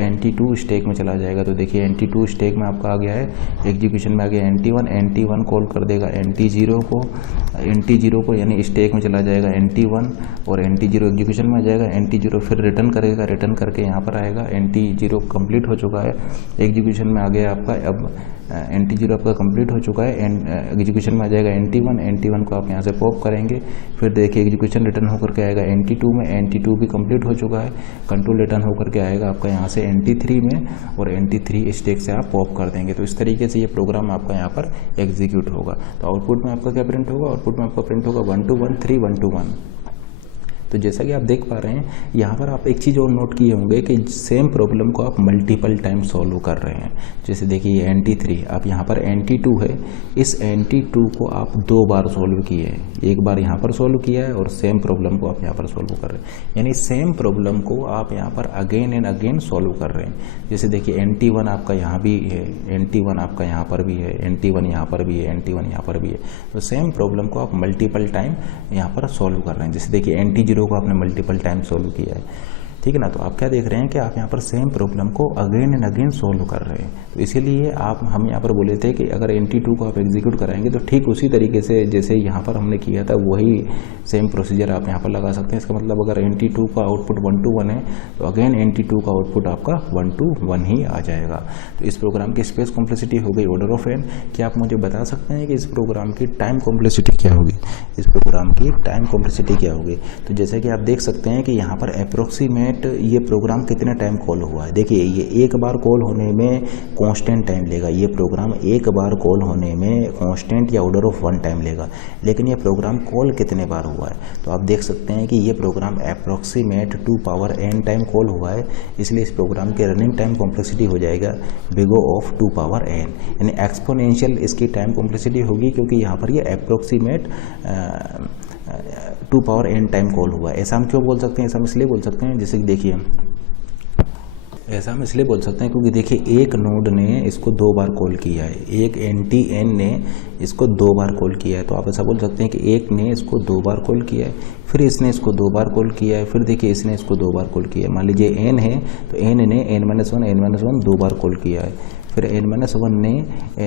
NT2 स्टैक में चला जाएगा। तो देखिए NT2 स्टैक में आपका आ गया है, एग्जीक्यूशन में आ गया NT1 कॉल कर देगा NT0 को यानी स्टैक में चला जाएगा NT1 और NT0 एग्जीक्यूशन में आ जाएगा। NT0 फिर रिटर्न करेगा, रिटर्न करके यहाँ पर आएगा। NT0 कंप्लीट हो चुका है, एग्जीक्यूशन में आ गया आपका। अब NT0 आपका कंप्लीट हो चुका है, एग्जीक्यूशन में आ जाएगा NT1 को आप यहाँ से पॉप करेंगे। फिर देखिए एग्जीक्यूशन रिटर्न होकर के आएगा NT2 में, NT2 भी कंप्लीट हो चुका है, कंट्रोल रिटर्न होकर के आएगा आपका यहाँ से NT3 में और NT3 स्टैक से आप पॉप कर देंगे। तो इस तरीके से ये प्रोग्राम आपका यहाँ पर एग्जीक्यूट होगा। तो आउटपुट में आपका क्या प्रिंट होगा, आउटपुट में आपका प्रिंट होगा 1 to 1 3 1 to 1। तो जैसा कि आप देख पा रहे हैं यहाँ पर आप एक चीज़ और नोट किए होंगे कि सेम प्रॉब्लम को आप मल्टीपल टाइम सॉल्व कर रहे हैं। जैसे देखिए ये NT3, आप यहाँ पर NT2 है, इस NT2 को आप 2 बार सॉल्व किए हैं, एक बार यहाँ पर सॉल्व किया है और सेम प्रॉब्लम को आप यहाँ पर सॉल्व कर रहे हैं, यानी सेम प्रॉब्लम को आप यहाँ पर अगेन एंड अगेन सॉल्व कर रहे हैं। जैसे देखिए NT1 आपका यहाँ भी है, NT1 आपका यहाँ पर भी है, NT1 यहाँ पर भी है, NT1 यहाँ पर भी है, तो सेम प्रॉब्लम को आप मल्टीपल टाइम यहाँ पर सॉल्व कर रहे हैं। जैसे देखिए NT0 को आपने मल्टीपल टाइम सॉल्व किया है, ठीक है ना। तो आप क्या देख रहे हैं कि आप यहाँ पर सेम प्रॉब्लम को अगेन एंड अगेन सॉल्व कर रहे हैं। तो इसीलिए हम यहाँ पर बोले थे कि अगर NT2 को आप एग्जीक्यूट कराएंगे तो ठीक उसी तरीके से जैसे यहाँ पर हमने किया था वही सेम प्रोसीजर आप यहाँ पर लगा सकते हैं। इसका मतलब अगर NT2 का आउटपुट 1 to 1 है तो अगेन NT2 का आउटपुट आपका 1 to 1 ही आ जाएगा। तो इस प्रोग्राम की स्पेस कॉम्प्लेक्सिटी हो गई ऑर्डर ऑफ n। क्या आप मुझे बता सकते हैं कि इस प्रोग्राम की टाइम कॉम्प्लेक्सिटी क्या होगी? इस प्रोग्राम की टाइम कॉम्प्लेक्सिटी क्या होगी? तो जैसे कि आप देख सकते हैं कि यहाँ पर अप्रोक्सीमेट ये प्रोग्राम कितने टाइम कॉल हुआ है। देखिए ये एक बार कॉल होने में कांस्टेंट टाइम लेगा, ये प्रोग्राम एक बार कॉल होने में कांस्टेंट या ऑर्डर ऑफ 1 टाइम लेगा, लेकिन ये प्रोग्राम कॉल कितने बार हुआ है? तो आप देख सकते हैं कि ये program approximate 2 power n time call हुआ है, इसलिए इस प्रोग्राम के रनिंग टाइम कॉम्प्लेक्सिटी हो जाएगा big O of 2 power n, यानी एक्सपोनेंशियल इसकी टाइम कॉम्प्लेक्सिटी होगी क्योंकि यहाँ पर ये approximate 2 power n time call हुआ है। ऐसा हम क्यों बोल सकते हैं? ऐसा हम इसलिए बोल सकते हैं, जैसे कि देखिए ऐसा हम इसलिए बोल सकते हैं क्योंकि देखिए एक नोड ने इसको 2 बार कॉल किया है, एक NTN ने इसको 2 बार कॉल किया है। तो आप ऐसा बोल सकते हैं कि एक ने इसको 2 बार कॉल किया है, फिर इसने इसको 2 बार कॉल किया है, फिर देखिए इसने इसको 2 बार कॉल किया है। मान लीजिए n है तो n ने n-1 2 बार कॉल किया है, फिर n-1 ने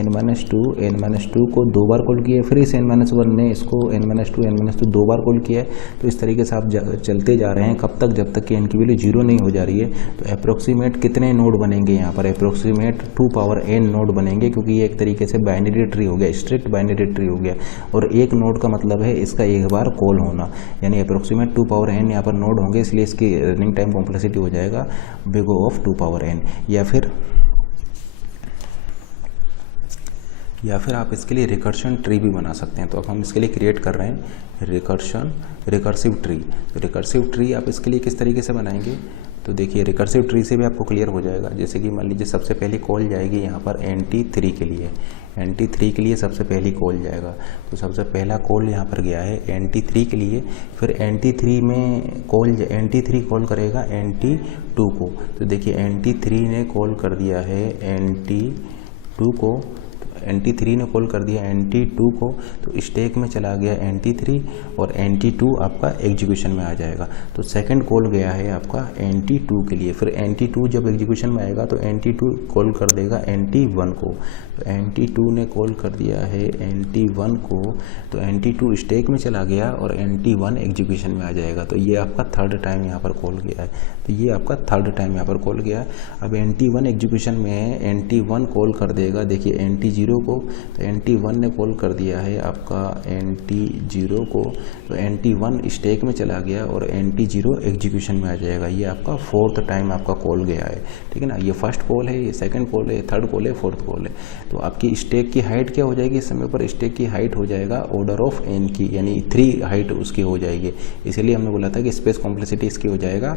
n-2 को 2 बार कॉल किया है, फिर इस n-1 ने इसको n-2 2 बार कॉल किया है। तो इस तरीके से आप चलते जा रहे हैं कब तक? जब तक कि n की वैल्यू 0 नहीं हो जा रही है। तो अप्रोक्सीमेट कितने नोड बनेंगे यहाँ पर? अप्रोक्सीमेट 2 पावर n नोड बनेंगे, क्योंकि ये एक तरीके से बाइनरी ट्री हो गया, स्ट्रिक्ट बाइनरी ट्री हो गया। और एक नोड का मतलब है इसका एक बार कॉल होना, यानी अप्रोक्सीमेट 2 पावर n यहाँ पर नोड होंगे, इसलिए इसकी रनिंग टाइम कॉम्प्लेक्सिटी हो जाएगा big O of 2 power n। या फिर आप इसके लिए रिकर्शन ट्री भी बना सकते हैं। तो अब हम इसके लिए क्रिएट कर रहे हैं रिकर्सिव ट्री। तो रिकर्सिव ट्री आप इसके लिए किस तरीके से बनाएंगे? तो देखिए रिकर्सिव ट्री से भी आपको क्लियर हो जाएगा। जैसे कि मान लीजिए सबसे पहली कॉल जाएगी यहाँ पर NT3 के लिए, NT3 के लिए सबसे पहली कॉल जाएगा। तो सबसे पहला कॉल यहाँ पर गया है NT3 के लिए, फिर NT3 कॉल करेगा NT2 को। तो देखिए NT3 ने कॉल कर दिया है NT2 को, NT3 ने कॉल कर दिया NT2 को, तो स्टैक में चला गया NT3 और NT2 आपका एग्जीक्यूशन में आ जाएगा। तो सेकंड कॉल गया है आपका NT2 के लिए, फिर NT2 जब एग्जीक्यूशन में आएगा तो NT2 कॉल कर देगा NT1 को। तो NT2 ने कॉल कर दिया है NT1 को, तो NT2 स्टैक में चला गया और NT1 एग्जीक्यूशन में आ जाएगा। तो ये आपका थर्ड टाइम यहाँ पर कॉल गया है, तो ये आपका थर्ड टाइम यहाँ पर कॉल गया है। अब NT1 एग्जीक्यूशन में है, NT1 कॉल कर देगा देखिए NT0 को, तो NT1 ने कॉल कर दिया है आपका NT0 को, तो NT1 स्टैक में चला गया और NT0 एग्जीक्यूशन में आ जाएगा। ये आपका फोर्थ टाइम आपका कॉल गया है, ठीक है ना। ये फर्स्ट कॉल है, ये सेकंड कॉल है, थर्ड कॉल है, फोर्थ कॉल है। तो आपकी स्टैक की हाइट क्या हो जाएगी इस समय पर? स्टैक की हाइट हो जाएगा ऑर्डर ऑफ n की, यानी 3 हाइट उसकी हो जाएगी। इसीलिए हमने बोला था कि स्पेस कॉम्प्लेक्सिटी इसकी हो जाएगा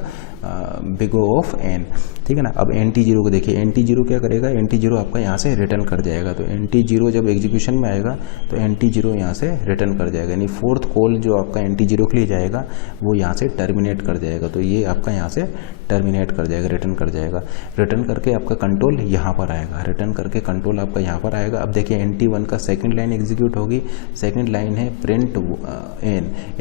बिग O ऑफ n, ठीक है ना। अब NT0 को देखिए, NT0 क्या करेगा? NT0 आपका यहाँ से रिटर्न कर जाएगा। तो NT0 जब एग्जीक्यूशन में आएगा तो NT0 यहाँ से रिटर्न कर जाएगा, यानी फोर्थ कॉल जो आपका NT0 के लिए जाएगा वो यहाँ से टर्मिनेट कर जाएगा। तो ये आपका यहाँ से टर्मिनेट कर जाएगा, रिटर्न कर जाएगा। रिटर्न करके आपका कंट्रोल यहाँ पर आएगा, रिटर्न करके कंट्रोल आपका यहाँ पर आएगा। अब देखिए NT1 का सेकंड लाइन एग्जीक्यूट होगी। सेकंड लाइन है प्रिंट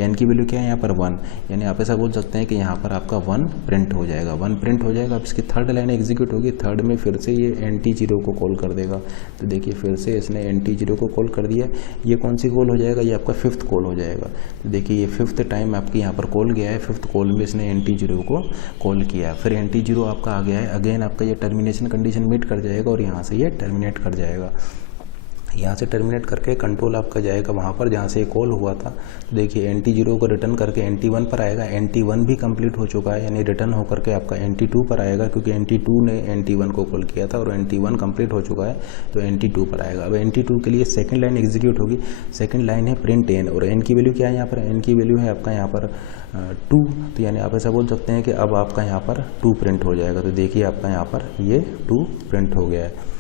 n की वैल्यू क्या है यहाँ पर 1, यानी आप ऐसा बोल सकते हैं कि यहाँ पर आपका 1 प्रिंट हो जाएगा, 1 प्रिंट हो जाएगा। अब इसकी थर्ड लाइन एग्जीक्यूट होगी, थर्ड में फिर से ये NT0 को कॉल कर देगा। तो देखिए फिर से इसने NT0 को कॉल कर दिया। ये कौन सी कॉल हो जाएगा? ये आपका फिफ्थ कॉल हो जाएगा। तो देखिए ये फिफ्थ टाइम आपकी यहाँ पर कॉल गया है, फिफ्थ कॉल में इसने NT0 को कॉल किया, फिर NT0 आपका आ गया है। अगेन आपका ये टर्मिनेशन कंडीशन मीट कर जाएगा और यहाँ से ये टर्मिनेट कर जाएगा। यहाँ से टर्मिनेट करके कंट्रोल आपका जाएगा वहाँ पर जहाँ से कॉल हुआ था। तो देखिए NT0 को रिटर्न करके NT1 पर आएगा। NT1 भी कंप्लीट हो चुका है, यानी रिटर्न होकर के आपका NT2 पर आएगा, क्योंकि NT2 ने NT1 को कॉल किया था और NT1 कंप्लीट हो चुका है तो NT2 पर आएगा। अब NT2 के लिए सेकंड लाइन एग्जीक्यूट होगी। सेकंड लाइन है प्रिंट n, और n की वैल्यू क्या है यहाँ पर? n की वैल्यू है आपका यहाँ पर 2। तो यानी आप ऐसा बोल सकते हैं कि अब आपका यहाँ पर 2 प्रिंट हो जाएगा। तो देखिए आपका यहाँ पर ये 2 प्रिंट हो गया है।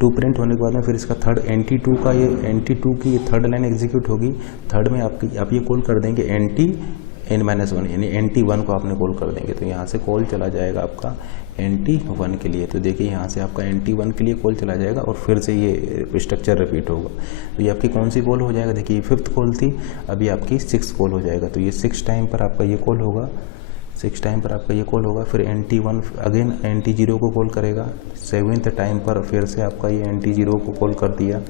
2 प्रिंट होने के बाद में फिर इसका थर्ड NT2 का ये NT2 की थर्ड लाइन एग्जीक्यूट होगी। थर्ड में आप ये कॉल कर देंगे NT(n-1), यानी NT1 को आपने कॉल कर देंगे। तो यहाँ से कॉल चला जाएगा आपका NT1 के लिए। तो देखिए यहाँ से आपका NT1 के लिए कॉल चला जाएगा और फिर से ये स्ट्रक्चर रिपीट होगा। तो ये आपकी कौन सी कॉल हो जाएगा? देखिए 5th कॉल थी, अभी आपकी 6th कॉल हो जाएगा। तो ये 6 टाइम पर आपका ये कॉल होगा, 6 टाइम पर आपका ये कॉल होगा। फिर NT1 अगेन NT0 को कॉल करेगा। 7th टाइम पर फिर से आपका ये NT0 को कॉल कर दिया,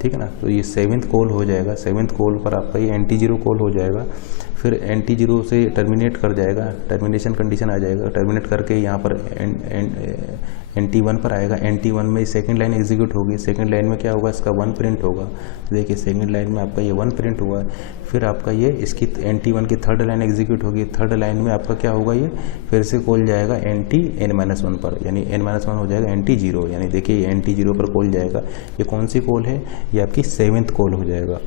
ठीक है ना। तो ये 7th कॉल हो जाएगा। 7th कॉल पर आपका ये NT0 कॉल हो जाएगा। फिर NT0 से टर्मिनेट कर जाएगा, टर्मिनेशन कंडीशन आ जाएगा। टर्मिनेट करके यहाँ पर NT1 पर आएगा। NT1 में सेकंड लाइन एग्जीक्यूट होगी। सेकंड लाइन में क्या होगा? इसका 1 प्रिंट होगा। देखिए सेकंड लाइन में आपका ये 1 प्रिंट हुआ है। फिर आपका ये इसकी NT1 की थर्ड लाइन एग्जीक्यूट होगी। थर्ड लाइन में आपका क्या होगा? ये फिर से कॉल जाएगा NT(n-1) पर, यानी n-1 हो जाएगा NT0, यानी देखिए NT0 पर कॉल जाएगा। ये कौन सी कॉल है? ये आपकी 7th कॉल हो जाएगा।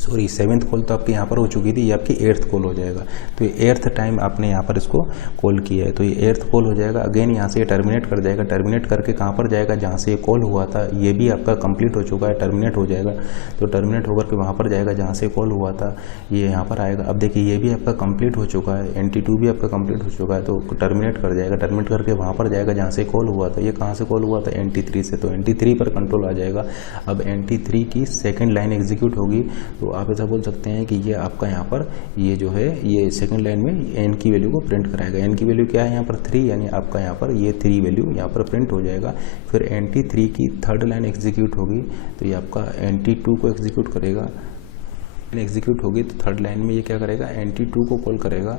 सॉरी 7th कॉल तो आपकी यहाँ पर हो चुकी थी, ये आपकी 8th कॉल हो जाएगा। तो ये 8th टाइम आपने यहाँ पर इसको कॉल किया है, तो ये 8th कॉल हो जाएगा। अगेन यहाँ से ये टर्मिनेट कर जाएगा। टर्मिनेट करके कहाँ पर जाएगा? जहाँ से ये कॉल हुआ था, ये भी आपका कंप्लीट हो चुका है, टर्मिनेट हो जाएगा। तो टर्मिनेट होकर के वहाँ पर जाएगा जहाँ से कॉल हुआ था, ये यहाँ पर आएगा। अब देखिए ये भी आपका कंप्लीट हो चुका है, NT2 भी आपका कंप्लीट हो चुका है, तो टर्मिनेट कर जाएगा। टर्मिनेट करके वहाँ पर जाएगा जहाँ से कॉल हुआ था। ये कहाँ से कॉल हुआ था? NT3 से, तो NT3 पर कंट्रोल आ जाएगा। अब NT3 की सेकेंड लाइन एग्जीक्यूट होगी। तो आप ऐसा बोल सकते हैं कि ये आपका यहाँ पर ये जो है ये सेकंड लाइन में n की वैल्यू को प्रिंट कराएगा। n की वैल्यू क्या है यहाँ पर? 3, यानी आपका यहाँ पर ये 3 वैल्यू यहाँ पर प्रिंट हो जाएगा। फिर NT3 की थर्ड लाइन एग्जीक्यूट होगी। तो ये आपका NT2 को एग्जीक्यूट करेगा। एग्जीक्यूट होगी तो थर्ड लाइन में ये क्या करेगा? NT2 को कॉल करेगा।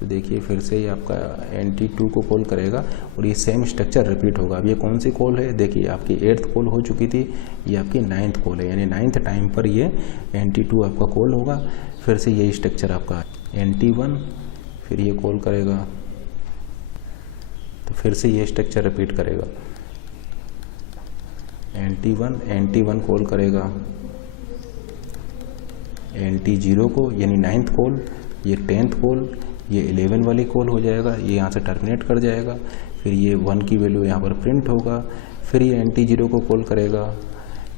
तो देखिए फिर से ये आपका NT2 को कॉल करेगा और ये सेम स्ट्रक्चर रिपीट होगा। अब ये कौन सी कॉल है? देखिए आपकी 8th कॉल हो चुकी थी, ये आपकी 9th कॉल है, यानी 9th टाइम पर ये NT2 आपका कॉल होगा। फिर से यही स्ट्रक्चर आपका NT1, फिर ये कॉल करेगा, तो फिर से ये स्ट्रक्चर रिपीट करेगा। NT1 कॉल करेगा NT0 को, यानी 9th कॉल, ये 10th कॉल, ये 11 वाली कॉल हो जाएगा। ये यहाँ से टर्मिनेट कर जाएगा। फिर ये 1 की वैल्यू यहाँ पर प्रिंट होगा। फिर ये NT0 को कॉल करेगा,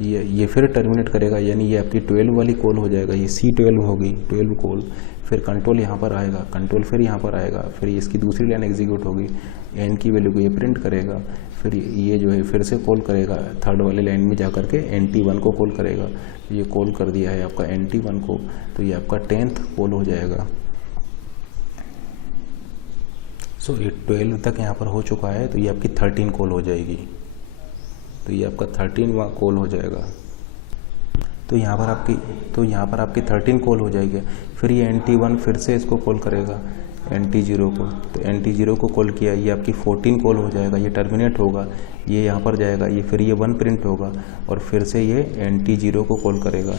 ये फिर टर्मिनेट करेगा, यानी ये आपकी 12 वाली कॉल हो जाएगा। ये C12 होगी, 12 कॉल। फिर कंट्रोल यहाँ पर आएगा, कंट्रोल फिर यहाँ पर आएगा। फिर इसकी दूसरी लाइन एग्जीक्यूट होगी, n की वैल्यू को ये प्रिंट करेगा। फिर ये जो है फिर से कॉल करेगा, थर्ड वाली लाइन में जा करके NT1 को कॉल करेगा। ये कॉल कर दिया है आपका NT1 को, तो ये आपका 10th कॉल हो जाएगा। सो ये 12 तक यहाँ पर हो चुका है, तो ये आपकी 13 कॉल हो जाएगी। तो ये आपका 13वां कॉल हो जाएगा। तो यहाँ पर आपकी 13 कॉल हो जाएगी। फिर ये NT1 फिर से इसको कॉल करेगा NT0 को, तो NT0 को कॉल किया, ये आपकी 14 कॉल हो जाएगा। ये टर्मिनेट होगा, ये यहाँ पर जाएगा, ये फिर ये 1 प्रिंट होगा और फिर से ये NT0 को कॉल करेगा।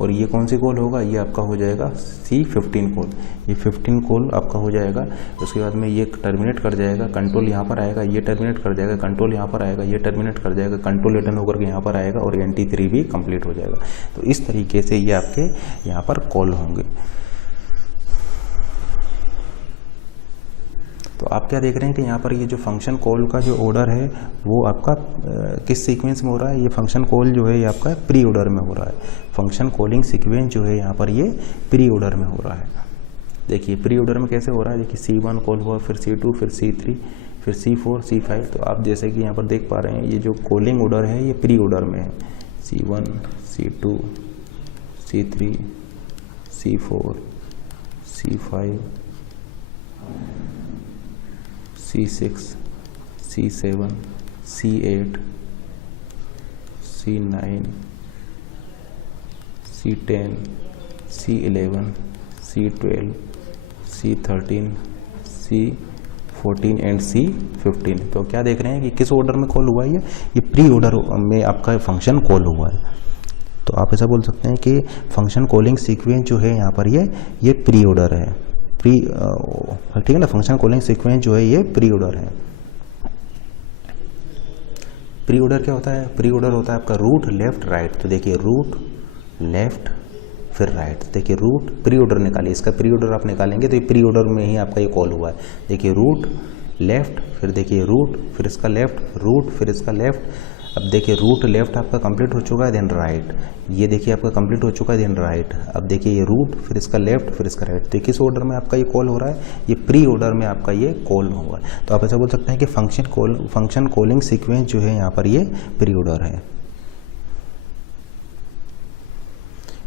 और ये कौन सी कॉल होगा? ये आपका हो जाएगा C15 कॉल। ये 15 कॉल आपका हो जाएगा। उसके बाद में ये टर्मिनेट कर जाएगा, कंट्रोल यहाँ पर आएगा, ये टर्मिनेट कर जाएगा, कंट्रोल यहाँ पर आएगा, ये टर्मिनेट कर जाएगा, कंट्रोल रिटर्न होकर के यहाँ पर आएगा और NT3 भी कंप्लीट हो जाएगा। तो इस तरीके से ये आपके यहाँ पर कॉल होंगे। तो आप क्या देख रहे हैं कि यहाँ पर ये जो फंक्शन कॉल का जो ऑर्डर है वो आपका किस सीक्वेंस में हो रहा है? ये फंक्शन कॉल जो है ये आपका प्री ऑर्डर में हो रहा है। फंक्शन कॉलिंग सीक्वेंस जो है यहाँ पर ये प्री ऑर्डर में हो रहा है। देखिए प्री ऑर्डर में कैसे हो रहा है? देखिए C1 कॉल हुआ, फिर C2, फिर C3, फिर C4, C5। तो आप जैसे कि यहाँ पर देख पा रहे हैं ये जो कॉलिंग ऑर्डर है ये प्री ऑर्डर में है। C1, C2, C3, C4, C5, C6, C7, C8, C9, C10, C11, C12, C13, C14, 14 and C15। तो क्या देख रहे हैं कि किस ऑर्डर में कॉल हुआ है, ये प्री ऑर्डर में आपका फंक्शन कॉल हुआ है। तो आप ऐसा बोल सकते हैं कि फंक्शन कॉलिंग सीक्वेंस जो है यहाँ पर ये प्री ऑर्डर है, ठीक है ना। फंक्शन कॉलिंग सीक्वेंस जो है ये प्री ऑर्डर है। प्री ऑर्डर क्या होता है? प्री ऑर्डर होता है आपका रूट लेफ्ट राइट। तो देखिए रूट लेफ्ट फिर राइट, देखिए रूट प्री ऑर्डर निकालिए, इसका प्री ऑर्डर आप निकालेंगे तो ये प्री ऑर्डर में ही आपका ये कॉल हुआ है। देखिए रूट लेफ्ट, फिर देखिए रूट, फिर इसका लेफ्ट, रूट, फिर इसका लेफ्ट। अब देखिए रूट लेफ्ट आपका कंप्लीट हो चुका है, देन राइट, ये देखिए आपका कंप्लीट हो चुका है, देन राइट। अब देखिए ये रूट, फिर इसका लेफ्ट, फिर इसका राइट। तो किस ऑर्डर में आपका ये कॉल हो रहा है? ये प्री ऑर्डर में आपका ये कॉल हुआ है। तो आप ऐसा बोल सकते हैं कि फंक्शन कॉलिंग सीक्वेंस जो है यहाँ पर ये प्री ऑर्डर है।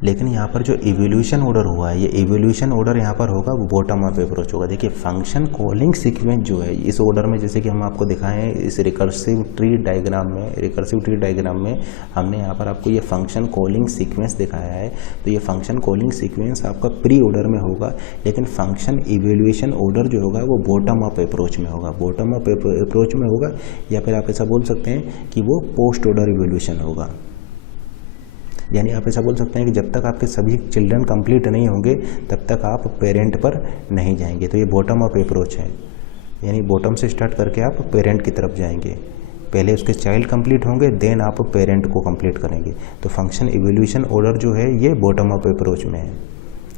लेकिन यहाँ पर जो इवोल्यूशन ऑर्डर हुआ है, ये इवोल्यूशन ऑर्डर यहाँ पर होगा वो बॉटम अप अप्रोच होगा। देखिए फंक्शन कॉलिंग सीक्वेंस जो है इस ऑर्डर में, जैसे कि हम आपको दिखाएं इस रिकर्सिव ट्री डायग्राम में हमने यहाँ पर आपको ये फंक्शन कॉलिंग सीक्वेंस दिखाया है। तो ये फंक्शन कॉलिंग सीक्वेंस आपका प्री ऑर्डर में होगा, लेकिन फंक्शन इवोल्यूशन ऑर्डर जो होगा वो बॉटम अप अप्रोच में होगा, बॉटम अप अप्रोच में होगा। या फिर आप ऐसा बोल सकते हैं कि वो पोस्ट ऑर्डर इवोल्यूशन होगा। यानी आप ऐसा बोल सकते हैं कि जब तक आपके सभी चिल्ड्रन कंप्लीट नहीं होंगे तब तक आप पेरेंट पर नहीं जाएंगे। तो ये बॉटम अप अप्रोच है, यानी बॉटम से स्टार्ट करके आप पेरेंट की तरफ जाएंगे। पहले उसके चाइल्ड कंप्लीट होंगे, देन आप पेरेंट को कंप्लीट करेंगे। तो फंक्शन इवोल्यूशन ऑर्डर जो है ये बॉटम अप अप्रोच में है।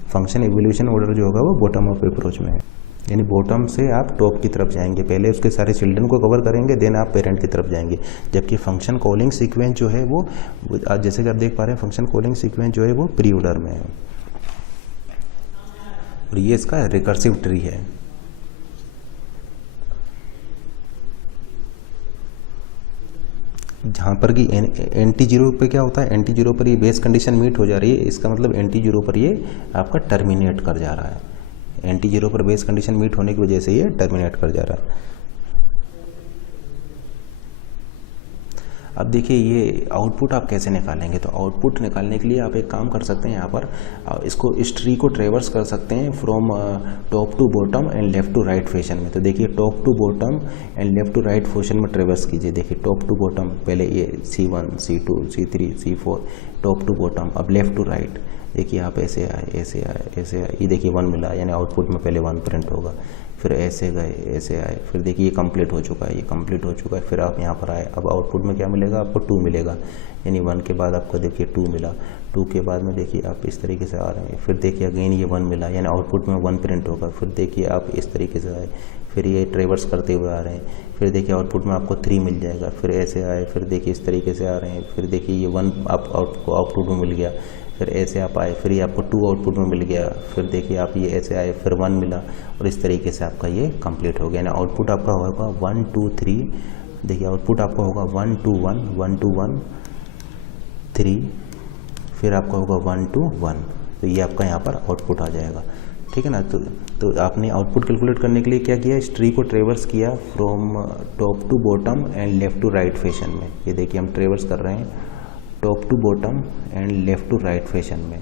फंक्शन इवोल्यूशन ऑर्डर जो होगा वो बॉटम अप अप्रोच में है, यानी बॉटम से आप टॉप की तरफ जाएंगे। पहले उसके सारे चिल्ड्रन को कवर करेंगे, देन आप पेरेंट की तरफ जाएंगे। जबकि फंक्शन कॉलिंग सीक्वेंस जो है वो, जैसे कि आप देख पा रहे हैं, फंक्शन कॉलिंग सीक्वेंस जो है वो प्री ऑर्डर में है और ये इसका रिकर्सिव ट्री है। जहाँ पर कि NT0 पे क्या होता है, NT0 पर ये बेस कंडीशन मीट हो जा रही है, इसका मतलब NT0 पर ये आपका टर्मिनेट कर जा रहा है। NT0 पर बेस कंडीशन मीट होने की वजह से ये टर्मिनेट कर जा रहा है। अब देखिए ये आउटपुट आप कैसे निकालेंगे। तो आउटपुट निकालने के लिए आप एक काम कर सकते हैं, यहाँ पर इसको इस ट्री को ट्रेवर्स कर सकते हैं from top to bottom and left to right fashion में। तो देखिए top to bottom and left to right fashion में ट्रेवर्स कीजिए। देखिए टॉप टू बॉटम, पहले ये C1 C2 C3 C4 top to bottom, अब लेफ्ट टू राइट। देखिए आप ऐसे आए ऐसे आए ऐसे आए, ये देखिए 1 मिला, यानी आउटपुट में पहले 1 प्रिंट होगा। फिर ऐसे गए ऐसे आए, फिर देखिए ये कंप्लीट हो चुका है, ये कंप्लीट हो चुका है। फिर आप यहाँ पर आए, अब आउटपुट में क्या मिलेगा आपको? 2 मिलेगा, यानी 1 के बाद आपको देखिए 2 मिला। 2 के बाद में देखिए आप इस तरीके से आ रहे हैं, फिर देखिए अगेन ये 1 मिला, यानी आउटपुट में 1 प्रिंट होगा। फिर देखिए आप इस तरीके से आए, फिर ये ट्रेवर्स करते हुए आ रहे हैं, फिर देखिए आउटपुट में आपको 3 मिल जाएगा। फिर ऐसे आए, फिर देखिए इस तरीके से आ रहे हैं, फिर देखिए ये 1 आपको आउटपुट में मिल गया। फिर ऐसे आप आए, फिर ये आपको 2 आउटपुट में मिल गया। फिर देखिए आप ये ऐसे आए, फिर 1 मिला, और इस तरीके से आपका ये कंप्लीट हो गया। यानी आउटपुट आपका होगा 1 2 3। देखिए आउटपुट आपका होगा 1 2 1 1 2 1 3, फिर आपका होगा 1 2 1। तो ये आपका यहाँ पर आउटपुट आ जाएगा, ठीक है ना। तो आपने आउटपुट कैलकुलेट करने के लिए क्या किया? इस ट्री को ट्रेवर्स किया from top to bottom and left to right fashion में। ये देखिए हम ट्रेवर्स कर रहे हैं top to bottom and left to right fashion में।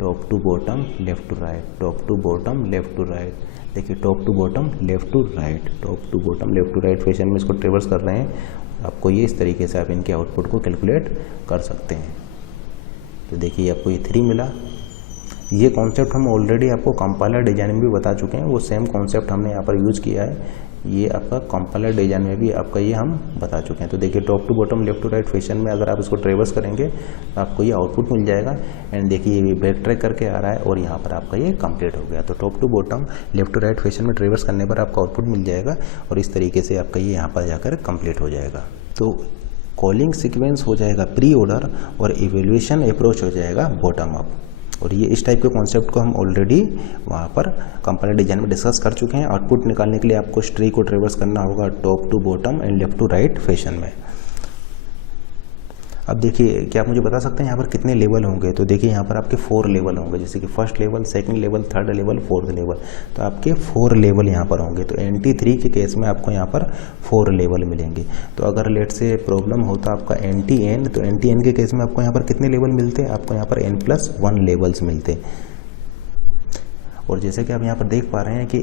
Top to bottom left to right, top to bottom left to right. देखिए top to bottom left to right, top to bottom left to right fashion में इसको ट्रेवर्स कर रहे हैं। आपको ये इस तरीके से आप इनके आउटपुट को कैलकुलेट कर सकते हैं। तो देखिए आपको ये 3 मिला। ये कॉन्सेप्ट हम ऑलरेडी आपको कंपाइलर डिजाइन में भी बता चुके हैं, वो सेम कॉन्सेप्ट हमने यहाँ पर यूज़ किया है। ये आपका कंपाइलर डिजाइन में भी आपका ये हम बता चुके हैं। तो देखिए top to bottom left to right fashion में अगर आप इसको ट्रेवर्स करेंगे तो आपको ये आउटपुट मिल जाएगा। एंड देखिए ये बैक ट्रैक करके आ रहा है और यहाँ पर आपका ये कंप्लीट हो गया। तो top to bottom left to right fashion में ट्रेवर्स करने पर आपका आउटपुट मिल जाएगा और इस तरीके से आपका ये यहाँ पर जाकर कंप्लीट हो जाएगा। तो कॉलिंग सीक्वेंस हो जाएगा प्री ऑर्डर और इवैल्यूएशन अप्रोच हो जाएगा बॉटम अप। और ये इस टाइप के कॉन्सेप्ट को हम ऑलरेडी वहाँ पर कंपाइलर डिजाइन में डिस्कस कर चुके हैं। आउटपुट निकालने के लिए आपको इस ट्री को ट्रेवर्स करना होगा top to bottom and left to right fashion में। अब देखिए क्या आप मुझे बता सकते हैं यहाँ पर कितने लेवल होंगे? तो देखिए यहाँ पर आपके 4 लेवल होंगे, जैसे कि first level, second level, third level, fourth level. तो आपके 4 लेवल यहाँ पर होंगे। तो NT3 के केस में आपको यहाँ पर 4 लेवल मिलेंगे। तो अगर लेट से प्रॉब्लम होता आपका NTN, तो NTN के केस में आपको यहाँ पर कितने लेवल मिलते हैं? आपको यहाँ पर N+1 लेवल्स मिलते। और जैसे कि आप यहाँ पर देख पा रहे हैं कि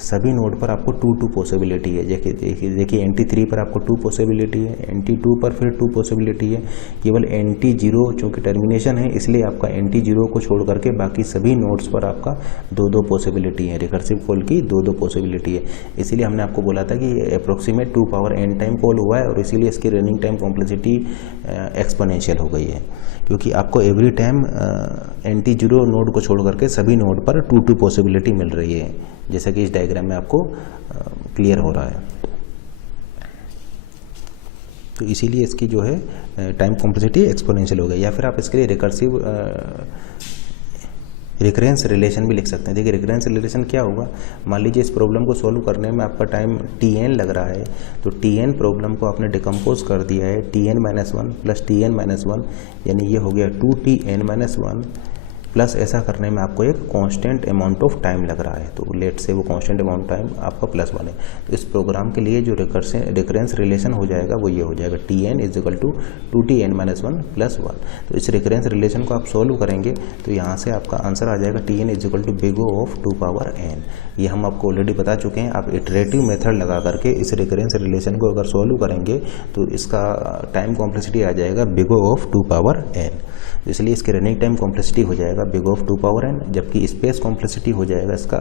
सभी नोड पर आपको 2 पॉसिबिलिटी है। देखिए NT3 पर आपको 2 पॉसिबिलिटी है, NT2 पर फिर 2 पॉसिबिलिटी है। केवल NT0 चूँकि टर्मिनेशन है इसलिए आपका NT0 को छोड़ करके बाकी सभी नोड्स पर आपका 2 पॉसिबिलिटी है। रिकर्सिव कॉल की 2 पॉसिबिलिटी है। इसीलिए हमने आपको बोला था कि approximate 2 power n time call हुआ है और इसीलिए इसकी रनिंग टाइम कॉम्प्लेक्सिटी एक्सपोनेंशियल हो गई है, क्योंकि आपको एवरी टाइम NT0 नोड को छोड़ करके सभी नोड पर 2 पॉसिबिलिटी मिल रही है, जैसा कि इस डायग्राम में आपको क्लियर हो रहा है। तो इसीलिए इसकी जो है टाइम कॉम्प्लेक्सिटी एक्सपोनेंशियल हो गई। या फिर आप इसके लिए रिकर्सिव रिकरेंस रिलेशन भी लिख सकते हैं। देखिए रिकरेंस रिलेशन क्या होगा, मान लीजिए इस प्रॉब्लम को सॉल्व करने में आपका टाइम Tn लग रहा है, तो Tn प्रॉब्लम को आपने डिकम्पोज कर दिया है Tn-1 प्लस Tn-1, यानी ये हो गया 2Tn-1 प्लस ऐसा करने में आपको एक कांस्टेंट अमाउंट ऑफ टाइम लग रहा है, तो लेट से वो कांस्टेंट अमाउंट टाइम आपका +1 है। तो इस प्रोग्राम के लिए जो रिकरेंस रिलेशन हो जाएगा वो ये हो जाएगा Tn = 2Tn-1 + 1। तो इस रिकरेंस रिलेशन को आप सॉल्व करेंगे तो यहाँ से आपका आंसर आ जाएगा Tn = big O of 2 power n। ये हम आपको ऑलरेडी बता चुके हैं। आप इटरेटिव मेथड लगा करके इस रिकरेंस रिलेशन को अगर सॉल्व करेंगे तो इसका टाइम कॉम्प्लेक्सिटी आ जाएगा big O of 2 power n। इसलिए इसकी रनिंग टाइम कॉम्प्लेक्सिटी हो जाएगा big O of 2 power n, जबकि स्पेस कॉम्प्लेक्सिटी हो जाएगा इसका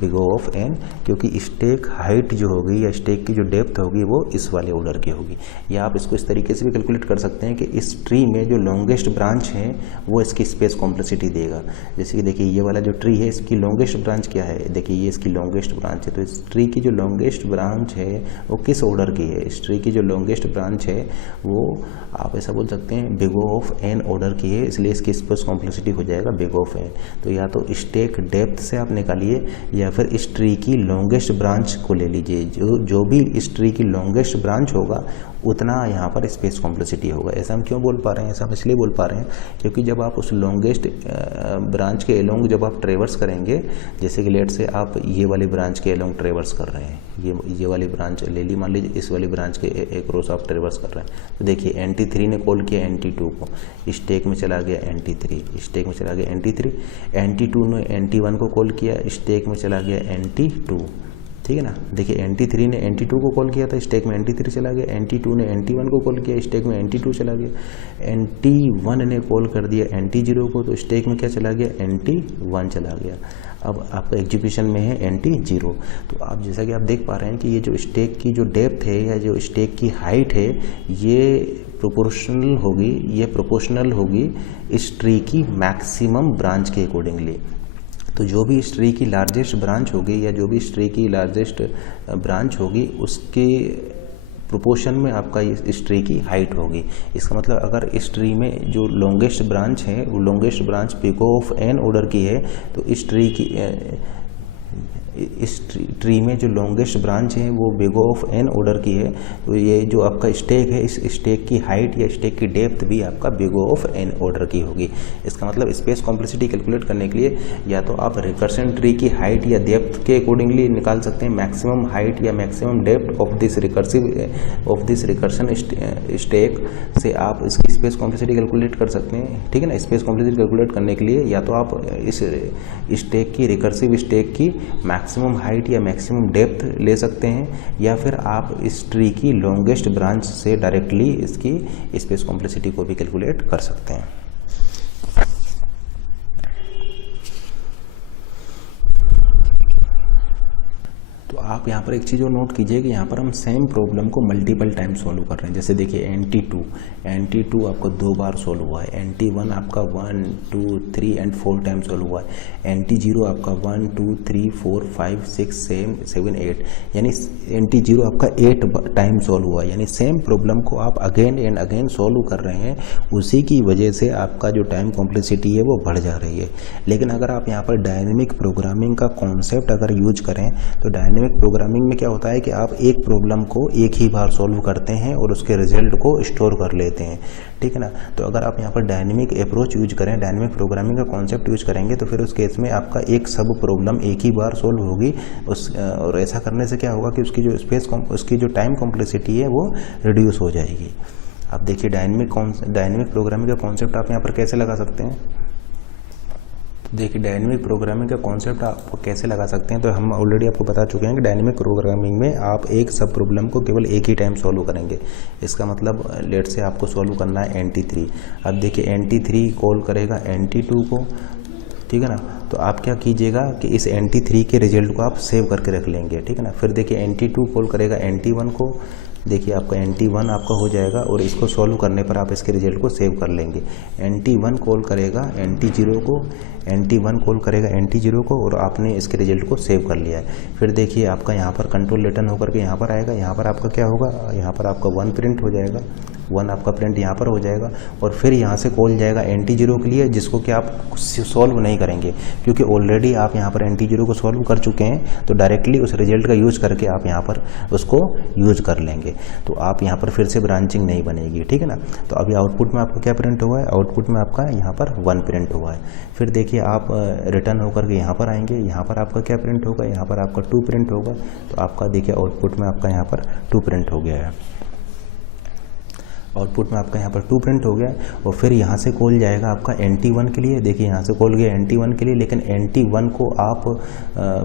big O of n, क्योंकि स्टैक हाइट जो होगी या स्टैक की जो डेप्थ होगी वो इस वाले ऑर्डर की होगी। या आप इसको इस तरीके से भी कैलकुलेट कर सकते हैं कि इस ट्री में जो लॉन्गेस्ट ब्रांच है वो इसकी स्पेस कॉम्प्लेक्सिटी देगा। जैसे कि देखिए ये वाला जो ट्री है इसकी लॉन्गेस्ट ब्रांच क्या है, देखिए ये इसकी लॉन्गेस्ट ब्रांच है। तो इस ट्री की जो लॉन्गेस्ट ब्रांच है वो किस ऑर्डर की है, इस ट्री की जो लॉन्गेस्ट ब्रांच है वो आप ऐसा बोल सकते हैं big O of n order की है, इसलिए इसकी स्पेस कॉम्प्लेक्सिटी हो जाएगा big O of n। तो या तो स्टैक डेप्थ से आप निकालिए या फिर इस ट्री की लॉन्गेस्ट ब्रांच को ले लीजिए। जो भी इस ट्री की लॉन्गेस्ट ब्रांच होगा उतना यहाँ पर स्पेस कॉम्प्लेक्सिटी होगा। ऐसा हम क्यों बोल पा रहे हैं, ऐसा हम इसलिए बोल पा रहे हैं क्योंकि जब आप उस लॉन्गेस्ट ब्रांच के एलोंग जब आप ट्रेवर्स करेंगे, जैसे कि लेट से आप ये वाली ब्रांच के एलोंग ट्रेवर्स कर रहे हैं, ये वाली ब्रांच ले ली, मान लीजिए इस वाली ब्रांच के एक रोज आप ट्रेवर्स कर रहे हैं, तो देखिए NT3 ने कॉल किया NT2 को, स्टैक में चला गया NT3, स्टैक में चला गया NT3, NT2 ने NT1 को कॉल किया, स्टैक में चला गया NT2, ठीक है ना। देखिए NT3 ने NT2 को कॉल किया था, स्टैक में NT3 चला गया, NT2 ने NT1 को कॉल किया, स्टैक में NT2 चला गया, NT1 ने कॉल कर दिया NT0 को, तो स्टैक में क्या चला गया, NT1 चला गया। अब आपका एग्जीक्यूशन में है NT0। तो आप जैसा कि आप देख पा रहे हैं कि ये जो स्टैक की जो डेप्थ है या जो स्टैक की हाइट है ये प्रोपोर्शनल होगी इस ट्री की मैक्सिमम ब्रांच के अकॉर्डिंगली। तो जो भी इस ट्री की लार्जेस्ट ब्रांच होगी या जो भी इस ट्री की लार्जेस्ट ब्रांच होगी उसके प्रोपोर्शन में आपका इस ट्री की हाइट होगी। इसका मतलब अगर इस ट्री में जो लॉन्गेस्ट ब्रांच है वो longest branch big O of n order की है, तो इस ट्री में जो लॉन्गेस्ट ब्रांच है वो big O of n order की है, तो ये जो आपका स्टैक है इस स्टैक की हाइट या स्टैक की डेप्थ भी आपका big O of n order की होगी। इसका मतलब स्पेस कॉम्प्लेक्सिटी कैलकुलेट करने के लिए या तो आप रिकर्शन ट्री की हाइट या डेप्थ के अकॉर्डिंगली निकाल सकते हैं मैक्सिमम हाइट या maximum depth of this recursion stack से आप इसकी स्पेस कॉम्प्लेक्सिटी कैलकुलेट कर सकते हैं, ठीक है ना। स्पेस कॉम्प्लेक्सिटी कैलकुलेट करने के लिए या तो आप इस स्टैक की रिकर्सिव स्टैक की मैक्सिमम हाइट या मैक्सिमम डेप्थ ले सकते हैं, या फिर आप इस ट्री की लॉन्गेस्ट ब्रांच से डायरेक्टली इसकी स्पेस कॉम्प्लेक्सिटी को भी कैलकुलेट कर सकते हैं। तो आप यहाँ पर एक चीज़ और नोट कीजिए कि यहाँ पर हम सेम प्रॉब्लम को मल्टीपल टाइम सॉल्व कर रहे हैं। जैसे देखिए NT2 आपको 2 बार सॉल्व हुआ है, NT1 आपका 1, 2, 3 एंड 4 टाइम सॉल्व हुआ है, NT0 आपका 1, 2, 3, 4, 5, 6, 7, 8 यानी NT0 आपका 8 टाइम सॉल्व हुआ है। यानी सेम प्रॉब्लम को आप अगेन एंड अगेन सॉल्व कर रहे हैं, उसी की वजह से आपका जो टाइम कॉम्प्लेक्सिटी है वो बढ़ जा रही है। लेकिन अगर आप यहाँ पर डायनेमिक प्रोग्रामिंग का कॉन्सेप्ट अगर यूज करें तो डायनेमिक प्रोग्रामिंग में क्या होता है कि आप एक प्रॉब्लम को एक ही बार सॉल्व करते हैं और उसके रिजल्ट को स्टोर कर लेते हैं, ठीक है ना। तो अगर आप यहाँ पर डायनेमिक अप्रोच यूज करें, डायनेमिक प्रोग्रामिंग का कॉन्सेप्ट यूज करेंगे तो फिर उस केस में आपका एक सब प्रॉब्लम एक ही बार सॉल्व होगी और ऐसा करने से क्या होगा कि उसकी जो टाइम कॉम्प्लेक्सिटी है वो रिड्यूस हो जाएगी। आप देखिए डायनेमिक प्रोग्रामिंग का कॉन्सेप्ट आप यहाँ पर कैसे लगा सकते हैं। देखिए डायनेमिक प्रोग्रामिंग का कॉन्सेप्ट आप कैसे लगा सकते हैं, तो हम ऑलरेडी आपको बता चुके हैं कि डायनेमिक प्रोग्रामिंग में आप एक सब प्रॉब्लम को केवल एक ही टाइम सॉल्व करेंगे। इसका मतलब लेट से आपको सॉल्व करना है NT3। अब देखिए NT3 कॉल करेगा NT2 को, ठीक है ना। तो आप क्या कीजिएगा कि इस NT3 के रिजल्ट को आप सेव करके रख लेंगे, ठीक है ना। फिर देखिए NT2 कॉल करेगा NT1 को, देखिए आपका NT1 आपका हो जाएगा और इसको सॉल्व करने पर आप इसके रिजल्ट को सेव कर लेंगे। NT1 कॉल करेगा NT0 को, NT1 कॉल करेगा NT0 को और आपने इसके रिजल्ट को सेव कर लिया है। फिर देखिए आपका यहाँ पर कंट्रोल रिटर्न होकर के यहाँ पर आएगा, यहाँ पर आपका क्या होगा, यहाँ पर आपका 1 प्रिंट हो जाएगा, 1 आपका प्रिंट यहाँ पर हो जाएगा। और फिर यहाँ से कॉल जाएगा NT0 के लिए, जिसको कि आप सॉल्व नहीं करेंगे क्योंकि ऑलरेडी आप यहाँ पर NT0 को सॉल्व कर चुके हैं, तो डायरेक्टली उस रिजल्ट का यूज़ करके आप यहाँ पर उसको यूज कर लेंगे। तो आप यहाँ पर फिर से ब्रांचिंग नहीं बनेगी, ठीक है ना। तो अभी आउटपुट में आपका क्या प्रिंट हुआ है, आउटपुट में आपका यहाँ पर 1 प्रिंट हुआ है। फिर देखिए आप रिटर्न होकर के यहाँ पर आएंगे, यहाँ पर आपका क्या प्रिंट होगा, यहाँ पर आपका 2 प्रिंट होगा। तो आपका देखिए आउटपुट में आपका यहाँ पर 2 प्रिंट हो गया है, आउटपुट में आपका यहाँ पर 2 प्रिंट हो गया। और फिर यहाँ से कॉल जाएगा आपका NT1 के लिए, देखिए यहाँ से कॉल गया NT1 के लिए, लेकिन NT1 को आप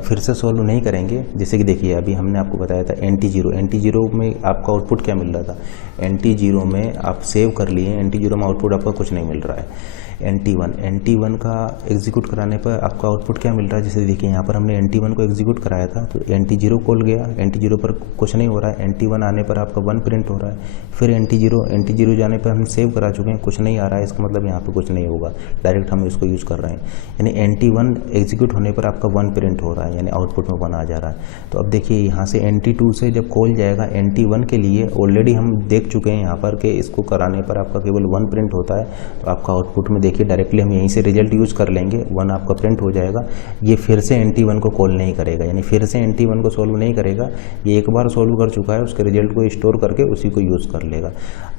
फिर से सॉल्व नहीं करेंगे। जैसे कि देखिए अभी हमने आपको बताया था NT0 में आपका आउटपुट क्या मिल रहा था, NT0 में आप सेव कर लिए, NT0 में आउटपुट आपका कुछ नहीं मिल रहा है। NT1 का एग्जीक्यूट कराने पर आपका आउटपुट क्या मिल रहा है, जैसे देखिए यहाँ पर हमने NT1 को एग्जीक्यूट कराया था तो NT0 कॉल गया, NT0 पर कुछ नहीं हो रहा है, NT1 आने पर आपका 1 प्रिंट हो रहा है। फिर NT0 जाने पर हम सेव करा चुके हैं, कुछ नहीं आ रहा है, इसका मतलब यहाँ पे कुछ नहीं होगा, डायरेक्ट हम इसको यूज़ कर रहे हैं। यानी NT1 एग्जीक्यूट होने पर आपका 1 प्रिंट हो रहा है, यानी आउटपुट में 1 आ जा रहा है। तो अब देखिए यहाँ से NT2 से जब कॉल जाएगा NT1 के लिए, ऑलरेडी हम देख चुके हैं यहाँ पर कि इसको कराने पर आपका केवल 1 प्रिंट होता है। तो आपका आउटपुट में देखिए डायरेक्टली हम यहीं से रिजल्ट यूज़ कर लेंगे, 1 आपका प्रिंट हो जाएगा। ये फिर से NT1 को कॉल नहीं करेगा, यानी फिर से NT1 को सॉल्व नहीं करेगा, ये एक बार सॉल्व कर चुका है, उसके रिजल्ट को स्टोर करके उसी को यूज़ कर लेगा।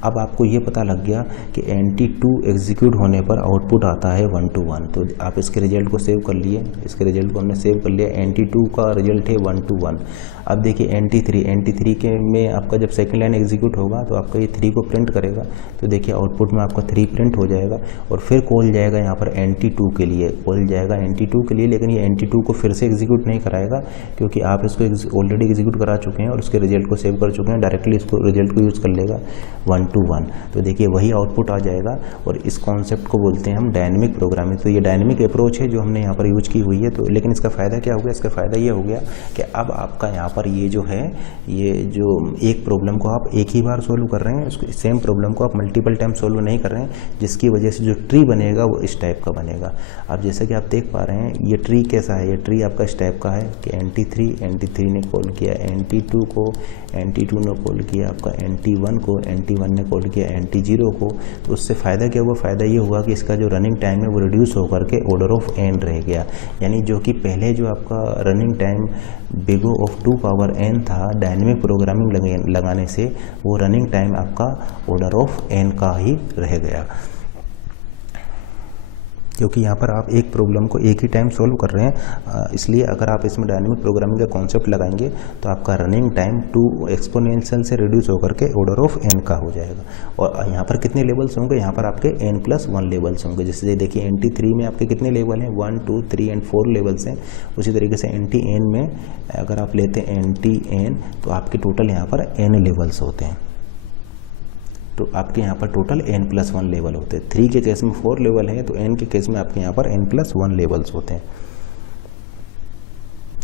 अब आपको ये पता लग गया कि NT2 एग्जीक्यूट होने पर आउटपुट आता है 1 to 1। तो आप इसके रिजल्ट को सेव कर लिए, इसके रिजल्ट को हमने सेव कर लिया, NT2 का रिजल्ट है 1 to 1। अब देखिए NT3 के में आपका जब सेकंड लाइन एग्जीक्यूट होगा तो आपका ये 3 को प्रिंट करेगा। तो देखिए आउटपुट में आपका 3 प्रिंट हो जाएगा। और फिर कॉल जाएगा यहाँ पर NT2 के लिए, कॉल जाएगा NT2 के लिए, लेकिन ये NT2 को फिर से एग्जीक्यूट नहीं कराएगा क्योंकि आप इसको ऑलरेडी एग्जीक्यूट करा चुके हैं और उसके रिजल्ट को सेव कर चुके हैं, डायरेक्टली इसको रिजल्ट को यूज़ कर लेगा 1 to 1। तो देखिए वही आउटपुट आ जाएगा और इस कॉन्सेप्ट को बोलते हैं हम डायनेमिक प्रोग्रामिंग। तो ये डायनेमिक अप्रोच है जो हमने यहाँ पर यूज की हुई है। तो लेकिन इसका फ़ायदा क्या हो गया, इसका फ़ायदा ये हो गया कि अब आपका यहाँ पर ये जो है, ये जो एक प्रॉब्लम को आप एक ही बार सोल्व कर रहे हैं, उसको सेम प्रॉब्लम को आप मल्टीपल टाइम सोल्व नहीं कर रहे हैं, जिसकी वजह से जो ट्री बनेगा वो इस टाइप का बनेगा। अब जैसे कि आप देख पा रहे हैं ये ट्री कैसा है, ये ट्री आपका इस टाइप का है कि NT3 ने कॉल किया NT2 को, NT2 ने कॉल किया आपका NT1 को, NT1 ने कॉल किया NT0 को। तो उससे फ़ायदा क्या हुआ, फ़ायदा ये हुआ कि इसका जो रनिंग टाइम है वो रिड्यूस होकर के ऑर्डर ऑफ n रह गया। यानी जो कि पहले जो आपका running time big O of 2 power n था डायनेमिक प्रोग्रामिंग लगाने से, वो रनिंग टाइम आपका ऑर्डर ऑफ n का ही रह गया, क्योंकि यहाँ पर आप एक प्रॉब्लम को एक ही टाइम सॉल्व कर रहे हैं। इसलिए अगर आप इसमें डायनेमिक प्रोग्रामिंग का कॉन्सेप्ट लगाएंगे तो आपका रनिंग टाइम 2 एक्सपोनेंशियल से रिड्यूस होकर के ऑर्डर ऑफ n का हो जाएगा। और यहाँ पर कितने लेवल्स होंगे, यहाँ पर आपके n+1 लेवल्स होंगे। जैसे देखिए NT3 में आपके कितने लेवल हैं, 1, 2, 3 एंड 4 लेवल्स हैं। उसी तरीके से NTn में अगर आप लेते हैं NTn तो आपके टोटल यहाँ पर n लेवल्स होते हैं। तो आपके यहाँ पर टोटल n+1 लेवल होते हैं। 3 के केस में 4 लेवल है, तो n के केस में आपके यहाँ पर n+1 लेवल्स होते हैं।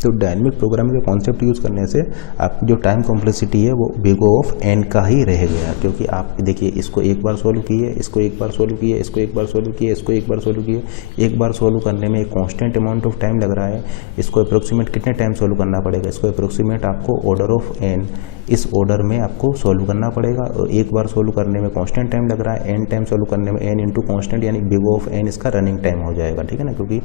तो डायनेमिक प्रोग्रामिंग का कॉन्सेप्ट यूज़ करने से आपकी जो टाइम कॉम्प्लेक्सिटी है वो बिग O ऑफ n का ही रह गया, क्योंकि आप देखिए इसको एक बार सोल्व किए, इसको एक बार सोल्व किए, इसको एक बार सोल्व किए, इसको एक बार सोल्व किए। एक बार सोल्व करने में एक कांस्टेंट अमाउंट ऑफ टाइम लग रहा है। इसको अप्रोक्सीमेट कितने टाइम सोल्व करना पड़ेगा, इसको अप्रोक्सीमेट आपको ऑर्डर ऑफ n, इस ऑर्डर में आपको सोल्व करना पड़ेगा। और एक बार सोल्व करने में कांस्टेंट टाइम लग रहा है, n टाइम सोल्व करने में n इंटू कांस्टेंट यानी बिग O ऑफ n इसका रनिंग टाइम हो जाएगा, ठीक है ना। क्योंकि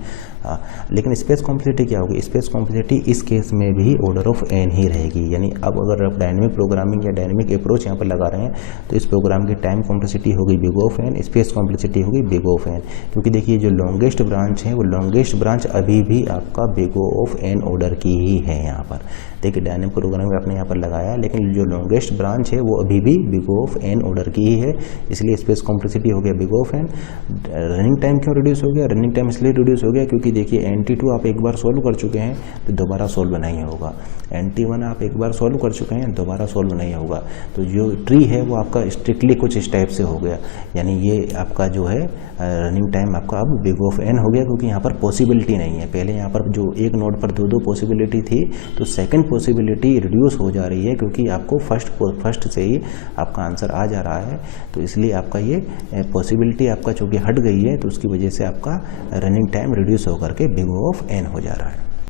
लेकिन स्पेस कॉम्प्लेक्सिटी क्या होगी, स्पेस कॉम्प्लेक्सिटी इस केस में भी ऑर्डर ऑफ n ही रहेगी। यानी अब अगर आप डायनेमिक प्रोग्रामिंग या डायनेमिक अप्रोच यहाँ पर लगा रहे हैं तो इस प्रोग्राम की टाइम कॉम्प्लेक्सिटी होगी big O of n, space complexity होगी बिग O ऑफ n। क्योंकि देखिए जो लॉन्गेस्ट ब्रांच है वो लॉन्गेस्ट ब्रांच अभी भी आपका big O of n order की ही है। यहाँ पर देखिए डायनेमिक प्रोग्रामिंग आपने यहाँ पर लगाया है, लेकिन जो लॉन्गेस्ट ब्रांच है वो अभी भी बिग ऑफ एन ऑर्डर की ही है, इसलिए स्पेस कॉम्प्लेक्सिटी हो गया big of n. Running time क्यों रिड्यूस हो गया? रनिंग टाइम इसलिए रिड्यूस हो गया क्योंकि देखिए NT2 आप एक बार सॉल्व कर चुके हैं तो दोबारा सॉल्व नहीं होगा, NT1 आप एक बार सॉल्व कर चुके हैं दोबारा सॉल्व नहीं होगा। तो जो ट्री है वो आपका स्ट्रिक्टली कुछ इस टाइप से हो गया, यानी ये आपका जो है रनिंग टाइम आपका अब बिग ऑफ एन हो गया, क्योंकि यहाँ पर पॉसिबिलिटी नहीं है। पहले यहाँ पर जो एक नोड पर दो पॉसिबिलिटी थी, तो सेकंड पॉसिबिलिटी रिड्यूस हो जा रही है क्योंकि आपको फर्स्ट से ही आपका आंसर आ जा रहा है, तो इसलिए आपका ये पॉसिबिलिटी आपका चूँकि हट गई है तो उसकी वजह से आपका रनिंग टाइम रिड्यूस होकर के बिग ऑफ एन हो जा रहा है।